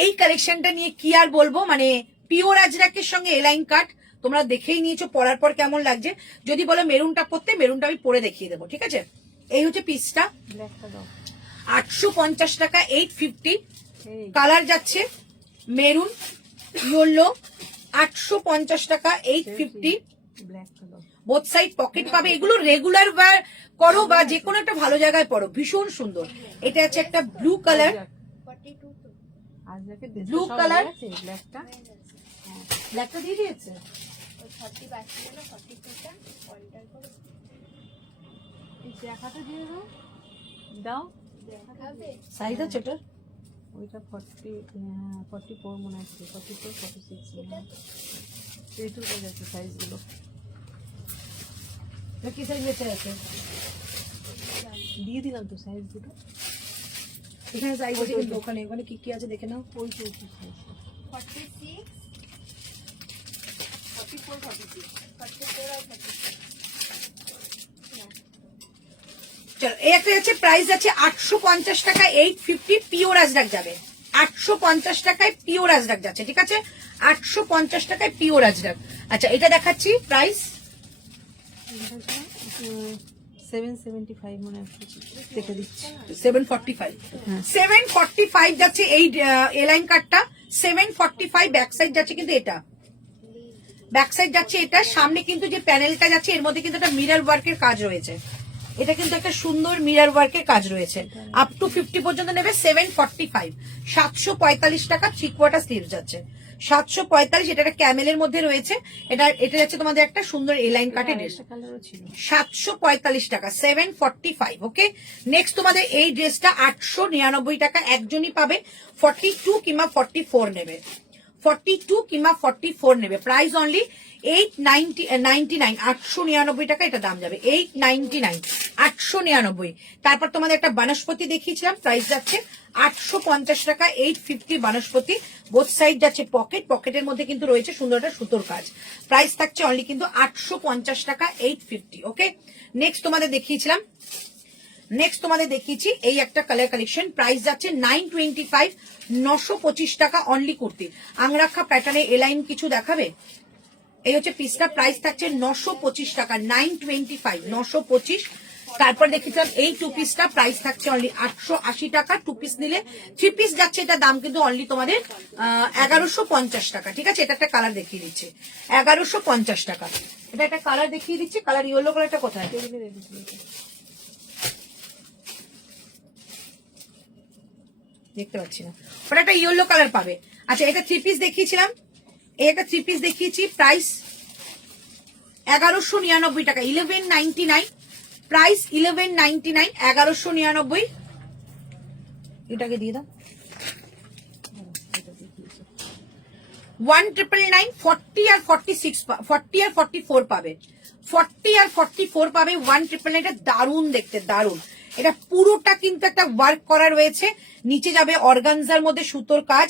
এই কালেকশনটা নিয়ে কি আর বলবো, মানে পিওর আজরাকের সঙ্গে এলাইন কাট। তোমরা দেখেই নিয়েছো, পরার পর কেমন লাগছে। যদি বলো মেরুনটা পরতে, মেরুনটা আমি পরে দেখিয়ে দেবো, ঠিক আছে। এই হচ্ছে পিসটা, 850 টাকা, 850। কালার যাচ্ছে মেরুন, ইয়েলো, 850 টাকা, 850। বোথ সাইড পকেট পাবে। এগুলো রেগুলার ওয়্যার করো বা যে কোনো একটা ভালো জায়গায় পরো, ভীষণ সুন্দর। এটা আছে একটা ব্লু কালার, ব্লু কালার, ব্ল্যাকটা দিয়ে দিয়েছে। সাইজ আছে ওটার, ওইটা 44 মনে আছে, 44, 46 এইটুকু যাচ্ছে সাইজগুলো। কি সাইজ বেঁচে আছে, দিয়ে দিলাম তো সাইজ দুটো। এখানে সাইজ আছে কিন্তু ওখানে কি কি আছে দেখে নাও। ওই তো সাইজ 46, 44, 46, 44 আর 46। চলো, এই একটা যাচ্ছে, প্রাইস আছে 850 টাকা, 850। পিওর আজরাক যাবে 850 টাকায়, পিওর আজরাক যাচ্ছে, ঠিক আছে। 850 টাকায় পিওর আজরাক। আচ্ছা, এটা দেখাচ্ছি, প্রাইস 775 মনে আছে, দেখে দিচ্ছি। 745 যাচ্ছে এই এলাইন কার্ডটা। 745 ব্যাক সাইড যাচ্ছে কিন্তু এটা, ব্যাক সাইড যাচ্ছে এটা, সামনে কিন্তু যে প্যানেলটা যাচ্ছে এর মধ্যে কিন্তু একটা মিরর ওয়ার্কের কাজ রয়েছে, এটা কিন্তু একটা সুন্দর মিরর ওয়ার্কের কাজ রয়েছে। আপ টু 50 পর্যন্ত নেবে 745, 745 টাকা 3/4 স্লিভস যাচ্ছে, 745। এটা একটা ক্যামেলের মধ্যে রয়েছে, এটা যাচ্ছে তোমাদের একটা সুন্দর এলাইন কাটের ড্রেস, 745 টাকা 745। ওকে, নেক্সট তোমাদের এই ড্রেসটা 899 টাকা, একজনই পাবে, 42 কিংবা 44 নেবে, 42 কিংবা 44 নেবে, প্রাইস অনলি 899, 899 টাকা এটা দাম যাবে, 899, 899। তারপর তোমাদের একটা বনস্পতি দেখিয়েছিলাম, প্রাইস যাচ্ছে 850 টাকা, 850 বনস্পতি, বোথ সাইড যাচ্ছে পকেট, পকেটের মধ্যে কিন্তু রয়েছে সুন্দর একটা সুতোর কাজ, প্রাইস থাকছে অনলি কিন্তু 850 টাকা, 850। ওকে, নেক্সট তোমাদের দেখিয়েছি এই একটা কালার কালেকশন, প্রাইস যাচ্ছে 925, 925 টাকা অনলি কুর্তি, আংরাখা প্যাটার্নে এলাইন কিছু দেখাবে, এই হচ্ছে পিসটা, প্রাইস থাকছে 925 টাকা, 925, 925। তারপর দেখেছিলাম এই টু পিসটা, প্রাইস থাকছে অনলি 880 টাকা, টু পিস নিলে 3 পিস যাচ্ছে, এটা দাম কিন্তু অনলি তোমাদের 1150 টাকা। ঠিক আছে, এটা একটা কালার দেখিয়ে দিচ্ছে 1150 টাকা, এটা একটা কালার দেখিয়ে দিচ্ছে, কালার ইয়েলো কালারটা কোথায় দেখতে পাচ্ছি না, ওটা একটা ইয়েলো কালার পাবে। আচ্ছা, এটা 3 পিস দেখিয়েছিলাম, এই একটা 3 পিস দেখিয়েছি, প্রাইস 1199 টাকা, 1199, প্রাইস 1199, 1199। এটাকে দিয়ে দাও 1999, 40 আর 46, 40 আর 44 পাবে, 40 আর 44 পাবে, 1999। এটা দারুণ দেখতে, দারুণ, এটা পুরোটা কিন্তু একটা ওয়ার্ক করা রয়েছে, নিচে যাবে অর্গানজার মধ্যে সুতোর কাজ,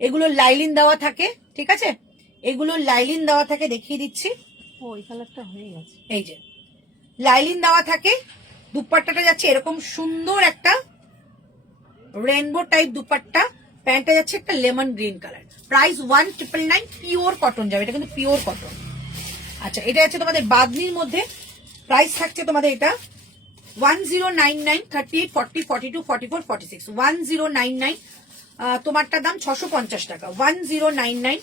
এগুলো লাইলিন দেওয়া থাকে। ঠিক আছে, এগুলো লাইলিন দেওয়া থাকে, দেখিয়ে দিচ্ছি, ওই কালারটা হয়ে গেছে, এই যে লাইলিন দেওয়া থাকে। দুপাট্টাটা যাচ্ছে এরকম সুন্দর একটা রেনবো টাইপ দুপাট্টা, প্যান্টটা যাচ্ছে একটা lemon green colour, price 1999, pure cotton যাবে, এটা কিন্তু পিওর কটন। আচ্ছা, এটা আছে তোমাদের বাদনির মধ্যে, প্রাইস থাকছে তোমাদের এটা 1099, 38, 40, 42, 44, 46, 1099। তোমারটা দাম 650 টাকা, 1099,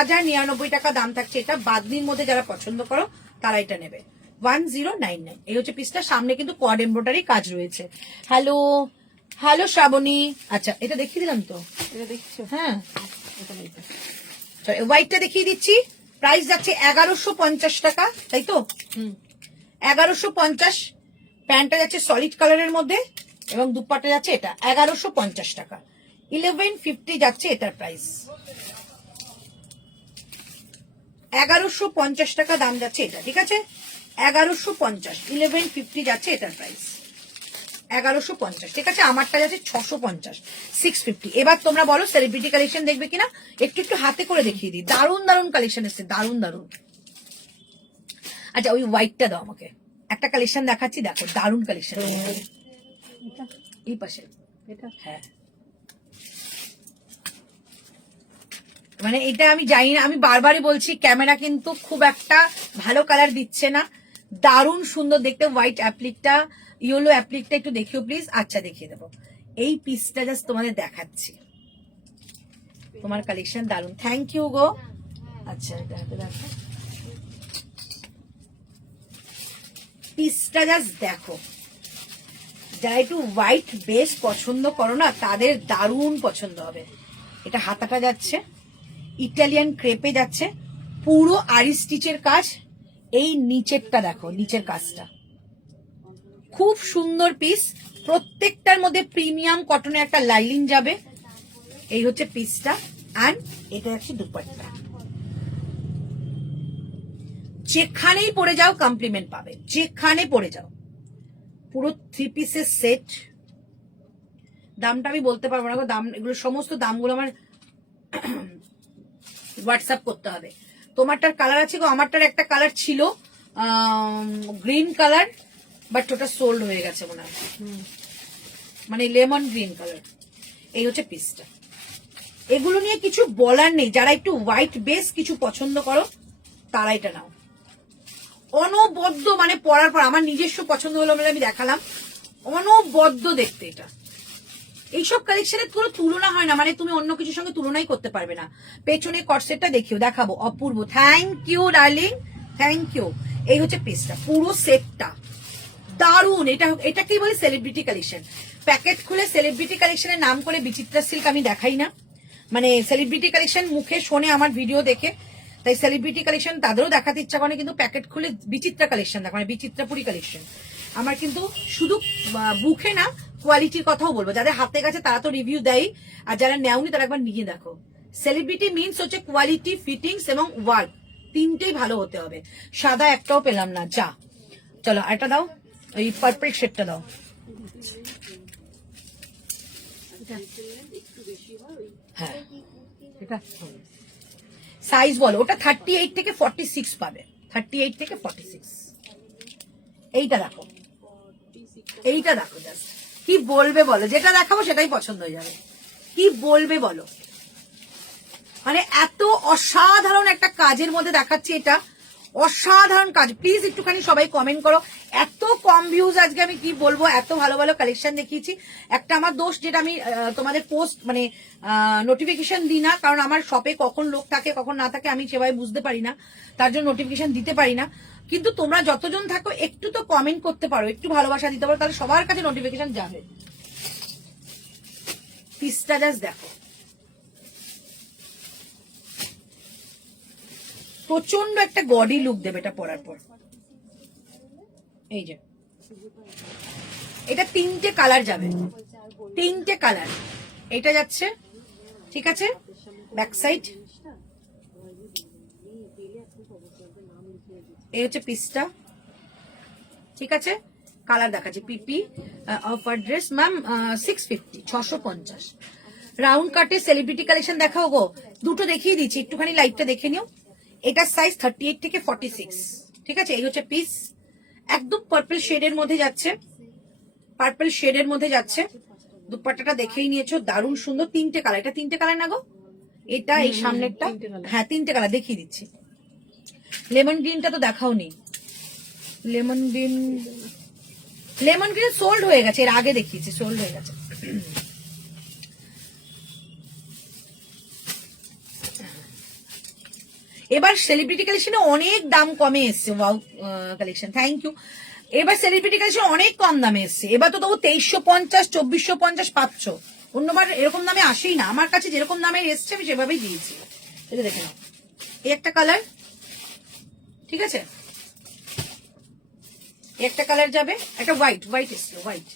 1099 টাকা দাম থাকছে এটা। বাদনির মধ্যে যারা পছন্দ করো তারা এটা নেবে, 1099। এই হচ্ছে পিসটা, সামনে কিন্তু কোয়াড এমব্রয়ডারি কাজ রয়েছে। হ্যালো হ্যালো শ্রাবণী, আচ্ছা এটা দেখিয়ে দিলাম তো, এটা দেখছো, হ্যাঁ হোয়াইটটা দেখিয়ে দিচ্ছি, প্রাইস যাচ্ছে 1150 টাকা, তাই তো 1150। প্যান্টটা যাচ্ছে সলিড কালারের মধ্যে এবং দুপাট্টা যাচ্ছে এটা 1150 টাকা, 1150 যাচ্ছে এটার প্রাইস, 1150 টাকা দাম যাচ্ছে এটা। ঠিক আছে, 1150, 1150 যাচ্ছে এটার প্রাইস, 1150। ঠিক আছে, আমারটা যাচ্ছে 650, 650। এবার তোমরা বলো সেলিব্রিটি কালেকশন দেখবে কিনা, একটু একটু হাতে করে দেখিয়ে দিই, দারুণ দারুণ কালেকশন এসছে, দারুণ দারুণ। আচ্ছা, ওই হোয়াইটটা দাও আমাকে, একটা কালেকশন দেখাচ্ছি, দেখো দারুণ কালেকশন, এই পাশে এটা হ্যাঁ, মানে এটা আমি জানি না, আমি বারবারই বলছি ক্যামেরা কিন্তু খুব একটা ভালো কালার দিচ্ছে না, দারুণ সুন্দর দেখতে। হোয়াইট অ্যাপ্লিকটা, ইয়েলো অ্যাপ্লিকটা একটু দেখিও প্লিজ। আচ্ছা, দেখিয়ে দেবো, এই পিসটা জাস্ট তোমাদের দেখাচ্ছি, তোমার কালেকশন দারুণ, থ্যাংক ইউ গো। আচ্ছা, এটা দেখো পিসটা জাস্ট দেখো, যারা একটু হোয়াইট বেস পছন্দ করো না তাদের দারুণ পছন্দ হবে। এটা হাতাটা যাচ্ছে ইটালিয়ান ক্রেপে যাচ্ছে, পুরো আরি স্টিচের কাজ, এই নিচেরটা দেখো, নিচের কাজটা খুব সুন্দর পিস, প্রত্যেকটার মধ্যে প্রিমিয়াম কটনের একটা লাইলিন যাবে। এই হচ্ছে পিসটা, অ্যান্ড এটা হচ্ছে দুপাট্টা, যেখানেই পরে যাও কমপ্লিমেন্ট পাবে, যেখানে পরে যাও, পুরো 3 পিসের সেট। দামটা আমি বলতে পারবো না, দাম এগুলো সমস্ত দামগুলো আমার হোয়াটসঅ্যাপ করতে হবে। তোমারটার কালার আছে গো, আমারটার একটা কালার ছিল গ্রিন কালার, বাট ওটা সোল্ড হয়ে গেছে মনে হয়, মানে লেমন গ্রিন কালার। এই হচ্ছে পিসটা, এগুলো নিয়ে কিছু বলার নেই, যারা একটু হোয়াইট বেস কিছু পছন্দ করো তারা এটা নাও, অনবদ্য, মানে পরার পর আমার নিজস্ব পছন্দ হলো বলে আমি দেখালাম, অনবদ্য দেখতে এটা, এইসব কালেকশনের কোনো তুলনা হয় না, মানে তুমি অন্য কিছুর সঙ্গে তুলনাই করতে পারবে না। পেছনে কটসেটটা দেখিও, দেখাবো, অপূর্ব। Thank you darling, thank you. এই হচ্ছে পিসটা, পুরো সেটটা দারুন। এটা কি বলে, সেলিব্রিটি কালেকশন। প্যাকেট খুলে সেলিব্রিটি কালেকশনের নাম করে বিচিত্রা সিল্ক আমি দেখাই না, মানে সেলিব্রিটি কালেকশন মুখে শোনে আমার ভিডিও দেখে, তাই সেলিব্রিটি কালেকশন তাদেরও দেখাতে ইচ্ছা করে, কিন্তু প্যাকেট খুলে বিচিত্রা কালেকশন দেখো, মানে বিচিত্রাপুরি কালেকশন। আমার কিন্তু শুধু বুকে না, কোয়ালিটির কথাও বলবো। যাদের হাতে গেছে তারা তো রিভিউ দেয়, আর যারা নেওনি তারা একবার নিয়ে দেখো। সেলিব্রিটি মিনস হচ্ছে কোয়ালিটি, ফিটিংস এবং ওয়ার্ক, তিনটেই ভালো হতে হবে। সাদা একটাও পেলাম না, যা। চলো এটা দাও, ওই পার্পল শেডটা দাও। হ্যাঁ, এটা সাইজ বলো, ওটা 38 থেকে 46 পাবে, 38 থেকে 46। এইটা দেখো, এইটা দেখো, জাস্ট কি বলবে বলো, যেটা দেখাবো সেটাই পছন্দ হয়ে যাবে। কি বলবে বলো, মানে এত অসাধারণ একটা কাজের মধ্যে দেখাচ্ছি, এটা অসাধারণ কাজ। প্লিজ একটুখানি সবাই কমেন্ট করো। এত কম ভিউজ আজকে, আমি কি বলবো, এত ভালো ভালো কালেকশন দেখিয়েছি। একটা আমার দোষ, যেটা আমি তোমাদের পোস্ট মানে নোটিফিকেশন দিই না, কারণ আমার শপে কখন লোক থাকে কখন না থাকে আমি সেভাবে বুঝতে পারি না, তার জন্য নোটিফিকেশন দিতে পারি না। কিন্তু তোমরা যতজন থাকো একটু তো কমেন্ট করতে পারো, একটু ভালোবাসা দিতে পারো, তাহলে সবার কাছে নোটিফিকেশন যাবে। পিসটা জাস্ট দেখো, প্রচন্ড একটা গডি লুক দেবে এটা পরার পর। এই যে এটা তিনটে কালার যাবে, তিনটে কালার এটা যাচ্ছে, ঠিক আছে। ব্যাক সাইড, এই হচ্ছে পিসটা, ঠিক আছে। কালার দেখাচ্ছে, পিপি অফার ড্রেস ম্যাম 650, 650। রাউন্ড কাটে সেলিব্রিটি কালেকশন দেখাও গো, দুটো দেখিয়ে দিচ্ছি, একটুখানি লাইটটা দেখে নিও। এটার সাইজ 38 থেকে 46, ঠিক আছে। এই হচ্ছে পিস, একদম পার্পল শেডের মধ্যে যাচ্ছে, পার্পল শেডের মধ্যে যাচ্ছে। দুপাট্টাটা দেখেই নিয়েছো, দারুণ সুন্দর। তিনটে কালার, এটা তিনটে কালার না গো, এটা এই সামনেরটা, হ্যাঁ তিনটে কালার দেখিয়ে দিচ্ছি। লেমন গ্রিনটা তো দেখাও নি, lemon green, lemon green sold হয়ে গেছে, এর আগে দেখিয়েছি, সোল্ড হয়ে গেছে। এবার সেলিব্রিটি কালেকশনে অনেক দাম কমে এসছে, ওয়াও কালেকশন, থ্যাংক ইউ। এবার সেলিব্রিটি কালেকশন অনেক কম দামে এসছে, এবার তো তবু 2350, 2450 পাচ্ছ। অন্যবার এরকম দামে আসেই না, আমার কাছে যেরকম দামে এসছে আমি সেভাবেই দিয়েছি। এটা দেখে নাও, এই একটা কালার, ঠিক আছে। একটা কালার যাবে, একটা হোয়াইট, হোয়াইট এসছে, হোয়াইট,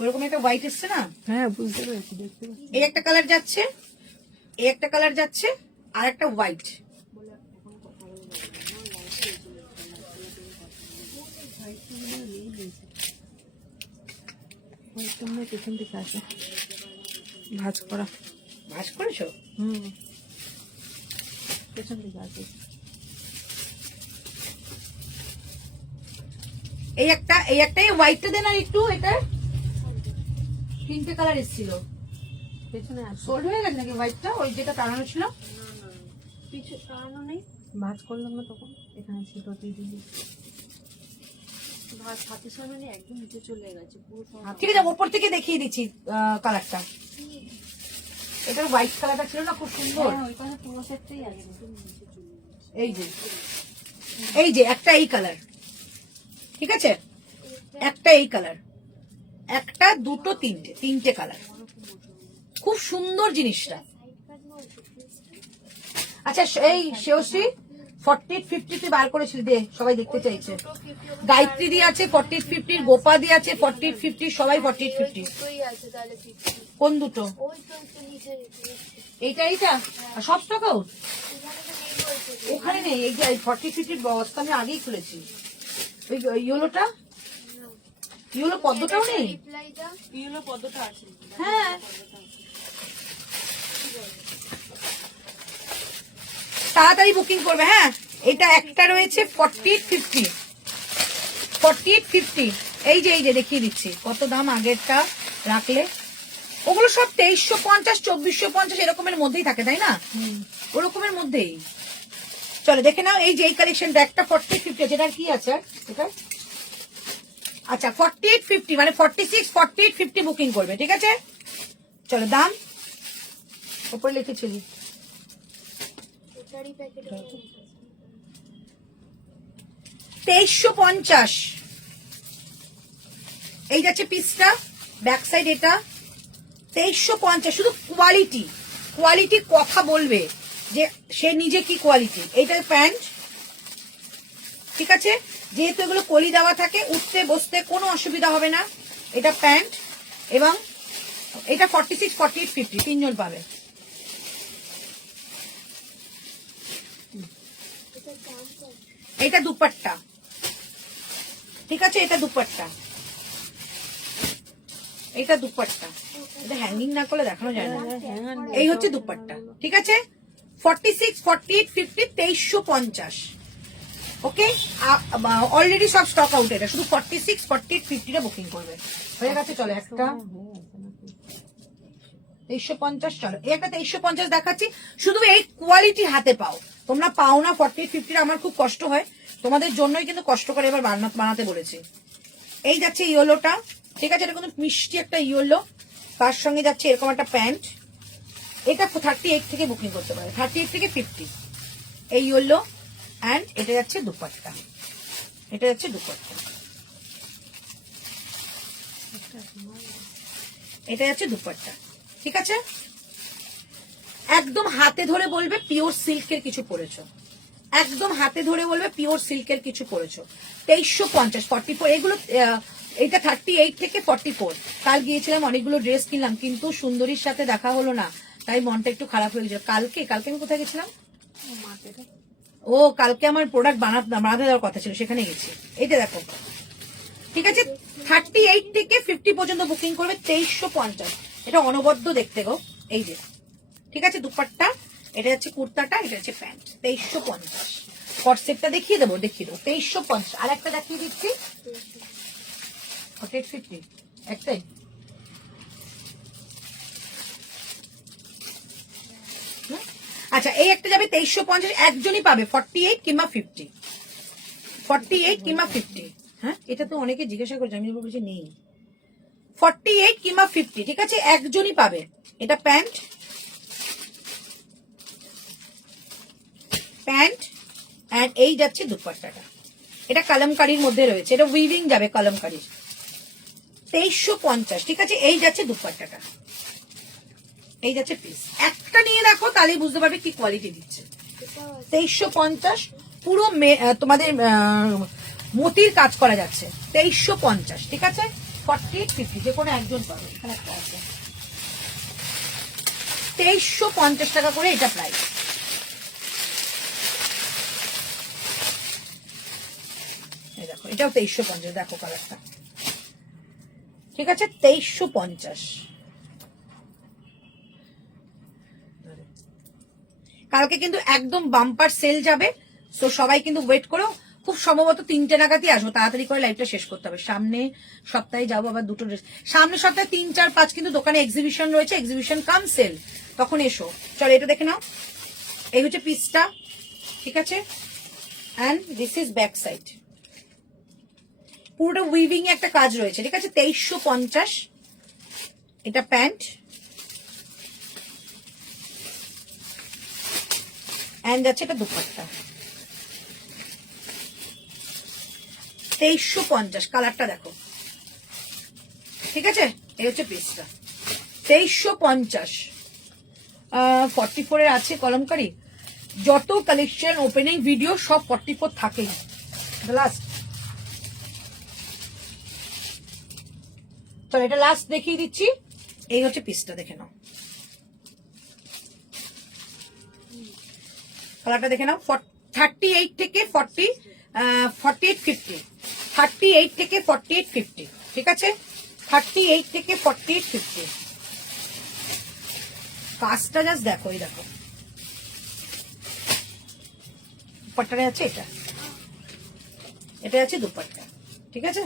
ওরকম একটা হোয়াইট এসছে না, হ্যাঁ বুঝতে পেরেছি, দেখতে পাচ্ছি। এই একটা কালার যাচ্ছে, এই একটা কালার যাচ্ছে, আর একটা হোয়াইট। পেছন দিকে আসে, ভাঁজ করা, ভাঁজ করেছো? পেছন দিকে আসে। এই একটা, এই একটা, এই হোয়াইটটা দেন আর একটু, এটা তিনটে কালার এসেছিল, পেছনে আসে, সোল্ড হয়ে গেছে নাকি হোয়াইটটা, ওই যেটা টানানো ছিল? পিছু কারণও নেই, ভাঁজ করলাম না তখন, এখানে ছিল ভাত হাতের সামনে নেই, একদম নিচে চলে গেছে পুরো সব। ঠিক আছে, ওপর থেকে দেখিয়ে দিচ্ছি কালারটা। এটার হোয়াইট কালারটা ছিল না, খুব সুন্দর। হ্যাঁ, ওই কথা পুরো সেটটাই আছে, একদম নিচে চলে গেছে। এই যে, এই যে একটা এই কালার, ঠিক আছে, একটা এই কালার, একটা, দুটো, তিনটে, তিনটে কালার, খুব সুন্দর জিনিসটা। আচ্ছা এই শেওশ্রী 40 50 তুই বার করেছিলি, দে, সবাই দেখতে চাইছে। গায়ত্রী দিয়ে আছে 40 50, গোপা দিয়ে আছে 40 50, সবাই 40 50। দুটোই আছে তাহলে 50। কোন দুটো? ওই তো একটু নিচে রেখে এইটা, এইটা আর সব স্টক আউট, এখানে তো নেই বলছে। ওখানে নেই। এই যে 40 50 বস্তা আমি আগেই খুলেছি। ওই ইয়েলোটা, ইয়েলো পদ্মটাও নেই। রিপ্লাইটা ইয়েলো পদ্মটা আছে, হ্যাঁ, তাড়াতাড়ি বুকিং করবে। হ্যাঁ, এটা একটা রয়েছে 40 50, 40 50। এই যে, এই যে দেখিয়ে দিচ্ছি কত দাম আগেরটা রাখলে। ওগুলো সব 2350, 2450 এরকমের মধ্যেই থাকে, তাই না? ওরকমের মধ্যেই। চলো দেখে নাও, এই যে এই কালেকশনটা একটা 40 50, যেটার কি আছে এটা, আচ্ছা 4850 মানে 46 4850 বুকিং করবে, ঠিক আছে? চলো দাম উপরে লিখেছিলি এটারই প্যাকেট 2350। এই যাচ্ছে পিসটা, ব্যাক সাইড এটা 2350। শুধু কোয়ালিটি কোয়ালিটি কথা বলবে যে সে নিজে কি কোয়ালিটি। এইটার প্যান্ট, ঠিক আছে? যেহেতু এগুলো কলি দেওয়া থাকে, উঠতে বসতে কোনো অসুবিধা হবে না। এটা প্যান্ট এবং এটা 46 48 50 তিনজন পাবে। এটার দাম কত? এটা দুপাট্টা, ঠিক আছে? এটা দুপাট্টা, এটা দুপাট্টা। এটা হ্যাঙ্গিং না করলে দেখানো যায় না। এই হচ্ছে দুপাট্টা, ঠিক আছে? 46 48 50 2350। ওকে, অলরেডি সব স্টক আউট। এটা শুধু 46 48 50 টা বুকিং করবে। হয়ে গেছে। চলো একটা 2350। চলো এই একটা 2350 দেখাচ্ছি। শুধু এই কোয়ালিটি হাতে পাও, তোমরা পাও না 48 50। আমার খুব কষ্ট হয়, তোমাদের জন্যই কিন্তু কষ্ট করে এবার বানাতে বলেছি। এই যাচ্ছে ইয়েলোটা, ঠিক আছে? এটা কিন্তু মিষ্টি একটা ইয়েলো, তার সঙ্গে যাচ্ছে এরকম একটা প্যান্ট। এটা 38 থেকে বুকিং করতে পারে, 38 থেকে 50। এই ইয়েলো অ্যান্ড এটা যাচ্ছে দুপাট্টা, এটা যাচ্ছে দুপাট্টা, এটা যাচ্ছে দুপাট্টা, ঠিক আছে? একদম হাতে ধরে বলবে পিওর সিল্কের কিছু পরেছো, একদম হাতে ধরে বলবে পিওর সিল্কের কিছু পরেছো। 2350 44। এগুলো এটা 38 থেকে 44। কাল গিয়েছিলাম, অনেকগুলো ড্রেস কিনলাম, কিন্তু সুন্দরীর সাথে দেখা হলো না, তাই মনটা একটু খারাপ হয়ে গেছিল। কালকে আমি কোথায় গেছিলাম? ও কালকে আমার প্রোডাক্ট বানাতে দেওয়ার কথা ছিল, সেখানে গেছি। এইটা দেখো, ঠিক আছে? 38 থেকে 50 পর্যন্ত বুকিং করবে 2350। এটা অনবদ্য দেখতে গো, এই যে, ঠিক আছে? দুপাট্টা, এটা হচ্ছে কুর্তাটা, এটা হচ্ছে প্যান্ট। 2350। কটসেটটা দেখিয়ে দেবো 2350। আর একটা দেখিয়ে দিচ্ছি 4850 একটাই। আচ্ছা এই একটা যাবে 2350, একজনই পাবে 48 কিংবা 50, 48 কিংবা 50। হ্যাঁ, এটা তো অনেকে জিজ্ঞাসা করছে, আমি বলছি নেই। 48 কিংবা 50, ঠিক আছে? একজনই পাবে। এটা প্যান্ট, প্যান্ট এন্ড এই যাচ্ছে দুপাট্টাটা। এটা কালামকারীর মধ্যে রয়েছে, এটা উইভিং যাবে কালামকারীর। 2350, ঠিক আছে? এই যাচ্ছে দুপাট্টাটা, এই যাচ্ছে পিস। একটা নিয়ে দেখো, তাহলেই বুঝতে পারবে কি কোয়ালিটি দিচ্ছে। 2350 পুরো তোমাদের মতির কাজ করা যাচ্ছে। 2350, ঠিক আছে? 48 50 যে কোনো একজন পাবে। এখানে একটা আছে 2350 টাকা করে এটা প্রাইস। এই দেখো, এটাও 2350। দেখো কালারটা, ঠিক আছে? 2350। কালকে কিন্তু একদম বাম্পার সেল যাবে, তো সবাই কিন্তু ওয়েট করো। খুব সম্ভবত 3টে নাগাদই আসবো, তাড়াতাড়ি করে লাইভটা শেষ করতে হবে। সামনে সপ্তাহে যাবো আবার দুটো ড্রেস। সামনের সপ্তাহে 3 4 5 কিন্তু দোকানে এক্সিবিশন রয়েছে, এক্সিবিশন কাম সেল, তখন এসো। চলো এটা দেখে নাও। এই হচ্ছে পিসটা, ঠিক আছে? And this is back side. পুরোটা উইভিং এ একটা কাজ রয়েছে, ঠিক আছে? 2350। এটা প্যান্ট এন্ড যাচ্ছে এটা দুপাট্টা। 2350। কালারটা দেখো, ঠিক আছে? এই হচ্ছে পিসটা 2350। 44 এর আছে কলমকারি। যত কালেকশন ওপেনিং ভিডিও সব 44 থাকেই। লাস্ট, চলো এটা লাস্ট দেখিয়ে দিচ্ছি। এই হচ্ছে পিসটা, দেখে নাও কালারটা, দেখে নাও। 38 থেকে 40 48 50, 38 থেকে 48 50, ঠিক আছে? 38 থেকে 48 50। কাজটা জাস্ট দেখো, এই দেখো দুপাট্টাটা আছে, এটা আছে দুপাট্টা, ঠিক আছে?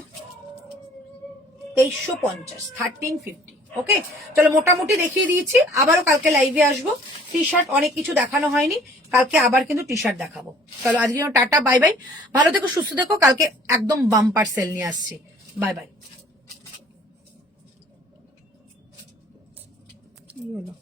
2350, 1350। ওকে, চলো মোটামুটি দেখিয়ে দিয়েছি। আবারও কালকে লাইভে আসবো। টি শার্ট অনেক কিছু দেখানো হয়নি, কালকে আবার কিন্তু টি শার্ট দেখাবো। চলো আজকে টাটা, বাই বাই, ভালো থেকো, সুস্থ থেকো। কালকে একদম বাম্পার সেল নিয়ে আসছি। Bye bye. কি হলো?